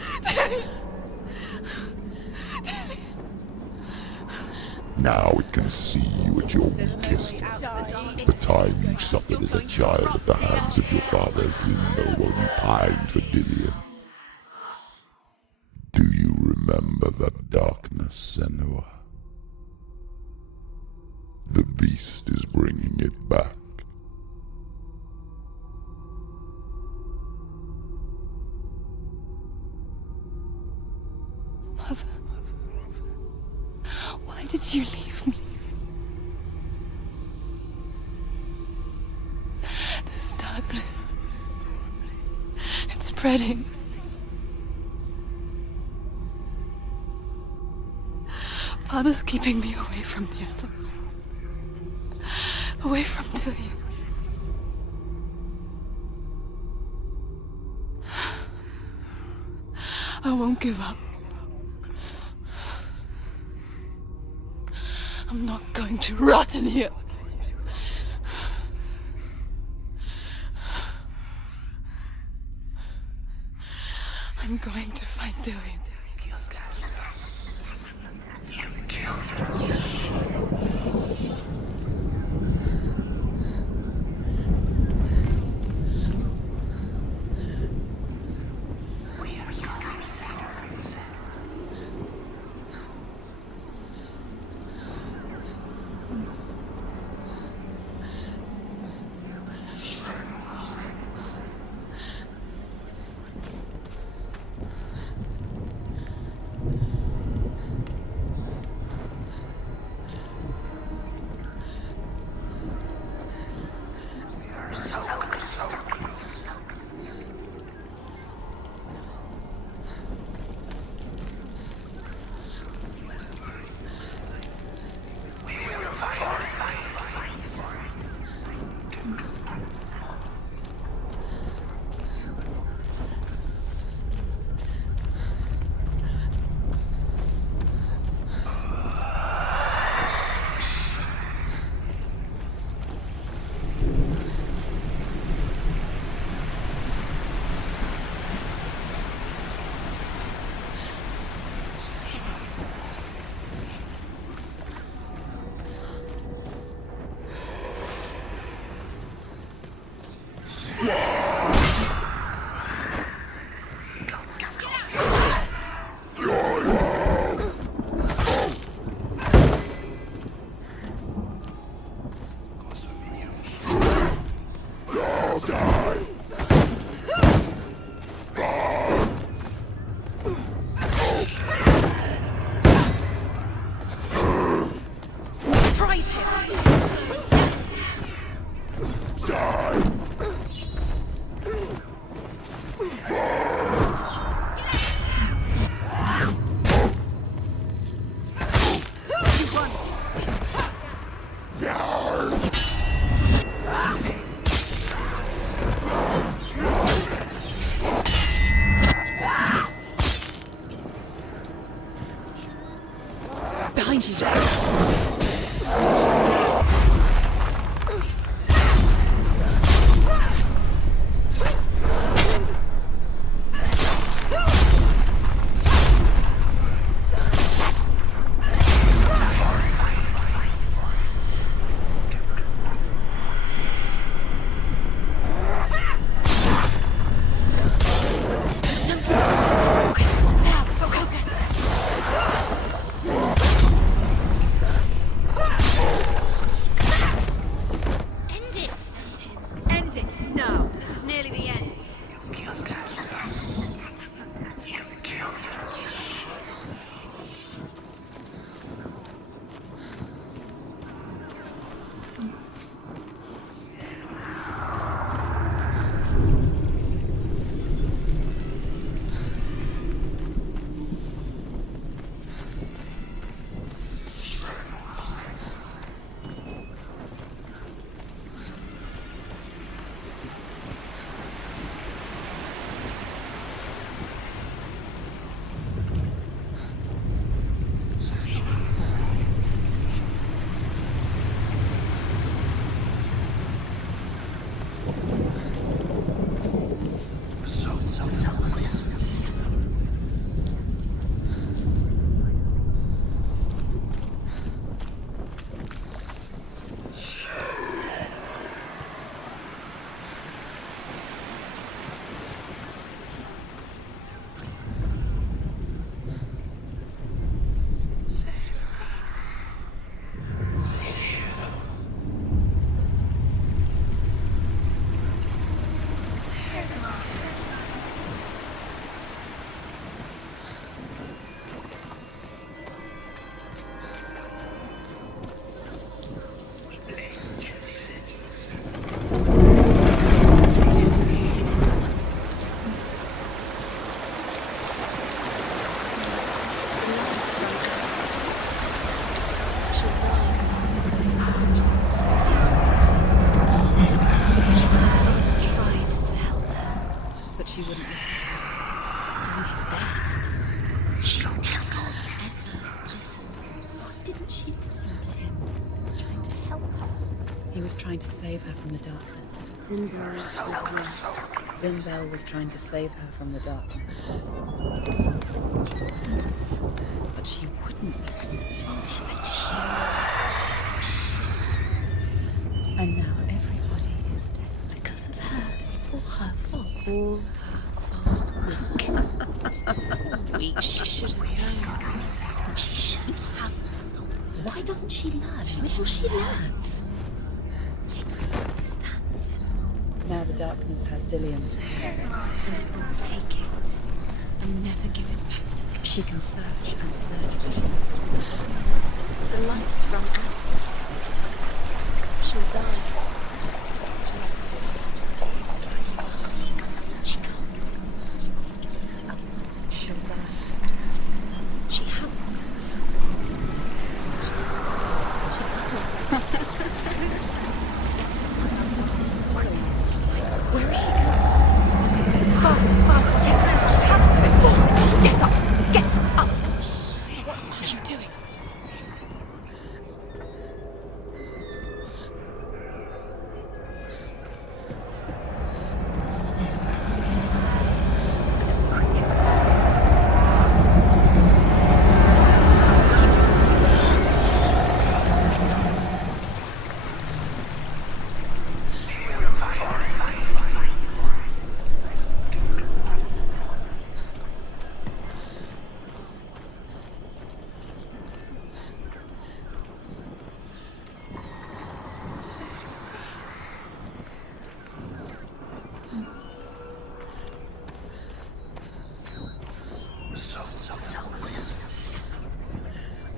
Now it can see you at your weakest. The time you suffered as a child at the hands of your father Zinbel while you pined for Dillion. Do you remember that darkness, Senua? The beast is bringing it back. Mother, why did you leave me? This darkness, it's spreading. Father's keeping me away from the others. Away from Dillion. I won't give up. I'm not going to rot in here. I'm going to find Dillian. He was trying to save her from the darkness. Zimbel was right. Zimbel was trying to save her from the darkness. But she wouldn't listen. And now everybody is dead. Because of her. It's all her fault. All her fault. Weak. She should have known. She shouldn't have thought. Why doesn't she learn? Maybe she learns. She doesn't understand. Now the darkness has Dillian's. And it will take it and never give it back. She can search and search, but the lights run out. She'll die. She can't. She'll die. She has to. Where is she going? Faster, faster, get faster. She has to. Get up, get up. What are you doing?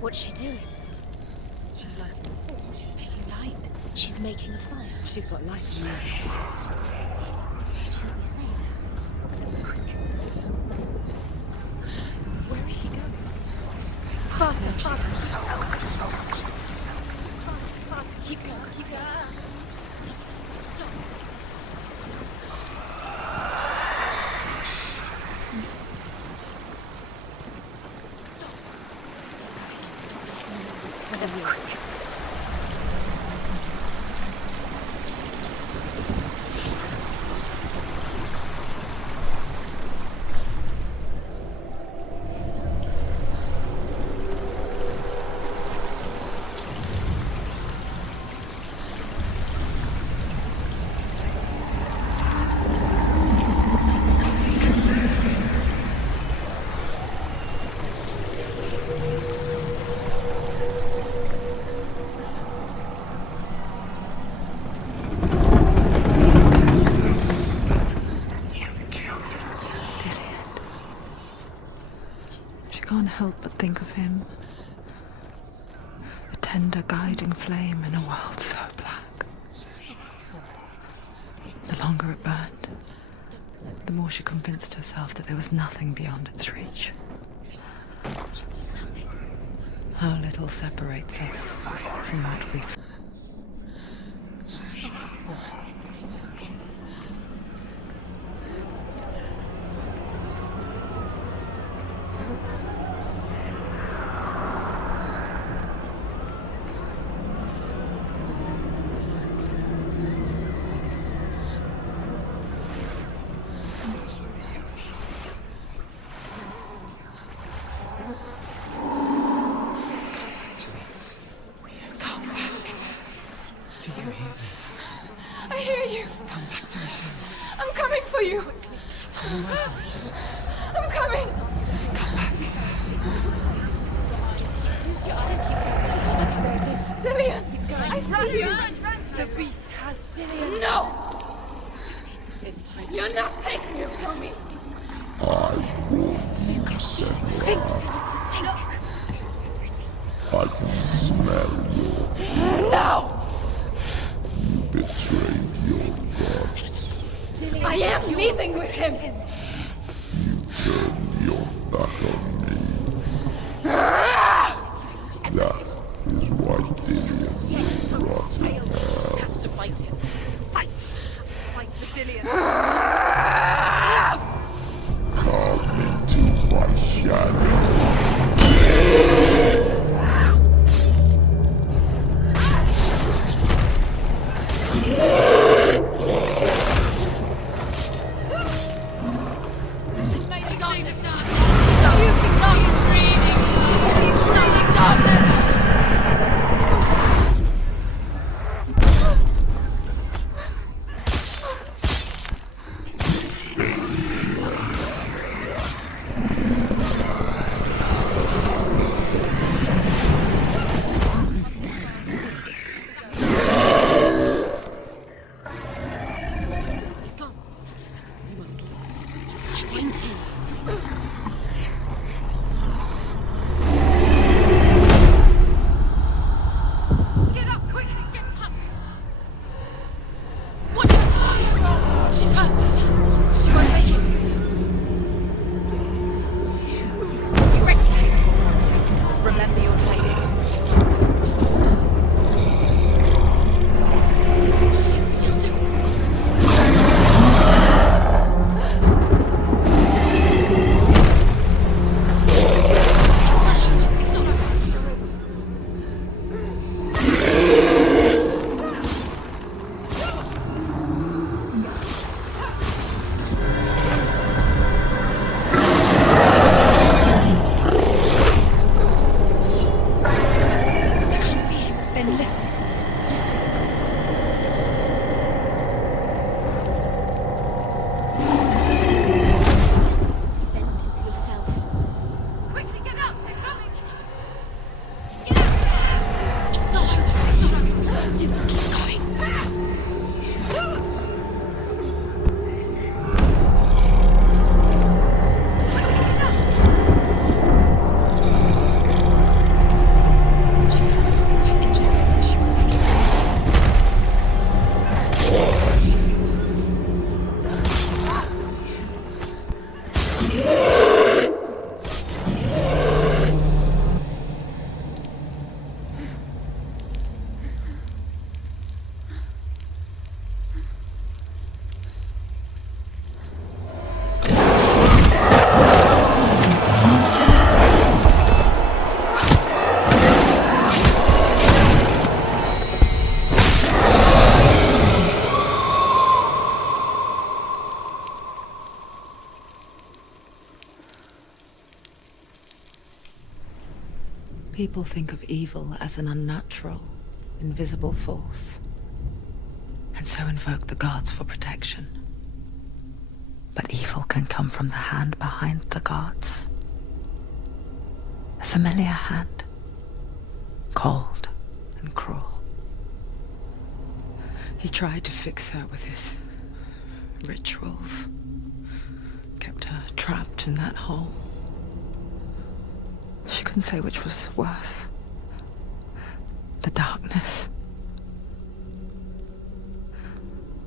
What's she doing? She's lighting a torch. She's making light. She's making a fire. She's got light on the other side. She'll be safe. Where is she going? Faster, faster. Faster, keep going, keep going. Stop. Can't help but think of him. A tender guiding flame in a world so black. The longer it burned, the more she convinced herself that there was nothing beyond its reach. How little separates us from what we People think of evil as an unnatural, invisible force, and so invoke the gods for protection. But evil can come from the hand behind the gods. A familiar hand, cold and cruel. He tried to fix her with his rituals, kept her trapped in that hole. She couldn't say which was worse. The darkness,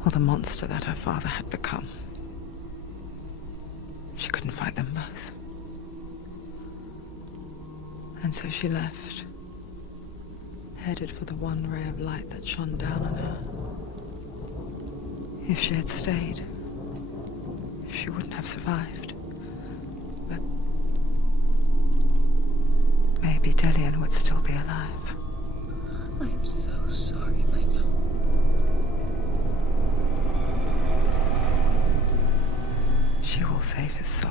or the monster that her father had become. She couldn't fight them both. And so she left, headed for the one ray of light that shone down on her. If she had stayed, she wouldn't have survived. But maybe Dillian would still be alive. I'm so sorry, my love. She will save his soul.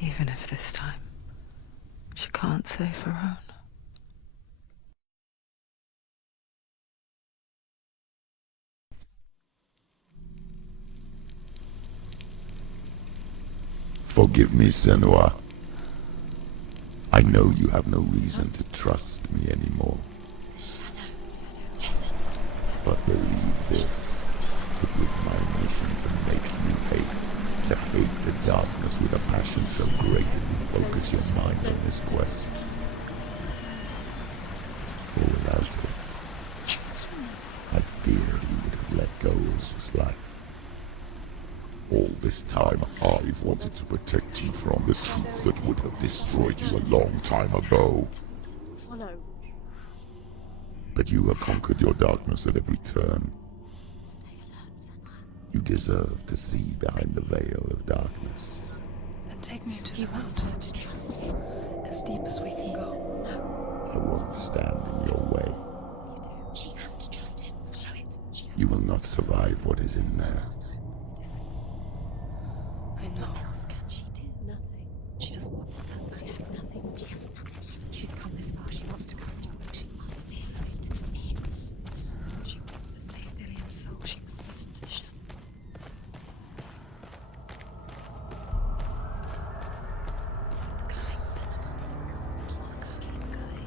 Even if this time she can't save her own. Forgive me, Senua. I know you have no reason to trust me anymore. Shadow, listen. But believe this, it was my mission to make you hate. To hate the darkness with a passion so great it would focus your mind on this quest. For without it, I fear you would have let go of this life. All this time, I've wanted to protect you from the truth that would have destroyed you a long time ago. Follow. But you have conquered your darkness at every turn. Stay alert, Senua. You deserve to see behind the veil of darkness. Then take me to He the wants mountain. her to trust him. As deep as we can go. I won't stand in your way. She has to trust him. Follow it. You will not survive what is in there. I know. What else can she do? Nothing. She doesn't want to tell. She has nothing. She has nothing. She's come this far. She wants to go forward. She must. This is it. She wants to save Dillian's soul. She must listen to Shadow. Keep going, Senua. Just keep going.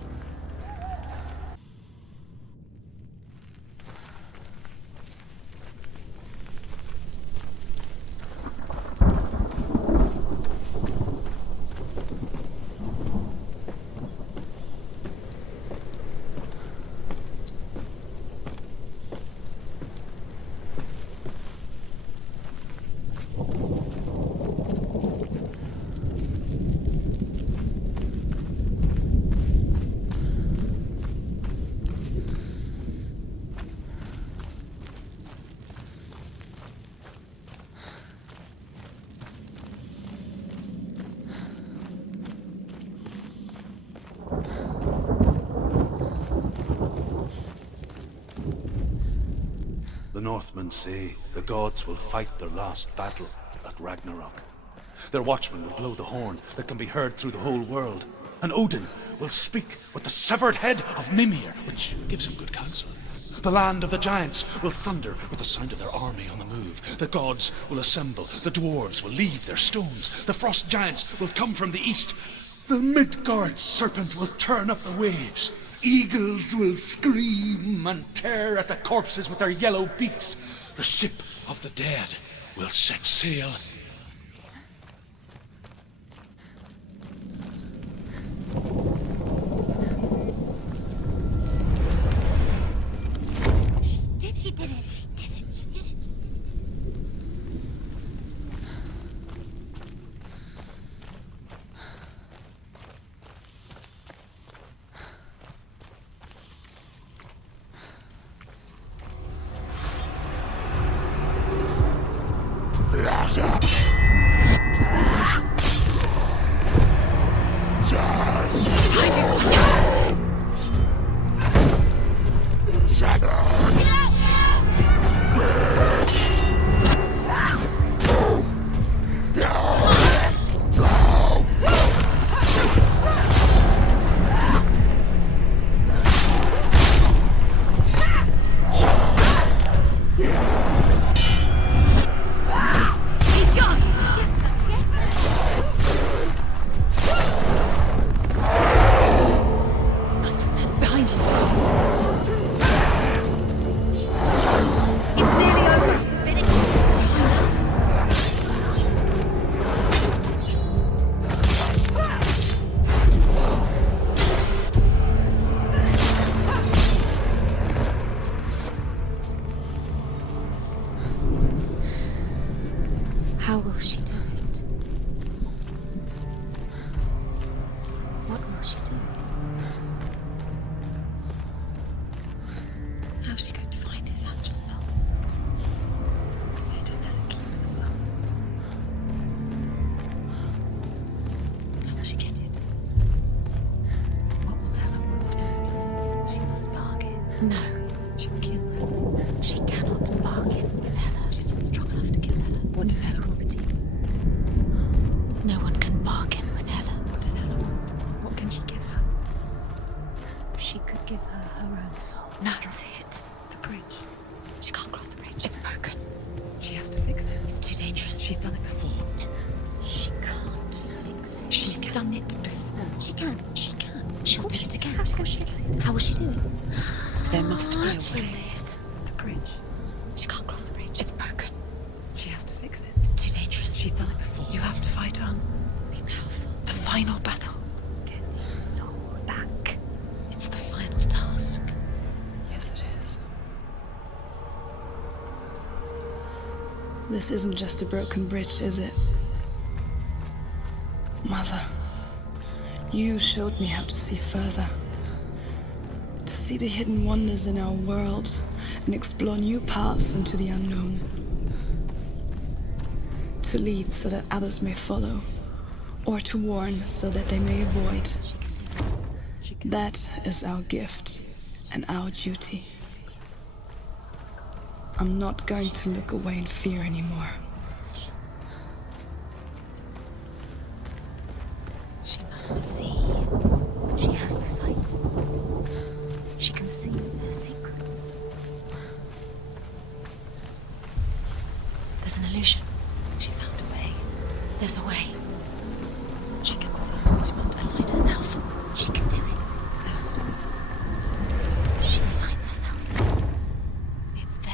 The Northmen say the gods will fight their last battle at Ragnarok. Their watchmen will blow the horn that can be heard through the whole world. And Odin will speak with the severed head of Mimir, which gives him good counsel. The land of the giants will thunder with the sound of their army on the move. The gods will assemble. The dwarves will leave their stones. The frost giants will come from the east. The Midgard serpent will turn up the waves. Eagles will scream and tear at the corpses with their yellow beaks. The ship of the dead will set sail. She did it. She did it. She did it. How will she do it? What will she do? How's she going to find his actual soul? Where does Hela keep her souls? How will she get it? What will Hela want to do? She must bargain. No. She'll kill her. She cannot bargain with Hela. She's not strong enough to kill Hela. What does Hela want? No one can bargain with Hela. What does Hela want? What can she give her? She could give her her own soul. No. I can see it. The bridge. She can't cross the bridge. It's broken. She has to fix it. It's too dangerous. She's done it before. She can't fix it. She's done it before. She can. She can. She'll do it again. How's she going to fix it? How will she do it? There must be a way. I can see it. The bridge. She can't cross the bridge. It's broken. She has to fix it. It's too dangerous. She's done it before. You have to fight on. Be powerful. The final battle. Get his soul back. It's the final task. Yes, it is. This isn't just a broken bridge, is it? Mother, you showed me how to see further. To see the hidden wonders in our world and explore new paths into the unknown. To lead so that others may follow, or to warn so that they may avoid. That is our gift and our duty. I'm not going to look away in fear anymore. She must see. She has the sight. She can see their secrets. There's an illusion. She's found a way. There's a way. She can see. She must align herself. She can do it. There's the door. She aligns herself. It's there.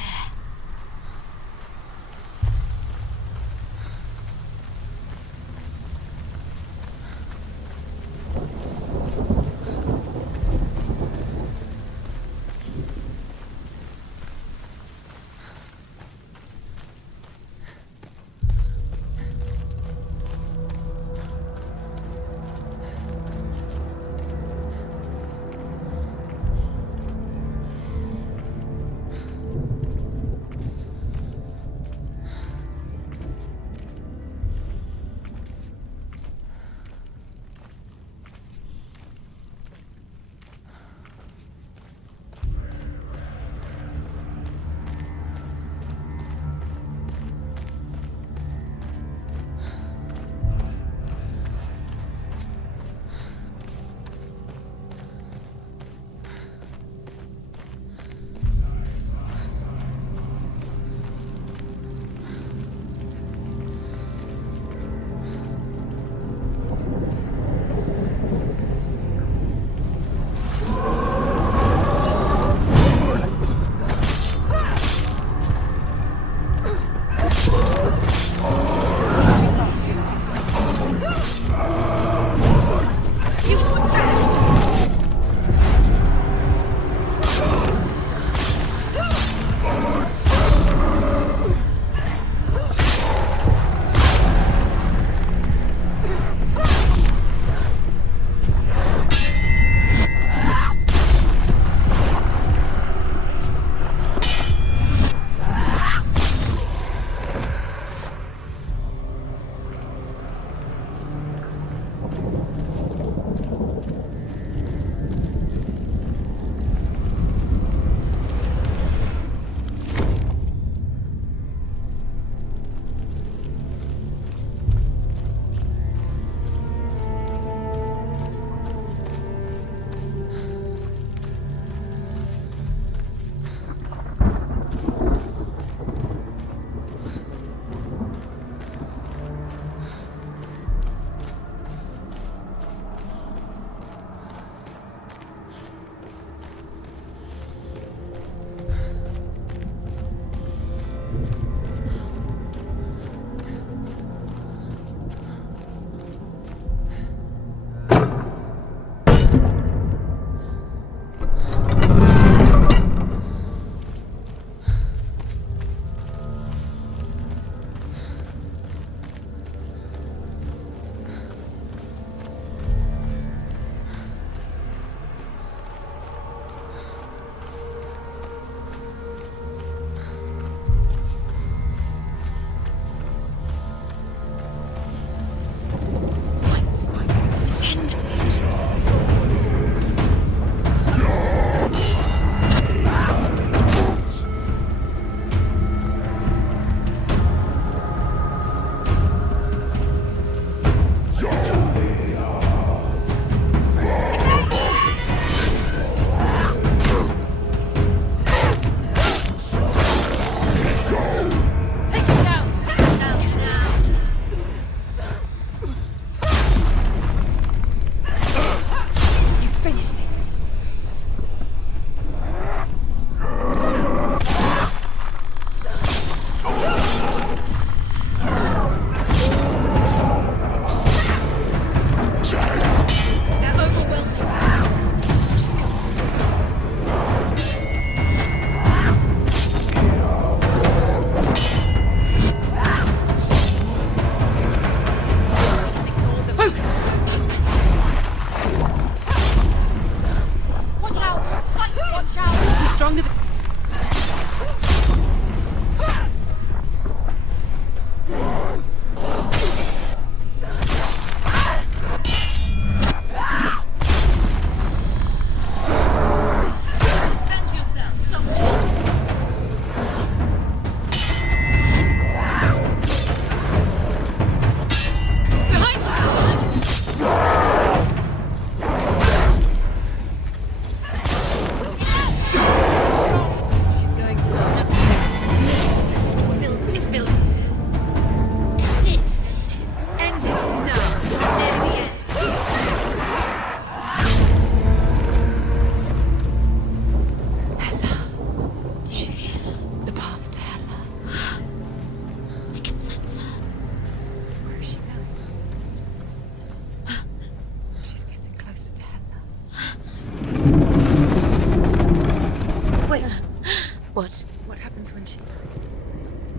What? What happens when she dies?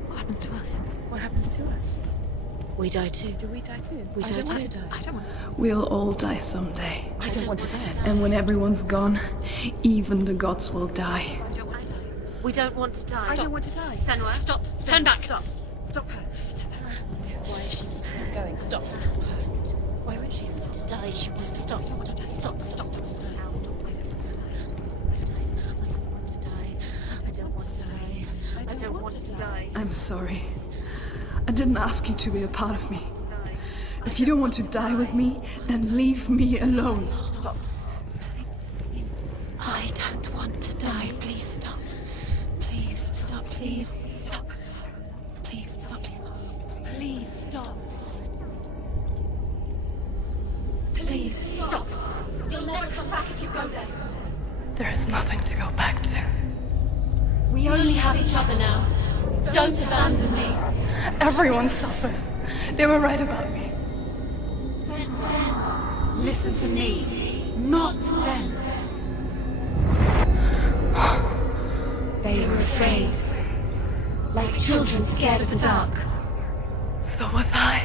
What happens to us? What happens to us? We die too. Do we die too? We I die don't want too. to die. I don't want to die. We'll all die someday. I don't want to die. And when everyone's gone, even the gods will die. I don't want to die. We don't want to die. I don't want to die. Senua, stop. Senua, Turn back. Stop. Stop her. Why is she going? Stop. Why won't she stop to die? She won't stop. Stop. Stop. I don't want to die. I'm sorry. I didn't ask you to be a part of me. If you don't want to die with me, then leave me alone. Stop. I don't want to die. Please stop. Please stop. Please stop. Please stop. Please stop. Please stop. Please stop. You'll never come back if you go there. There is nothing to go back to. We only have each other now. Don't abandon me. Everyone suffers. They were right about me. Listen to me, not them. They were afraid, like children scared of the dark. So was I.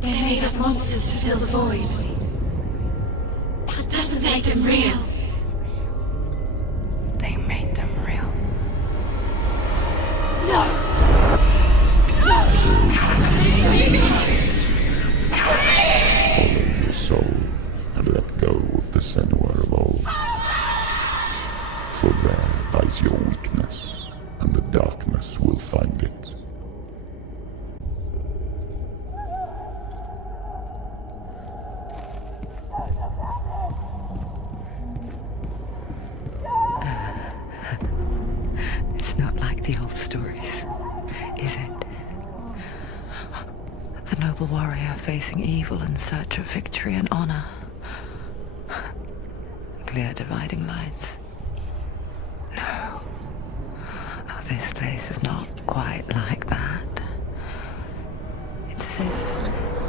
They made up monsters to fill the void. That doesn't make them real. They made them real. No! Follow your soul and let go of the Senua of old. For there lies your weakness, and the darkness will find it. It's not like the old stories, is it? The noble warrior facing evil in search of victory and honor. Clear dividing lines. No. Oh, this place is not quite like that. It's as if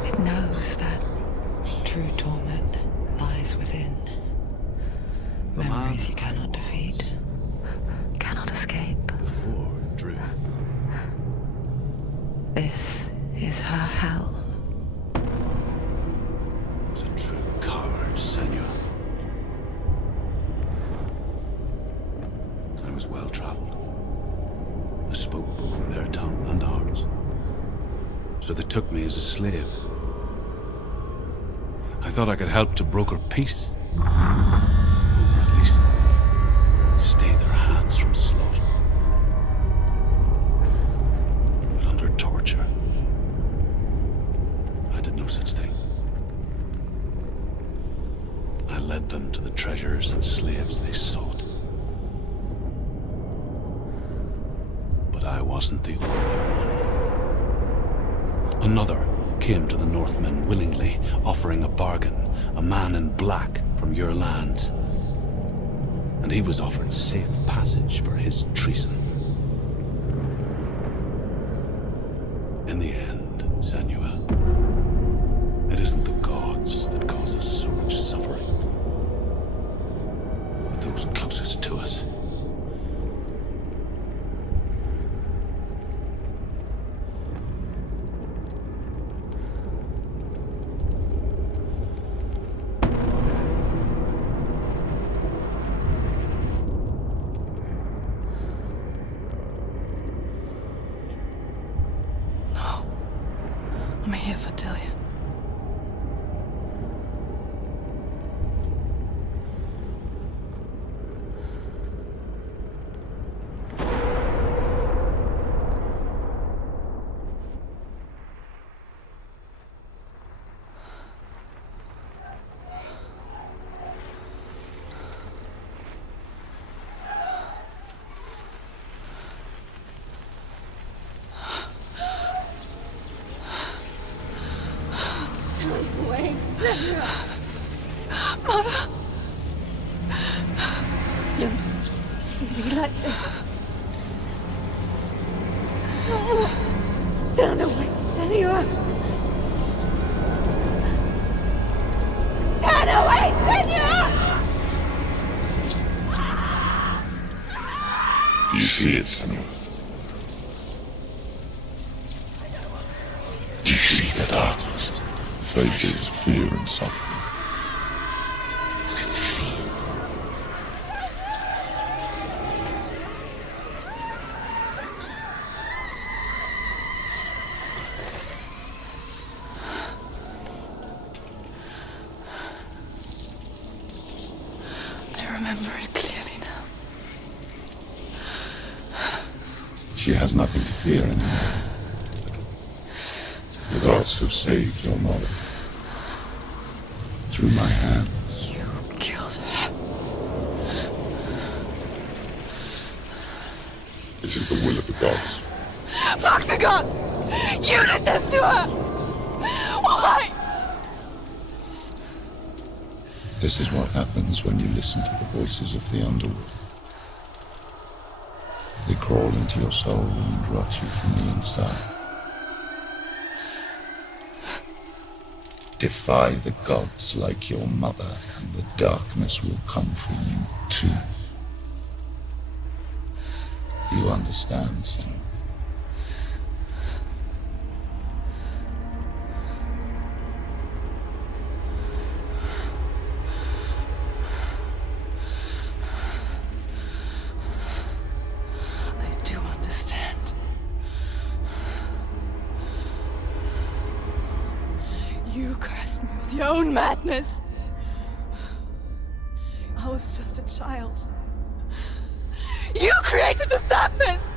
it knows that true torment lies within. Memories you cannot defeat, cannot escape. Before Drew. This is her hell. Was a true coward, Senua. I was well traveled. I spoke both their tongue and ours. So they took me as a slave. I thought I could help to broker peace. Or at least stay their hands from slaughter. But under torture, I did no such thing. I led them to the treasures and slaves they sought. But I wasn't the only one. Another came to the Northmen willingly, offering a bargain, a man in black from your lands. And he was offered safe passage for his treason. In the end, Senua, it isn't the gods that cause us so much suffering, but those closest to us. I'm here for Dillian. Wait, Senua. Mother! Don't see me like this. Turn away, Senua. Turn away, Senua! you see it, Senua? Do you see the darkness? Faces fear and suffering. You can see it. I remember it clearly now. She has nothing to fear anymore. The gods have saved your mother. Through my hand. You killed her. It is the will of the gods. Fuck the gods! You did this to her! Why? This is what happens when you listen to the voices of the underworld. They crawl into your soul and rot you from the inside. Defy the gods like your mother, and the darkness will come for you too. You understand, Senua? I do understand. You cursed me with your own madness. I was just a child. You created this darkness!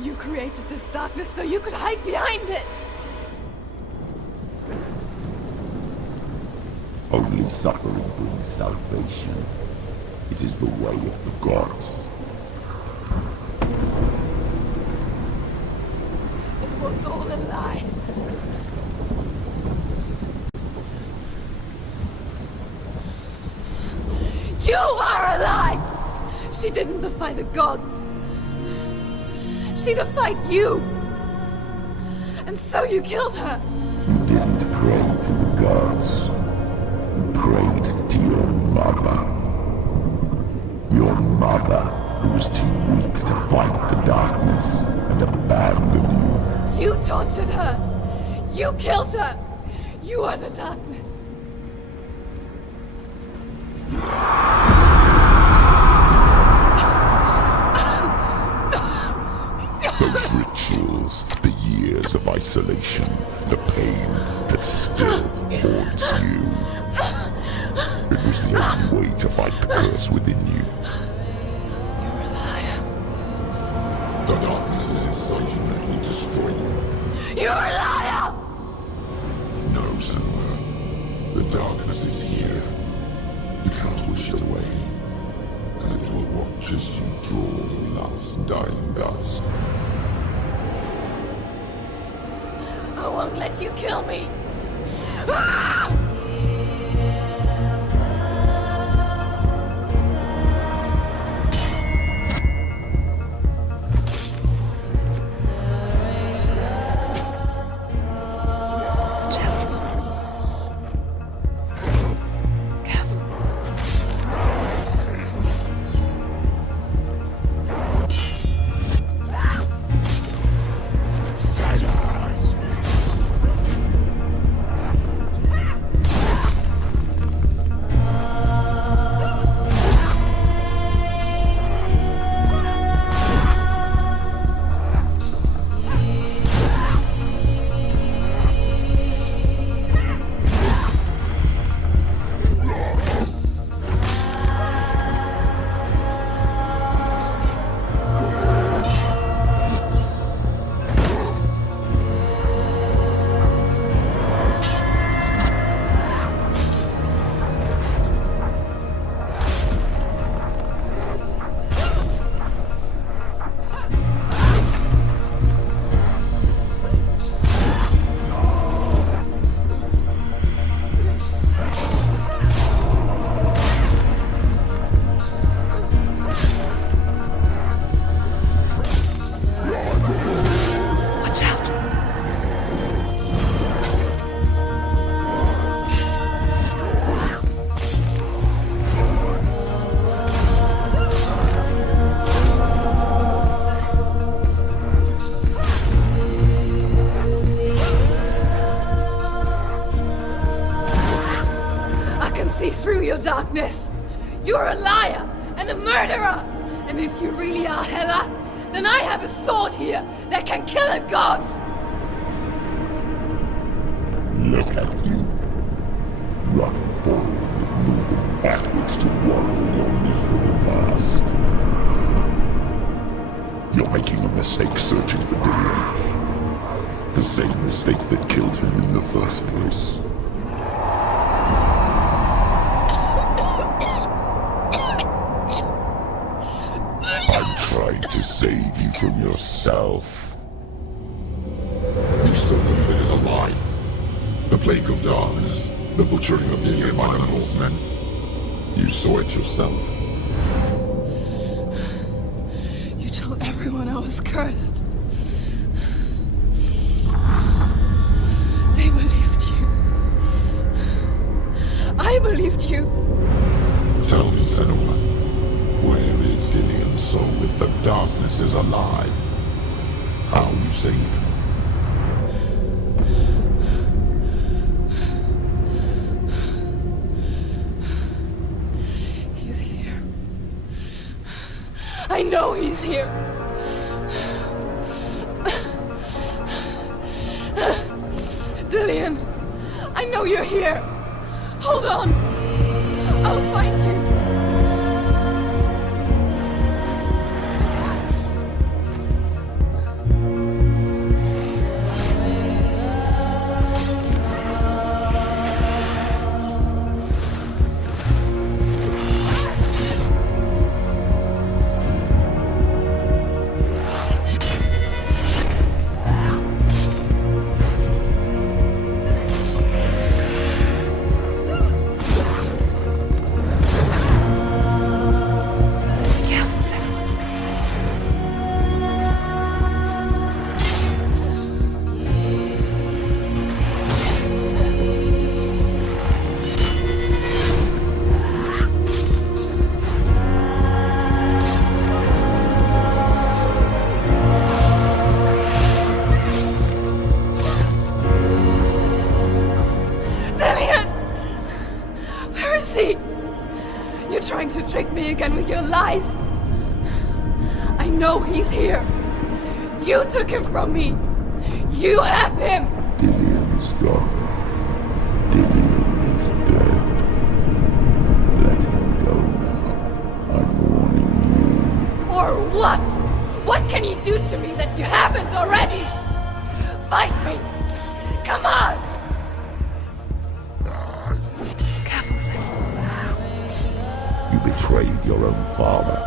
You created this darkness so you could hide behind it! Only suffering brings salvation. It is the way of the gods. It was all a lie. You are a lie! She didn't defy the gods. She defied you! And so you killed her! You didn't pray to the gods. You prayed to your mother. Your mother, who was too weak to fight the darkness and abandon you. You taunted her! You killed her! You are the darkness! Those rituals, the years of isolation, the pain that still haunts you. It was the only way to fight the curse within you. You're a liar. The darkness is inside you that will destroy you. You're a liar! No, Senua. The darkness is here. You cannot wish it away. And it will watch as you draw the last dying dust. I won't let you kill me! murderer! And if you really are Hela, then I have a sword here that can kill a god! Look at you. Running forward and moving backwards to wallow your miserable past. You're making a mistake searching for Dillion. The same mistake that killed him in the first place. I'm trying to save you from yourself. You still believe it is a lie? The plague of darkness, the butchering of Dillion by the Northmen. You saw it yourself. You told everyone I was cursed. They believed you. I believed you. Tell me, Senua, where is Dillion's soul if the darkness is alive? How you saved him? He's here. I know he's here. Dillion, I know you're here. Hold on. I'll find you. Trick me again with your lies. I know he's here. You took him from me. You have him. Dillion is gone. Dillion is dead. Let him go now. I'm warning you. Or what? What can you do to me that you haven't already? Fight me. Come on. Careful, Sam. You betrayed your own father.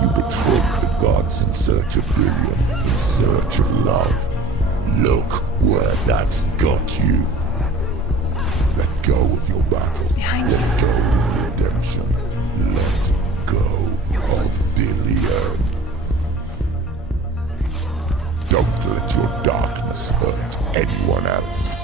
You betrayed the gods in search of Dillion, in search of love. Look where that's got you. Let go of your battle. Let go of redemption. Let go of Dillion. Don't let your darkness hurt anyone else.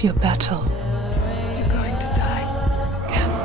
of your battle. You're going to die. Careful.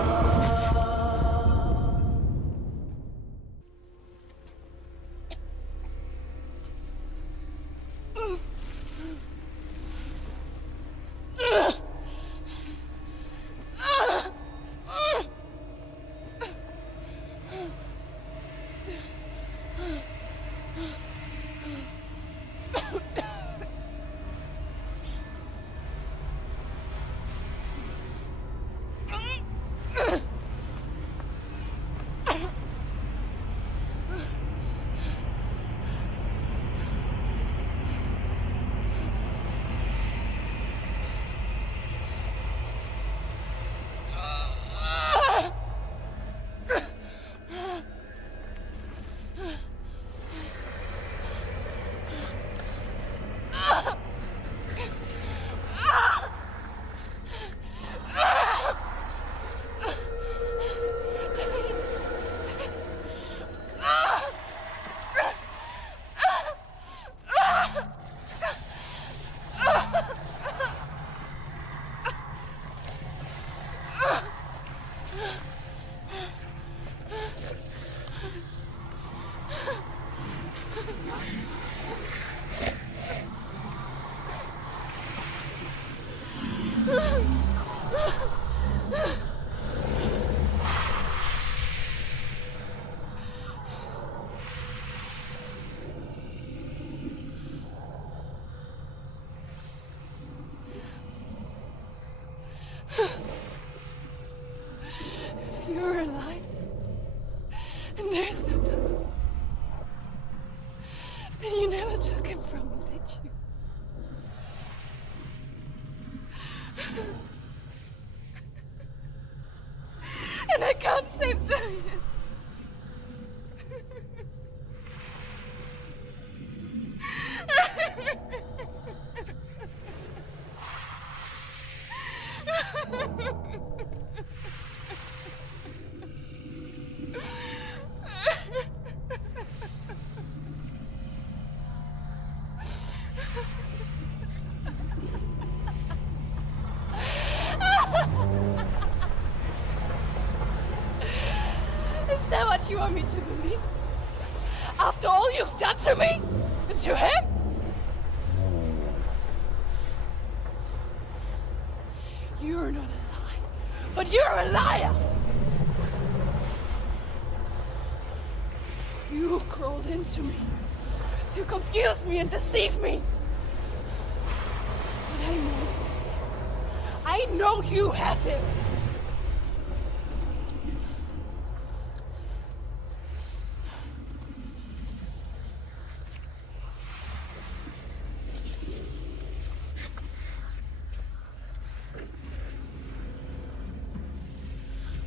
If you're alive, and there's no darkness, then you never took him from me, did you? And I can't save doing it. Is that what you want me to believe? After all you've done to me? And to him? You're not a liar, but you're a liar! You crawled into me to confuse me and deceive me. But I know he's here. I know you have him.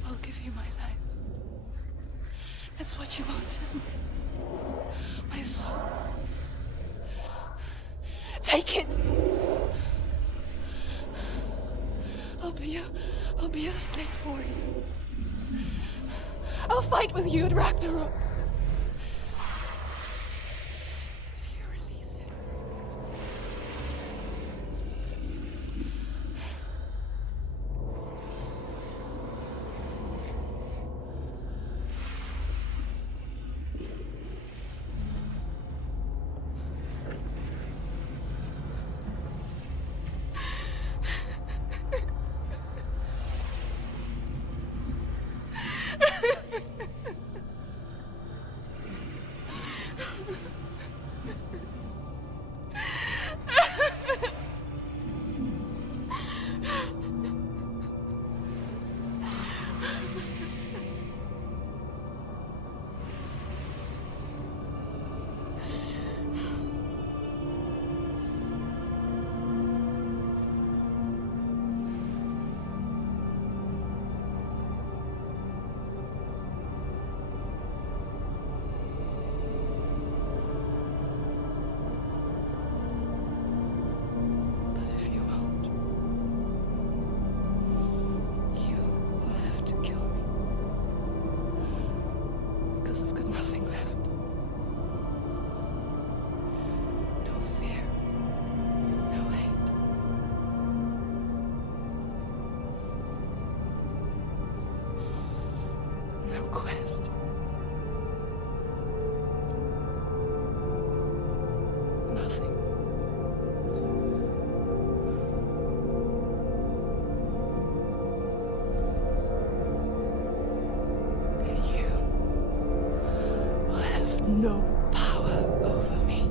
I'll give you my life. That's what you want, isn't it? My soul. Take it. I'll be a slave for you. I'll fight with you at Ragnarok. If you release it. I've got nothing left. No fear, no hate. no power over me.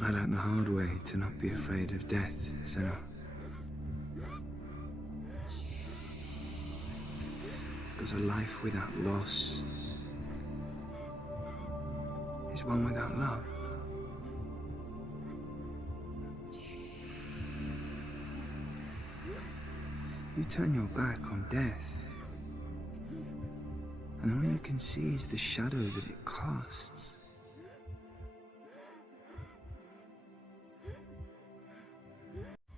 I learned the hard way to not be afraid of death, Senua. Because a life without loss is one without love. You turn your back on death, and all you can see is the shadow that it casts.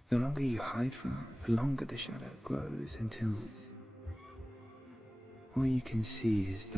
The longer you hide from it, the longer the shadow grows until all you can see is dark.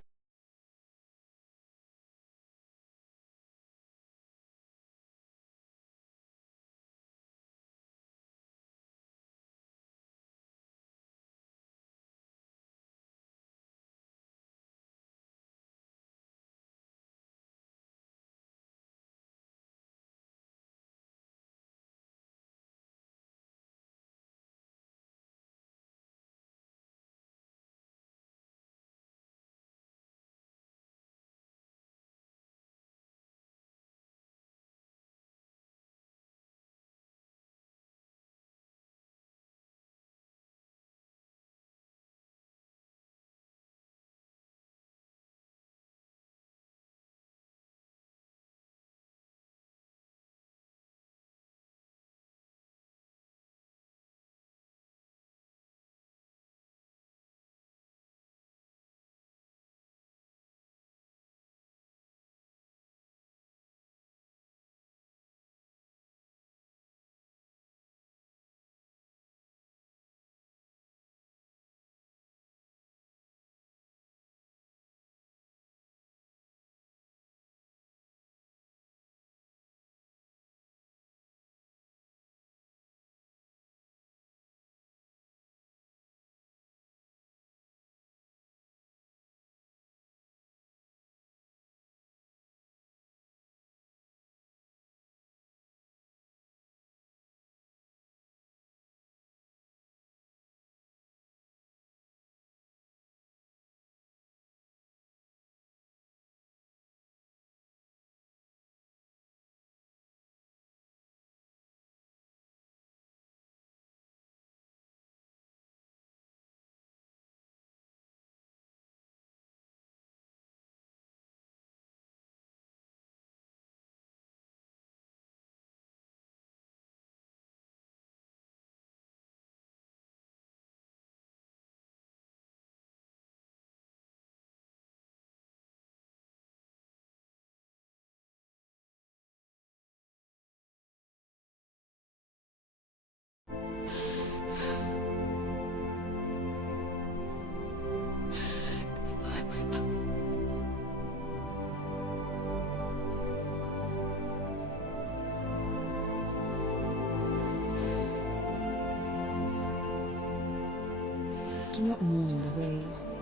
Do not mourn the waves,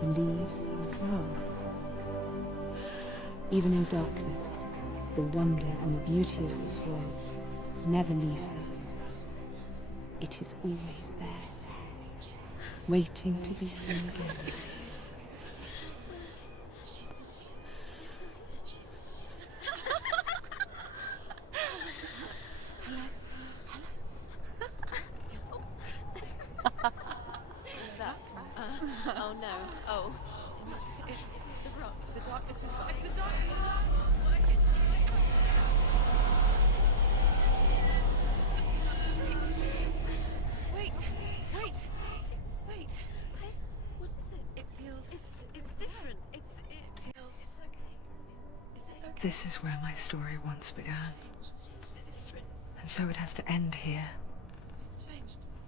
the leaves and clouds. Even in darkness, the wonder and the beauty of this world never leaves us. It is always there, waiting to be seen again. Oh no. Oh. It's the rocks. The darkness is back. The darkness is back. Wait. What is it? It feels This is where my story once began. And so it has to end here.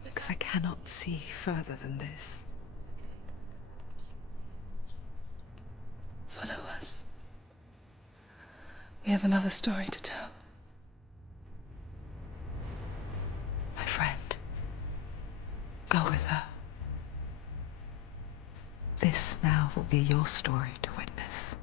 Because I cannot see further than this. Follow us. We have another story to tell. My friend, go with her. This now will be your story to witness.